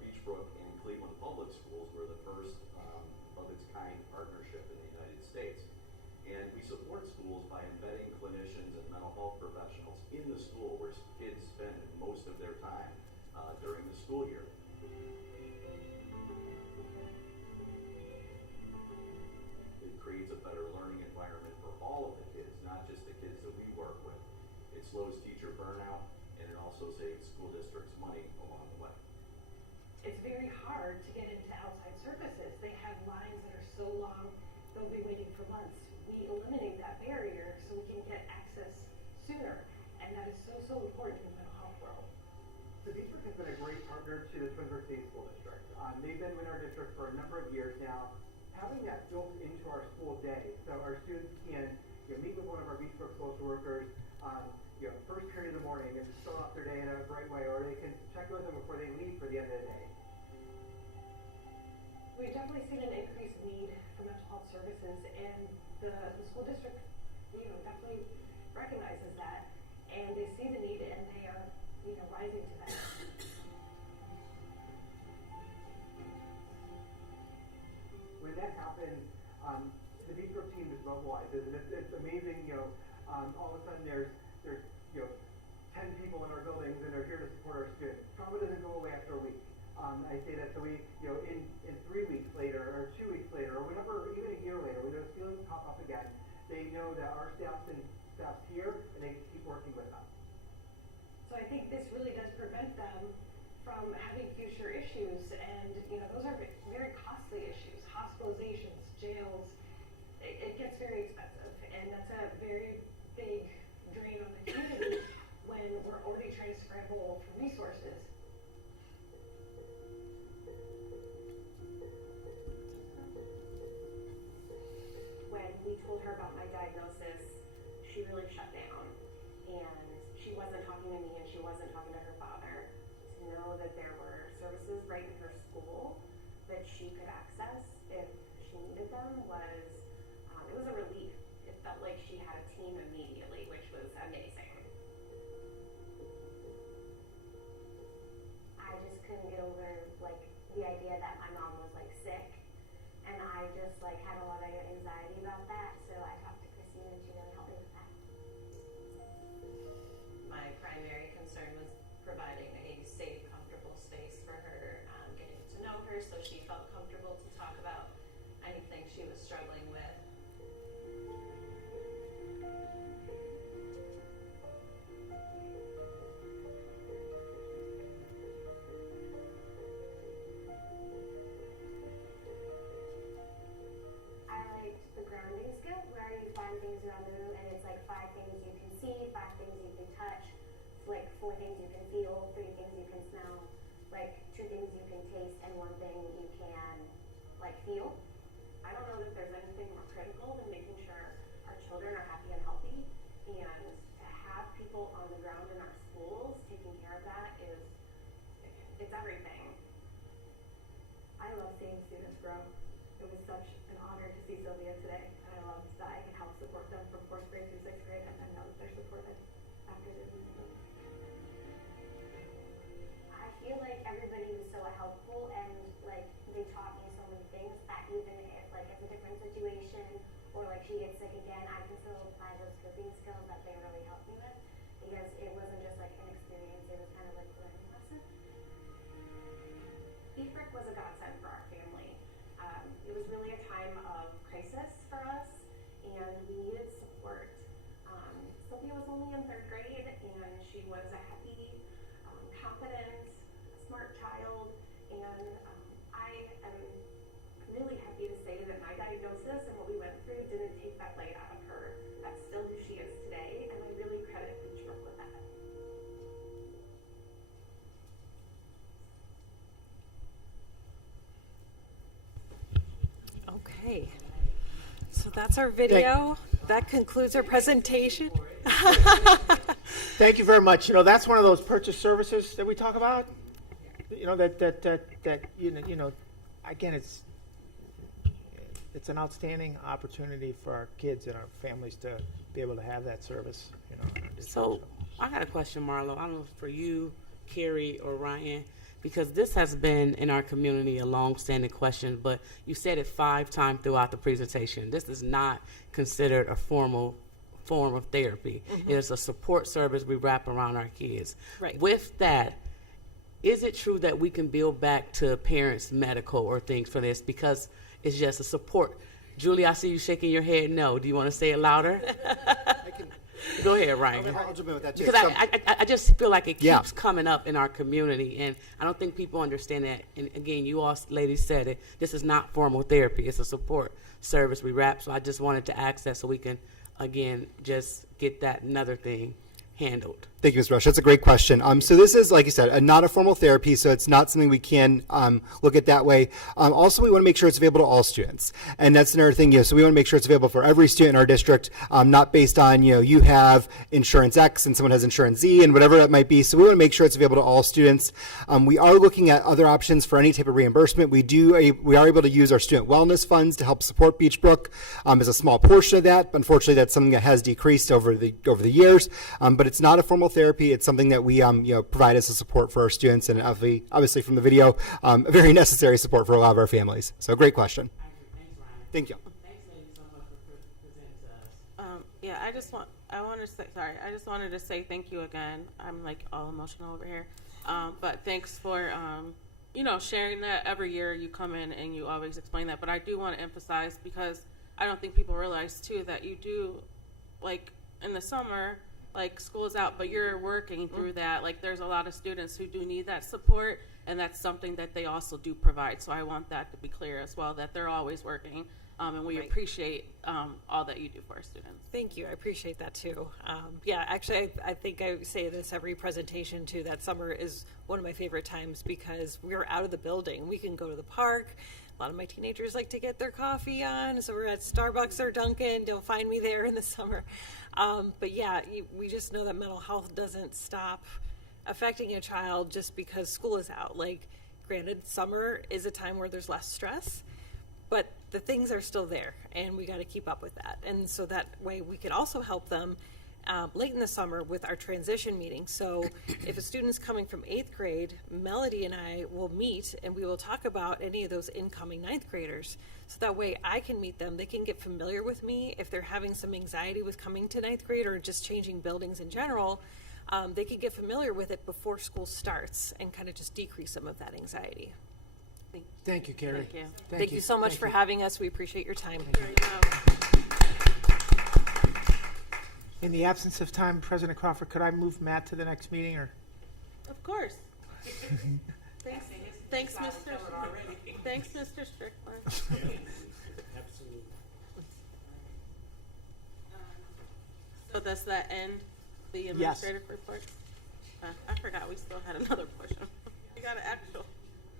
Beechbrook and Cleveland Public Schools were the first of its kind partnership in the United States. And we support schools by embedding clinicians and mental health professionals in the school where kids spend most of their time during the school year. It creates a better learning environment for all of the kids, not just the kids that we work with. It slows teacher burnout, and it also saves school districts money along the way. It's very hard to get into outside services. They have lines that are so long, they'll be waiting for months. We eliminate that barrier so we can get access sooner, and that is so, so important in the mental health world. So Twinsburg has been a great partner to the Twinsburg City School District. They've been in our district for a number of years now. Having that built into our school day, so our students can meet with one of our Beechbrook social workers first period of the morning and start off their day in a great way, or they can check with them before they leave for the end of the day. We've definitely seen an increased need for mental health services, and the school district, definitely recognizes that, and they see the need, and they are, rising to that. When that happens, the Beechbrook team is mobilizes, and it's amazing. All of a sudden there's 10 people in our buildings, and they're here to support our students. Trauma doesn't go away after a week. I say that so we, in 3 weeks later, or 2 weeks later, or whenever, even a year later, when those feelings pop up again, they know that our staff's here, and they keep working with us. So I think this really does prevent them from having future issues, and those are very costly issues. Hospitalizations, jails, it gets very expensive, and that's a very big drain on the community when we're already trying to scramble for resources. When we told her about my diagnosis, she really shut down, and she wasn't talking to me, and she wasn't talking to her father. To know that there were services right in her school that she could access if she needed them was, it was a relief. It felt like she had a team immediately, which was amazing. I just couldn't get over the idea that my mom was sick, and I just had a lot of anxiety about that. So I talked to Christine, and she really helped me with that. My primary concern was providing a safe, comfortable space for her, getting to know her so she felt comfortable to talk about anything she was struggling with. I liked the grounding skill where you find things around the room, and it's 5 things you can see, 5 things you can touch, 4 things you can feel, 3 things you can smell, 2 things you can taste, and 1 thing you can feel. I don't know that there's anything more critical than making sure our children are happy and healthy, and to have people on the ground in our schools taking care of that it's everything. I love seeing students grow. It was such an honor to see Sylvia today, and I love that I can help support them from 4th grade through 6th grade, and I know that they're supported after their movement. I feel like everybody was so helpful, and they taught me so many things that even if it's a different situation or she gets sick again, I can still apply those coping skills that they really helped me with, because it wasn't just an experience, it was kind of a learning lesson. Beechbrook was a godsend for our family. It was really a time of crisis for us, and we needed support. Sylvia was only in 3rd grade, and she was a happy, confident, smart child, and I am really happy to say that my diagnosis and what we went through didn't take that light out of her. That's still who she is today, and I really credit Beechbrook with that. Okay. So that's our video. That concludes our presentation. Thank you very much. That's one of those purchase services that we talk about. Again, it's an outstanding opportunity for our kids and our families to be able to have that service. So I got a question, Marlo. I don't know if for you, Carrie, or Ryan, because this has been in our community a long-standing question, but you said it 5 times throughout the presentation. This is not considered a formal form of therapy. Mm-hmm. It is a support service we wrap around our kids. Right. With that, is it true that we can build back to parents' medical or things for this because it's just a support? Julie, I see you shaking your head no. Do you want to say it louder? Go ahead, Ryan. I'll jump in with that too. Because So- I just feel like it keeps Yeah. coming up in our community, and I don't think people understand that. And again, you all ladies said it. This is not formal therapy. It's a support service we wrap. So I just wanted to ask that so we can, again, just get that another thing handled. Thank you, Ms. Rush. That's a great question. So this is, like you said, not a formal therapy, so it's not something we can look at that way. Also, we want to make sure it's available to all students, and that's another thing. So we want to make sure it's available for every student in our district, not based on you have insurance X and someone has insurance Z and whatever that might be. So we want to make sure it's available to all students. We are looking at other options for any type of reimbursement. We are able to use our student wellness funds to help support Beachbrook as a small portion of that. But unfortunately, that's something that has decreased over the years. But it's not a formal therapy. It's something that we provide as a support for our students, and obviously from the video, a very necessary support for a lot of our families. So great question. Thank you. Yeah, I just wanted to say thank you again. I'm like all emotional over here. But thanks for, sharing that. Every year you come in and you always explain that. But I do want to emphasize, because I don't think people realize too, that you do, like in the summer, like school is out, but you're working through that. Like there's a lot of students who do need that support, and that's something that they also do provide. So I want that to be clear as well, that they're always working. And we appreciate all that you do for our students. Thank you. I appreciate that too. Actually, I think I say this every presentation too, that summer is one of my favorite times because we're out of the building. We can go to the park. A lot of my teenagers like to get their coffee on, so we're at Starbucks or Dunkin'. Don't find me there in the summer. We just know that mental health doesn't stop affecting a child just because school is out. Like, granted, summer is a time where there's less stress, but the things are still there, and we got to keep up with that. And so that way we could also help them late in the summer with our transition meeting. So if a student's coming from 8th grade, Melody and I will meet and we will talk about any of those incoming 9th graders. So that way I can meet them. They can get familiar with me. If they're having some anxiety with coming to 9th grade or just changing buildings in general, they can get familiar with it before school starts and kind of just decrease some of that anxiety. Thank you, Carrie. Thank you. Thank you so much for having us. We appreciate your time. In the absence of time, President Crawford, could I move Matt to the next meeting, or? Of course. Thanks, Mr. Strickland. So does that end the administrative report? I forgot we still had another portion. We got an actual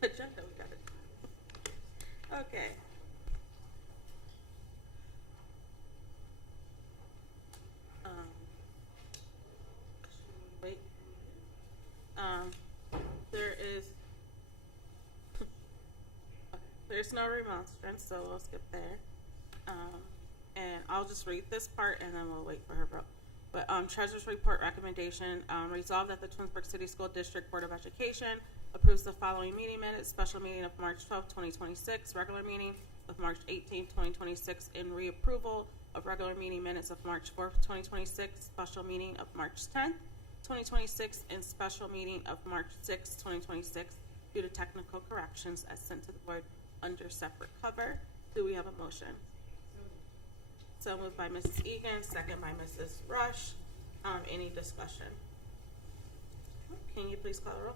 agenda. We got it. Okay. Wait. There's no remonstrance, so we'll skip there. And I'll just read this part and then we'll wait for her vote. But Treasurer's Report recommendation, resolved that the Twinsburg City School District Board of Education approves the following meeting minutes: special meeting of March 12, 2026, regular meeting of March 18, 2026, and reapproval of regular meeting minutes of March 4, 2026, special meeting of March 10, 2026, and special meeting of March 6, 2026, due to technical corrections as sent to the board under separate cover. Do we have a motion? So moved by Mrs. Egan, second by Mrs. Rush. Any discussion? Can you please call the roll?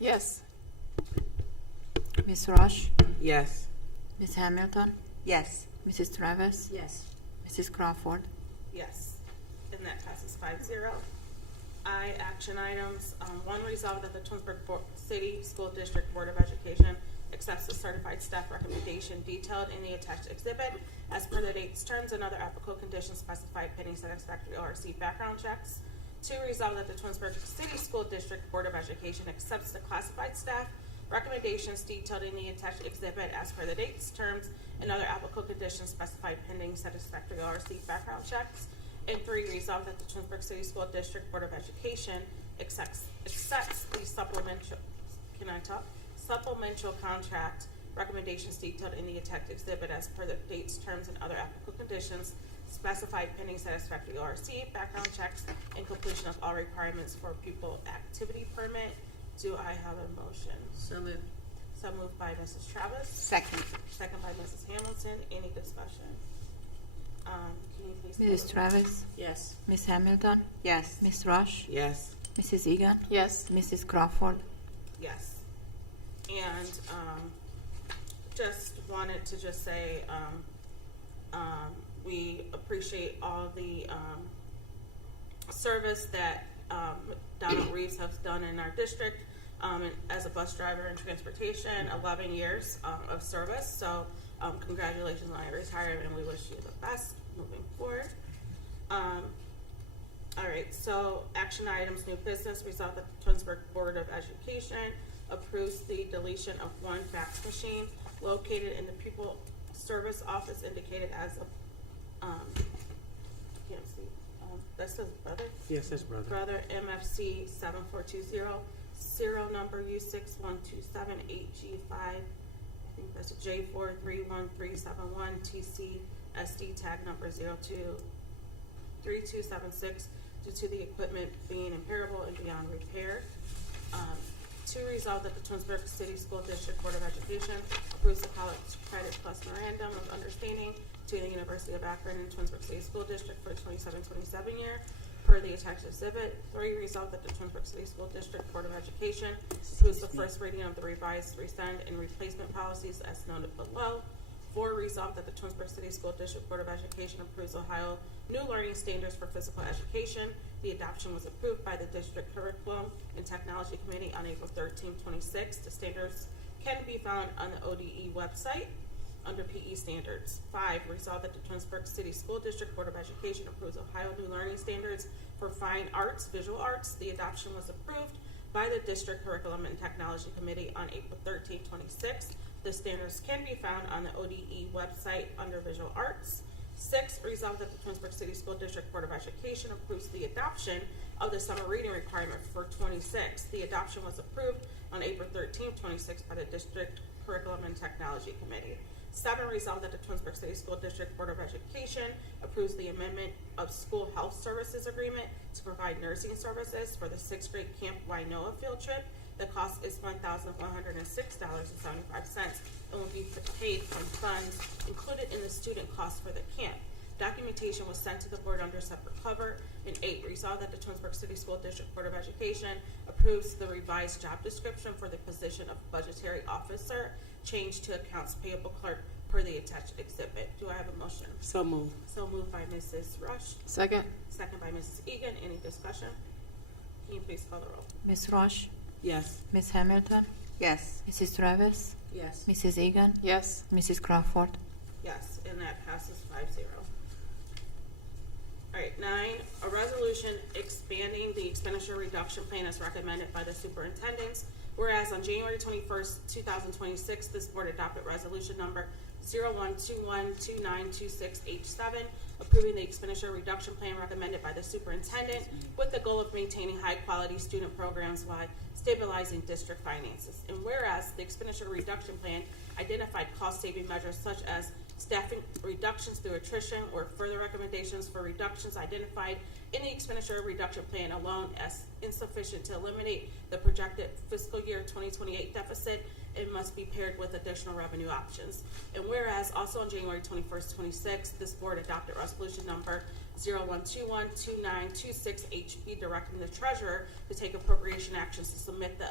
Yes. Ms. Rush? Yes. Ms. Hamilton? Yes. Mrs. Travis? Yes. Mrs. Crawford? Yes. And that passes 5-0. I, action items. 1, resolve that the Twinsburg City School District Board of Education accepts the certified staff recommendation detailed in the attached exhibit as per the dates, terms, and other applicable conditions specified pending satisfactory ORC background checks. 2, resolve that the Twinsburg City School District Board of Education accepts the classified staff recommendations detailed in the attached exhibit as per the dates, terms, and other applicable conditions specified pending satisfactory ORC background checks. And 3, resolved that the Twinsburg City School District Board of Education accepts the supplemental contract recommendations detailed in the attached exhibit as per the dates, terms, and other applicable conditions specified pending satisfactory ORC, background checks, and completion of all requirements for pupil activity permit. Do I have a motion? So moved. So moved by Mrs. Travis. Second. Second by Mrs. Hamilton. Any discussion? Can you please? Mrs. Travis? Yes. Ms. Hamilton? Yes. Ms. Rush? Yes. Mrs. Egan? Yes. Mrs. Crawford? Yes. And just wanted to just say we appreciate all the service that Donald Reeves has done in our district as a bus driver in transportation, 11 years of service. So congratulations on your retirement, and we wish you the best moving forward. All right, so action items, new business. Resolve that the Twinsburg Board of Education approves the deletion of 1 fax machine located in the pupil service office indicated as a, can't see, that says brother? Yes, that's brother. Brother MFC 7420, serial number U6127HG5, I think that's J431371, TC SD tag number 023276, due to the equipment being imperable and beyond repair. 2, resolve that the Twinsburg City School District Board of Education approves the College Credit Plus Memorandum of Understanding between the University of Akron and Twinsburg City School District for the 27-27 year per the attached exhibit. 3, resolve that the Twinsburg City School District Board of Education approves the first reading of the revised, resend, and replacement policies as noted below. 4, resolve that the Twinsburg City School District Board of Education approves Ohio new learning standards for physical education. The adoption was approved by the District Curriculum and Technology Committee on April 13, 26. The standards can be found on the ODE website under PE standards. 5, resolve that the Twinsburg City School District Board of Education approves Ohio new learning standards for fine arts, visual arts. The adoption was approved by the District Curriculum and Technology Committee on April 13, 26. The standards can be found on the ODE website under visual arts. 6, resolve that the Twinsburg City School District Board of Education approves the adoption of the summer reading requirement for 26. The adoption was approved on April 13, 26 by the District Curriculum and Technology Committee. 7, resolve that the Twinsburg City School District Board of Education approves the amendment of School Health Services Agreement to provide nursing services for the 6th grade Camp Wainoa field trip. The cost is $1,106.75 and will be paid from funds included in the student cost for the camp. Documentation was sent to the board under separate cover. And 8, resolve that the Twinsburg City School District Board of Education approves the revised job description for the position of budgetary officer, changed to accounts payable clerk per the attached exhibit. Do I have a motion? So moved. So moved by Mrs. Rush. Second. Second by Mrs. Egan. Any discussion? Can you please call the roll? Ms. Rush? Yes. Ms. Hamilton? Yes. Mrs. Travis? Yes. Mrs. Egan? Yes. Mrs. Crawford? Yes, and that passes 5-0. All right, 9, a resolution expanding the expenditure reduction plan as recommended by the superintendents. Whereas on January 21st, 2026, this board adopted resolution number 01212926H7, approving the expenditure reduction plan recommended by the superintendent with the goal of maintaining high-quality student programs while stabilizing district finances. And whereas the expenditure reduction plan identified cost-saving measures such as staffing reductions through attrition or further recommendations for reductions identified in the expenditure reduction plan alone as insufficient to eliminate the projected fiscal year 2028 deficit, it must be paired with additional revenue options. And whereas also on January 21st, 26, this board adopted resolution number 01212926HB directing the treasurer to take appropriation actions to submit the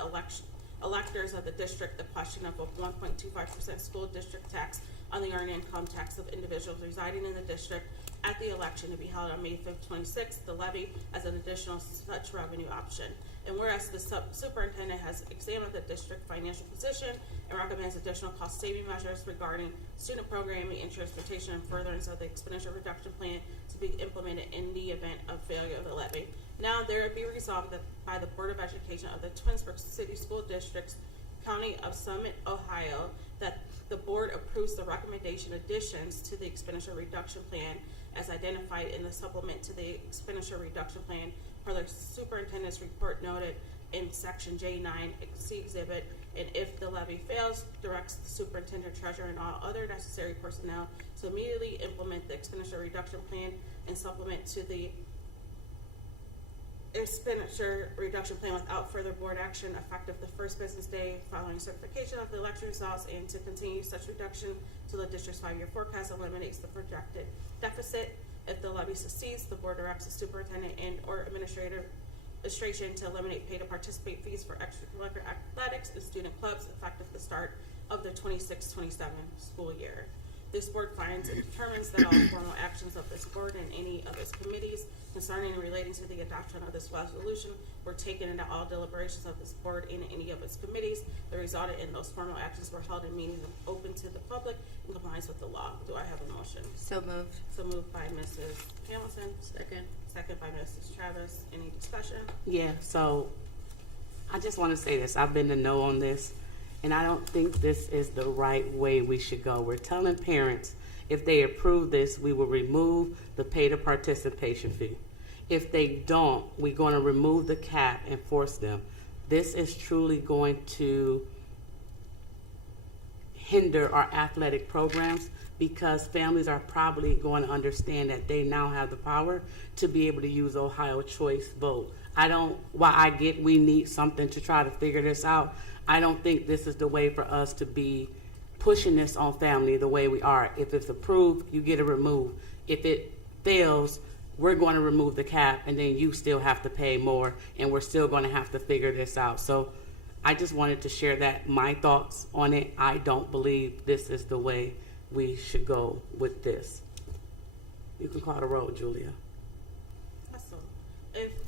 electors of the district the question of a 1.25% school district tax on the earned income tax of individuals residing in the district at the election to be held on May 5th, 26th, the levy as an additional such revenue option. And whereas the superintendent has examined the district financial position and recommends additional cost-saving measures regarding student programming and transportation and furtherance of the expenditure reduction plan to be implemented in the event of failure of the levy. Now there be resolved that by the Board of Education of the Twinsburg City School Districts, County of Summit, Ohio, that the board approves the recommendation additions to the expenditure reduction plan as identified in the supplement to the expenditure reduction plan per the superintendent's report noted in section J9 C exhibit, and if the levy fails, directs the superintendent, treasurer, and all other necessary personnel to immediately implement the expenditure reduction plan and supplement to the expenditure reduction plan without further board action effective the first business day following certification of the election results, and to continue such reduction till the district's 5-year forecast eliminates the projected deficit. If the levy succeeds, the board directs the superintendent and or administration to eliminate pay to participate fees for extracurricular athletics and student clubs effective the start of the 26-27 school year. This board finds and determines that all formal actions of this board and any of its committees concerning and relating to the adoption of this resolution were taken into all deliberations of this board and any of its committees that resulted in those formal actions were held in meetings open to the public in compliance with the law. Do I have a motion? So moved. So moved by Mrs. Hamilton. Second. Second by Mrs. Travis. Any discussion? Yeah, so I just want to say this. I've been the no on this, and I don't think this is the right way we should go. We're telling parents if they approve this, we will remove the pay to participation fee. If they don't, we're going to remove the cap and force them. This is truly going to hinder our athletic programs because families are probably going to understand that they now have the power to be able to use Ohio choice vote. While I get we need something to try to figure this out, I don't think this is the way for us to be pushing this on family the way we are. If it's approved, you get it removed. If it fails, we're going to remove the cap, and then you still have to pay more, and we're still going to have to figure this out. So I just wanted to share my thoughts on it. I don't believe this is the way we should go with this. You can call the roll, Julia. Awesome.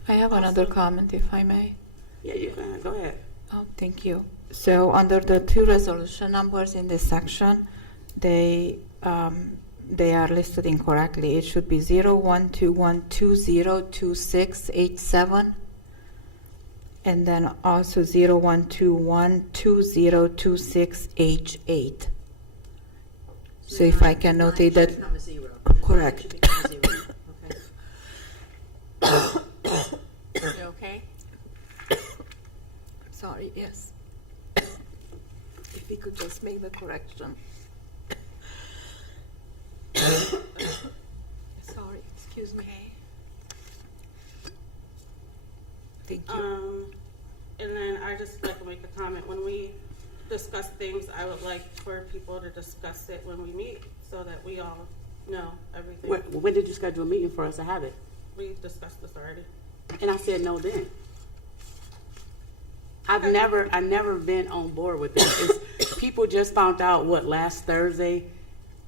I have another comment, if I may. Yeah, you can. Go ahead. Oh, thank you. So under the two resolution numbers in this section, they are listed incorrectly. It should be 0121202687, and then also 01212026H8. So if I can notate that, correct. You okay? Sorry, yes. If we could just make the correction. Sorry, excuse me. Thank you. And then I just like to make a comment. When we discuss things, I would like for people to discuss it when we meet so that we all know everything. When did you schedule a meeting for us to have it? We discussed this already. And I said no then. I've never been on board with this. People just found out last Thursday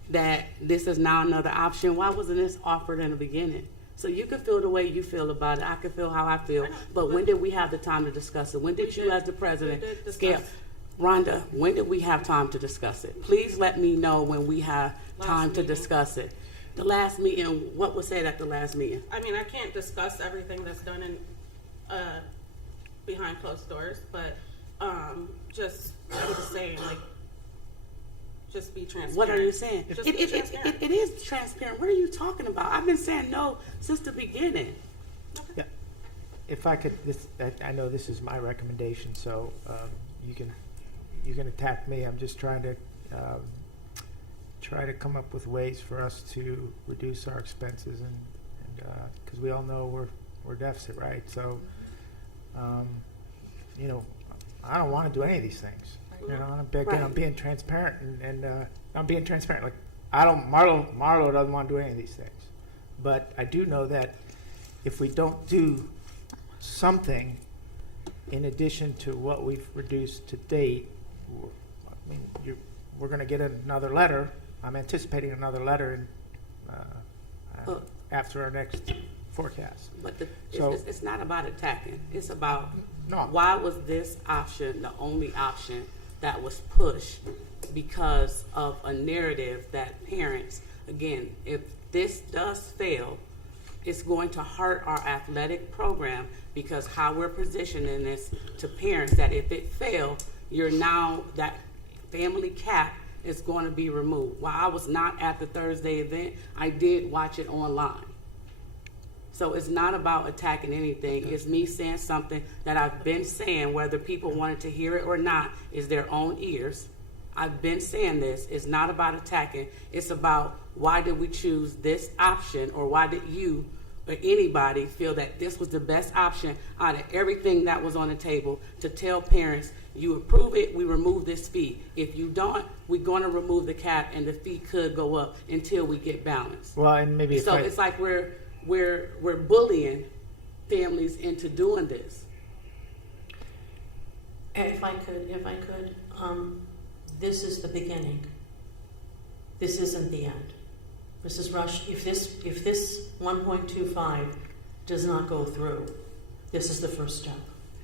that this is now another option. Why wasn't this offered in the beginning? So you can feel the way you feel about it. I can feel how I feel. But when did we have the time to discuss it? When did you, as the president, scale? Rhonda, when did we have time to discuss it? Please let me know when we have time to discuss it. The last meeting, what was said at the last meeting? I mean, I can't discuss everything that's done in behind closed doors, but I'm just saying, like, just be transparent. What are you saying? Just be transparent. It is transparent. What are you talking about? I've been saying no since the beginning. Yeah. If I could, I know this is my recommendation, so you can attack me. I'm just trying to come up with ways for us to reduce our expenses, and because we all know we're deficit, right? So, I don't want to do any of these things. I'm being transparent, and I'm being transparent. Like Marlo doesn't want to do any of these things, but I do know that if we don't do something in addition to what we've reduced to date, we're going to get another letter. I'm anticipating another letter after our next forecast. But it's not about attacking. It's about why was this option the only option that was pushed because of a narrative that parents, again, if this does fail, it's going to hurt our athletic program because how we're positioning this to parents that if it fails, you're now that family cap is going to be removed. While I was not at the Thursday event, I did watch it online. So it's not about attacking anything. It's me saying something that I've been saying, whether people wanted to hear it or not, is their own ears. I've been saying this. It's not about attacking. It's about why did we choose this option, or why did you or anybody feel that this was the best option out of everything that was on the table to tell parents, you approve it, we remove this fee. If you don't, we're going to remove the cap and the fee could go up until we get balance. Well, and maybe So it's like we're bullying families into doing this. If I could, this is the beginning. This isn't the end. Mrs. Rush, if this 1.25 does not go through, this is the first step.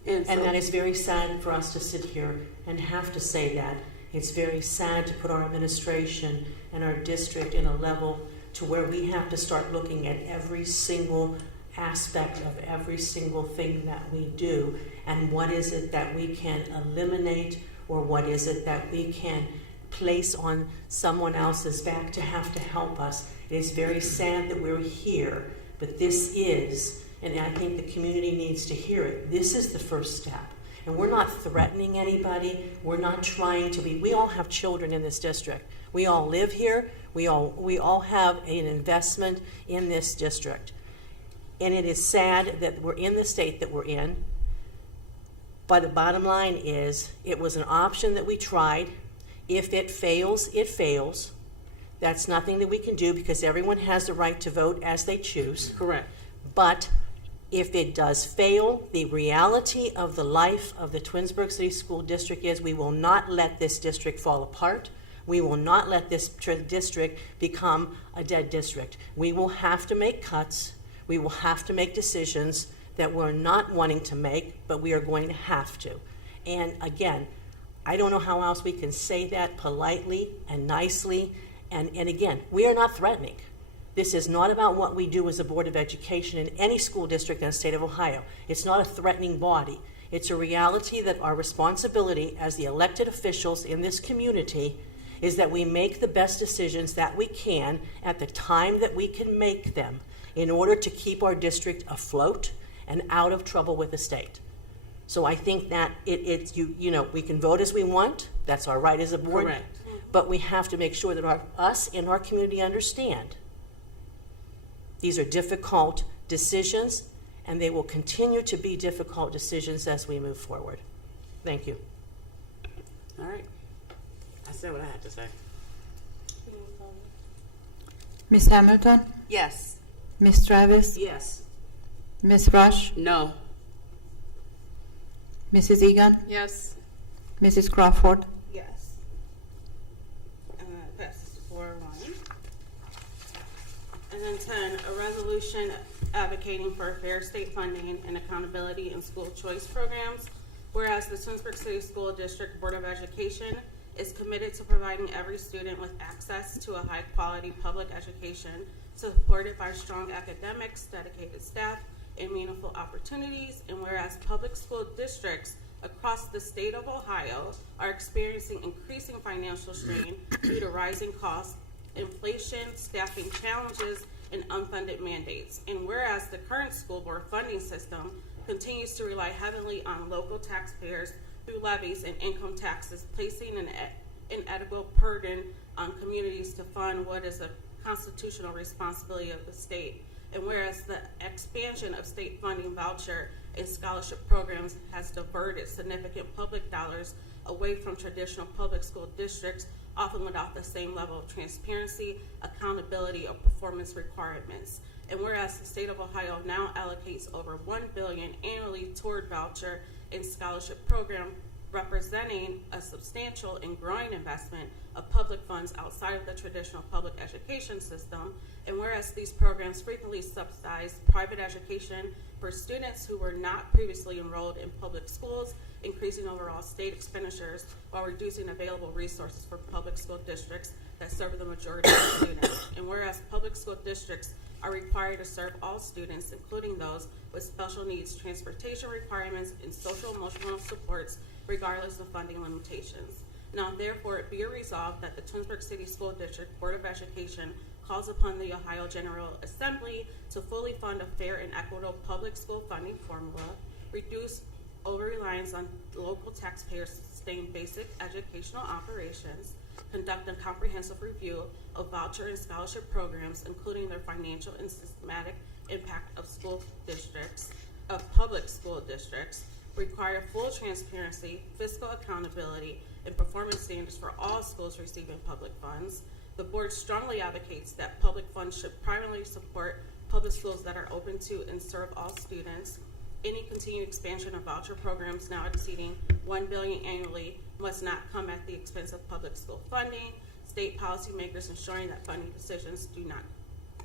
And that is very sad for us to sit here and have to say that. It's very sad to put our administration and our district in a level to where we have to start looking at every single aspect of every single thing that we do, and what is it that we can eliminate, or what is it that we can place on someone else's back to have to help us. It is very sad that we're here, but this is, and I think the community needs to hear it, this is the first step. And we're not threatening anybody. We're not trying to be, we all have children in this district. We all live here. We all have an investment in this district. And it is sad that we're in the state that we're in. But the bottom line is, it was an option that we tried. If it fails, it fails. That's nothing that we can do because everyone has the right to vote as they choose. Correct. But if it does fail, the reality of the life of the Twinsburg City School District is we will not let this district fall apart. We will not let this district become a dead district. We will have to make cuts. We will have to make decisions that we're not wanting to make, but we are going to have to. And again, I don't know how else we can say that politely and nicely. And again, we are not threatening. This is not about what we do as a Board of Education in any school district in the state of Ohio. It's not a threatening body. It's a reality that our responsibility as the elected officials in this community is that we make the best decisions that we can at the time that we can make them in order to keep our district afloat and out of trouble with the state. So I think that we can vote as we want. That's our right as a board. Correct. But we have to make sure that us in our community understand these are difficult decisions, and they will continue to be difficult decisions as we move forward. Thank you. All right. I said what I had to say. Ms. Hamilton? Yes. Ms. Travis? Yes. Ms. Rush? No. Mrs. Egan? Yes. Mrs. Crawford? Yes. Passes 4-1. And then 10, a resolution advocating for fair state funding and accountability in school choice programs. Whereas the Twinsburg City School District Board of Education is committed to providing every student with access to a high-quality public education supported by strong academics, dedicated staff, and meaningful opportunities. And whereas public school districts across the state of Ohio are experiencing increasing financial strain due to rising costs, inflation, staffing challenges, and unfunded mandates. And whereas the current school board funding system continues to rely heavily on local taxpayers through levies and income taxes, placing an inequitable burden on communities to fund what is a constitutional responsibility of the state. And whereas the expansion of state funding voucher and scholarship programs has diverted significant public dollars away from traditional public school districts, often without the same level of transparency, accountability, or performance requirements. And whereas the state of Ohio now allocates over $1 billion annually toward voucher and scholarship program, representing a substantial and growing investment of public funds outside of the traditional public education system. And whereas these programs frequently subsidize private education for students who were not previously enrolled in public schools, increasing overall state expenditures while reducing available resources for public school districts that serve the majority of students. And whereas public school districts are required to serve all students, including those with special needs, transportation requirements, and social emotional supports, regardless of funding limitations. Now therefore it be it resolved that the Twinsburg City School District Board of Education calls upon the Ohio General Assembly to fully fund a fair and equitable public school funding formula, reduce over-reliance on local taxpayers to sustain basic educational operations, conduct a comprehensive review of voucher and scholarship programs, including their financial and systematic impact of public school districts, require full transparency, fiscal accountability, and performance standards for all schools receiving public funds. The board strongly advocates that public funds should primarily support public schools that are open to and serve all students. Any continued expansion of voucher programs now exceeding $1 billion annually must not come at the expense of public school funding. State policymakers ensuring that funding decisions do not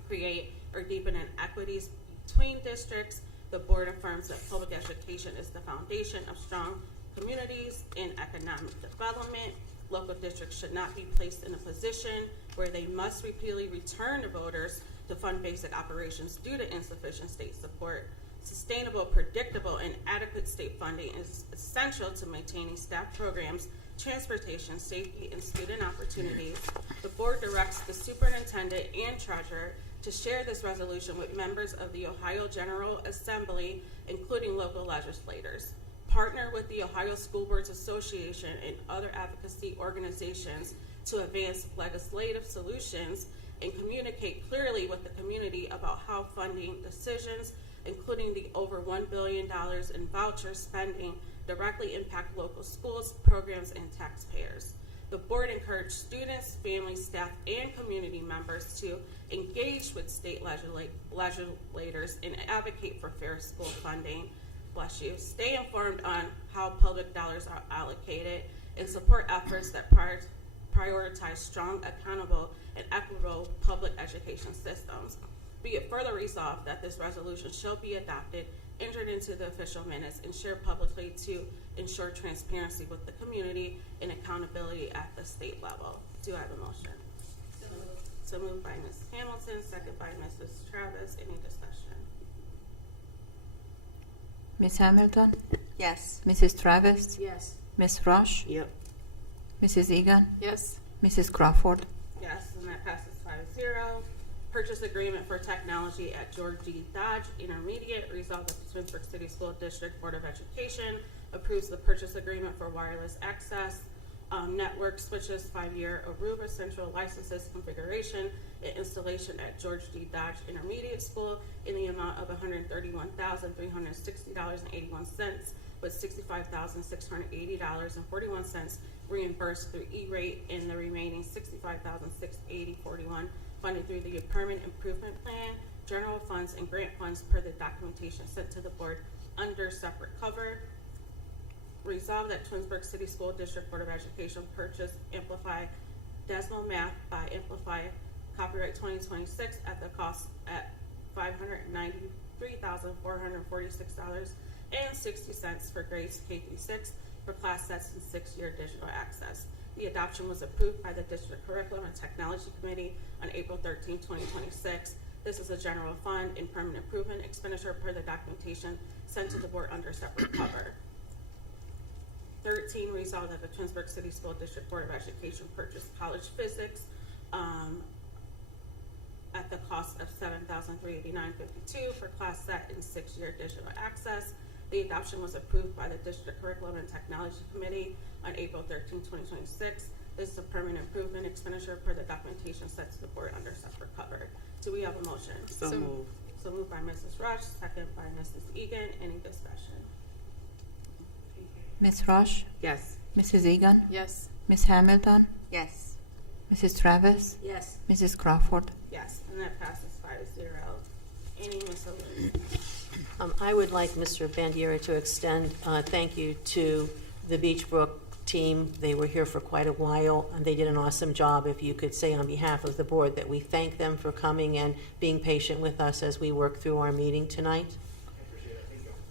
create or deepen inequities between districts. The board affirms that public education is the foundation of strong communities and economic development. Local districts should not be placed in a position where they must repeatedly return to voters to fund basic operations due to insufficient state support. Sustainable, predictable, and adequate state funding is essential to maintaining staff programs, transportation, safety, and student opportunities. The board directs the superintendent and treasurer to share this resolution with members of the Ohio General Assembly, including local legislators. Partner with the Ohio School Boards Association and other advocacy organizations to advance legislative solutions and communicate clearly with the community about how funding decisions, including the over $1 billion in voucher spending, directly impact local schools, programs, and taxpayers. The board encouraged students, families, staff, and community members to engage with state legislators and advocate for fair school funding. Bless you. Stay informed on how public dollars are allocated and support efforts that prioritize strong, accountable, and equitable public education systems. Be it further resolved that this resolution shall be adopted, entered into the official minutes, and shared publicly to ensure transparency with the community and accountability at the state level. Do I have a motion? So moved by Ms. Hamilton, second by Mrs. Travis. Any discussion? Ms. Hamilton? Yes. Mrs. Travis? Yes. Ms. Rush? Yep. Mrs. Egan? Yes. Mrs. Crawford? Yes, and that passes 5-0. Purchase agreement for technology at George D. Dodge Intermediate. Resolved that the Twinsburg City School District Board of Education approves the purchase agreement for wireless access, network switches, 5-year Aruba Central licenses, configuration, and installation at George D. Dodge Intermediate School in the amount of $131,360.81, with $65,680.41 reimbursed through E-rate, and the remaining $65,680.41 funded through the Permanent Improvement Plan, general funds, and grant funds per the documentation sent to the board under separate cover. Resolved that Twinsburg City School District Board of Education purchase Amplify Desmo Math by Amplify copyright 2026 at the cost at $593,446.60 for grades K-6 for class sets and 6-year digital access. The adoption was approved by the District Curriculum and Technology Committee on April 13, 2026. This is a general fund and permanent improvement expenditure per the documentation sent to the board under separate cover. 13, resolved that the Twinsburg City School District Board of Education purchased college physics at the cost of $7,389.52 for class set and 6-year digital access. The adoption was approved by the District Curriculum and Technology Committee on April 13, 2026. This is a permanent improvement expenditure per the documentation sent to the board under separate cover. Do we have a motion? So moved. So moved by Mrs. Rush, second by Mrs. Egan. Any discussion? Ms. Rush? Yes. Mrs. Egan? Yes. Ms. Hamilton? Yes. Mrs. Travis? Yes. Mrs. Crawford? Yes, and that passes 5-0. Any miscellaneous? I would like Mr. Bandiera to extend thank you to the Beechbrook team. They were here for quite a while, and they did an awesome job. If you could say on behalf of the board that we thank them for coming and being patient with us as we work through our meeting tonight.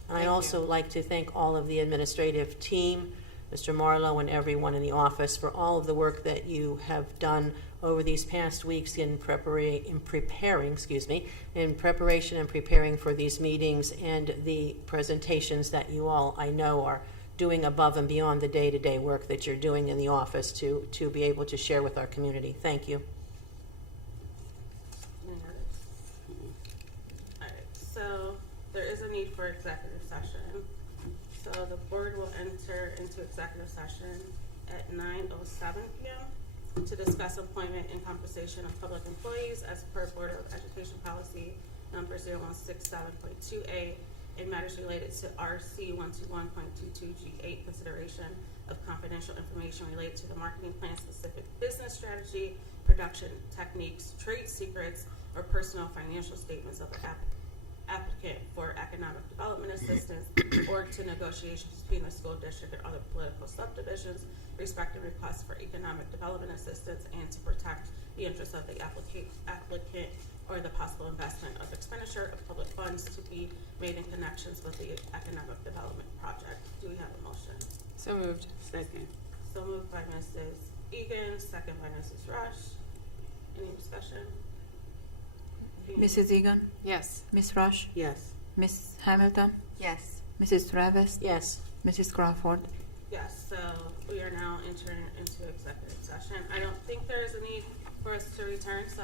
And I'd also like to thank all of the administrative team, Mr. Marlowe and everyone in the office for all of the work that you have done over these past weeks in preparation and preparing for these meetings and the presentations that you all, I know, are doing above and beyond the day-to-day work that you're doing in the office to be able to share with our community. Thank you. All right, so there is a need for executive session. So the board will enter into executive session at 9:07 p.m. to discuss employment and compensation of public employees as per Board of Education Policy number 0167.2A in matters related to RC 121.22G8, consideration of confidential information related to the marketing plan specific business strategy, production techniques, trade secrets, or personal financial statements of the applicant for economic development assistance or to negotiations between the school district and other political subdivisions, respecting requests for economic development assistance, and to protect the interests of the applicant or the possible investment of expenditure of public funds to be made in connections with the economic development project. Do we have a motion? So moved. Second. So moved by Mrs. Egan, second by Mrs. Rush. Any discussion? Mrs. Egan? Yes. Miss Rush? Yes. Miss Hamilton? Yes. Mrs. Travis? Yes. Mrs. Crawford? Yes, so we are now entering into executive session. I don't think there is a need for us to return, so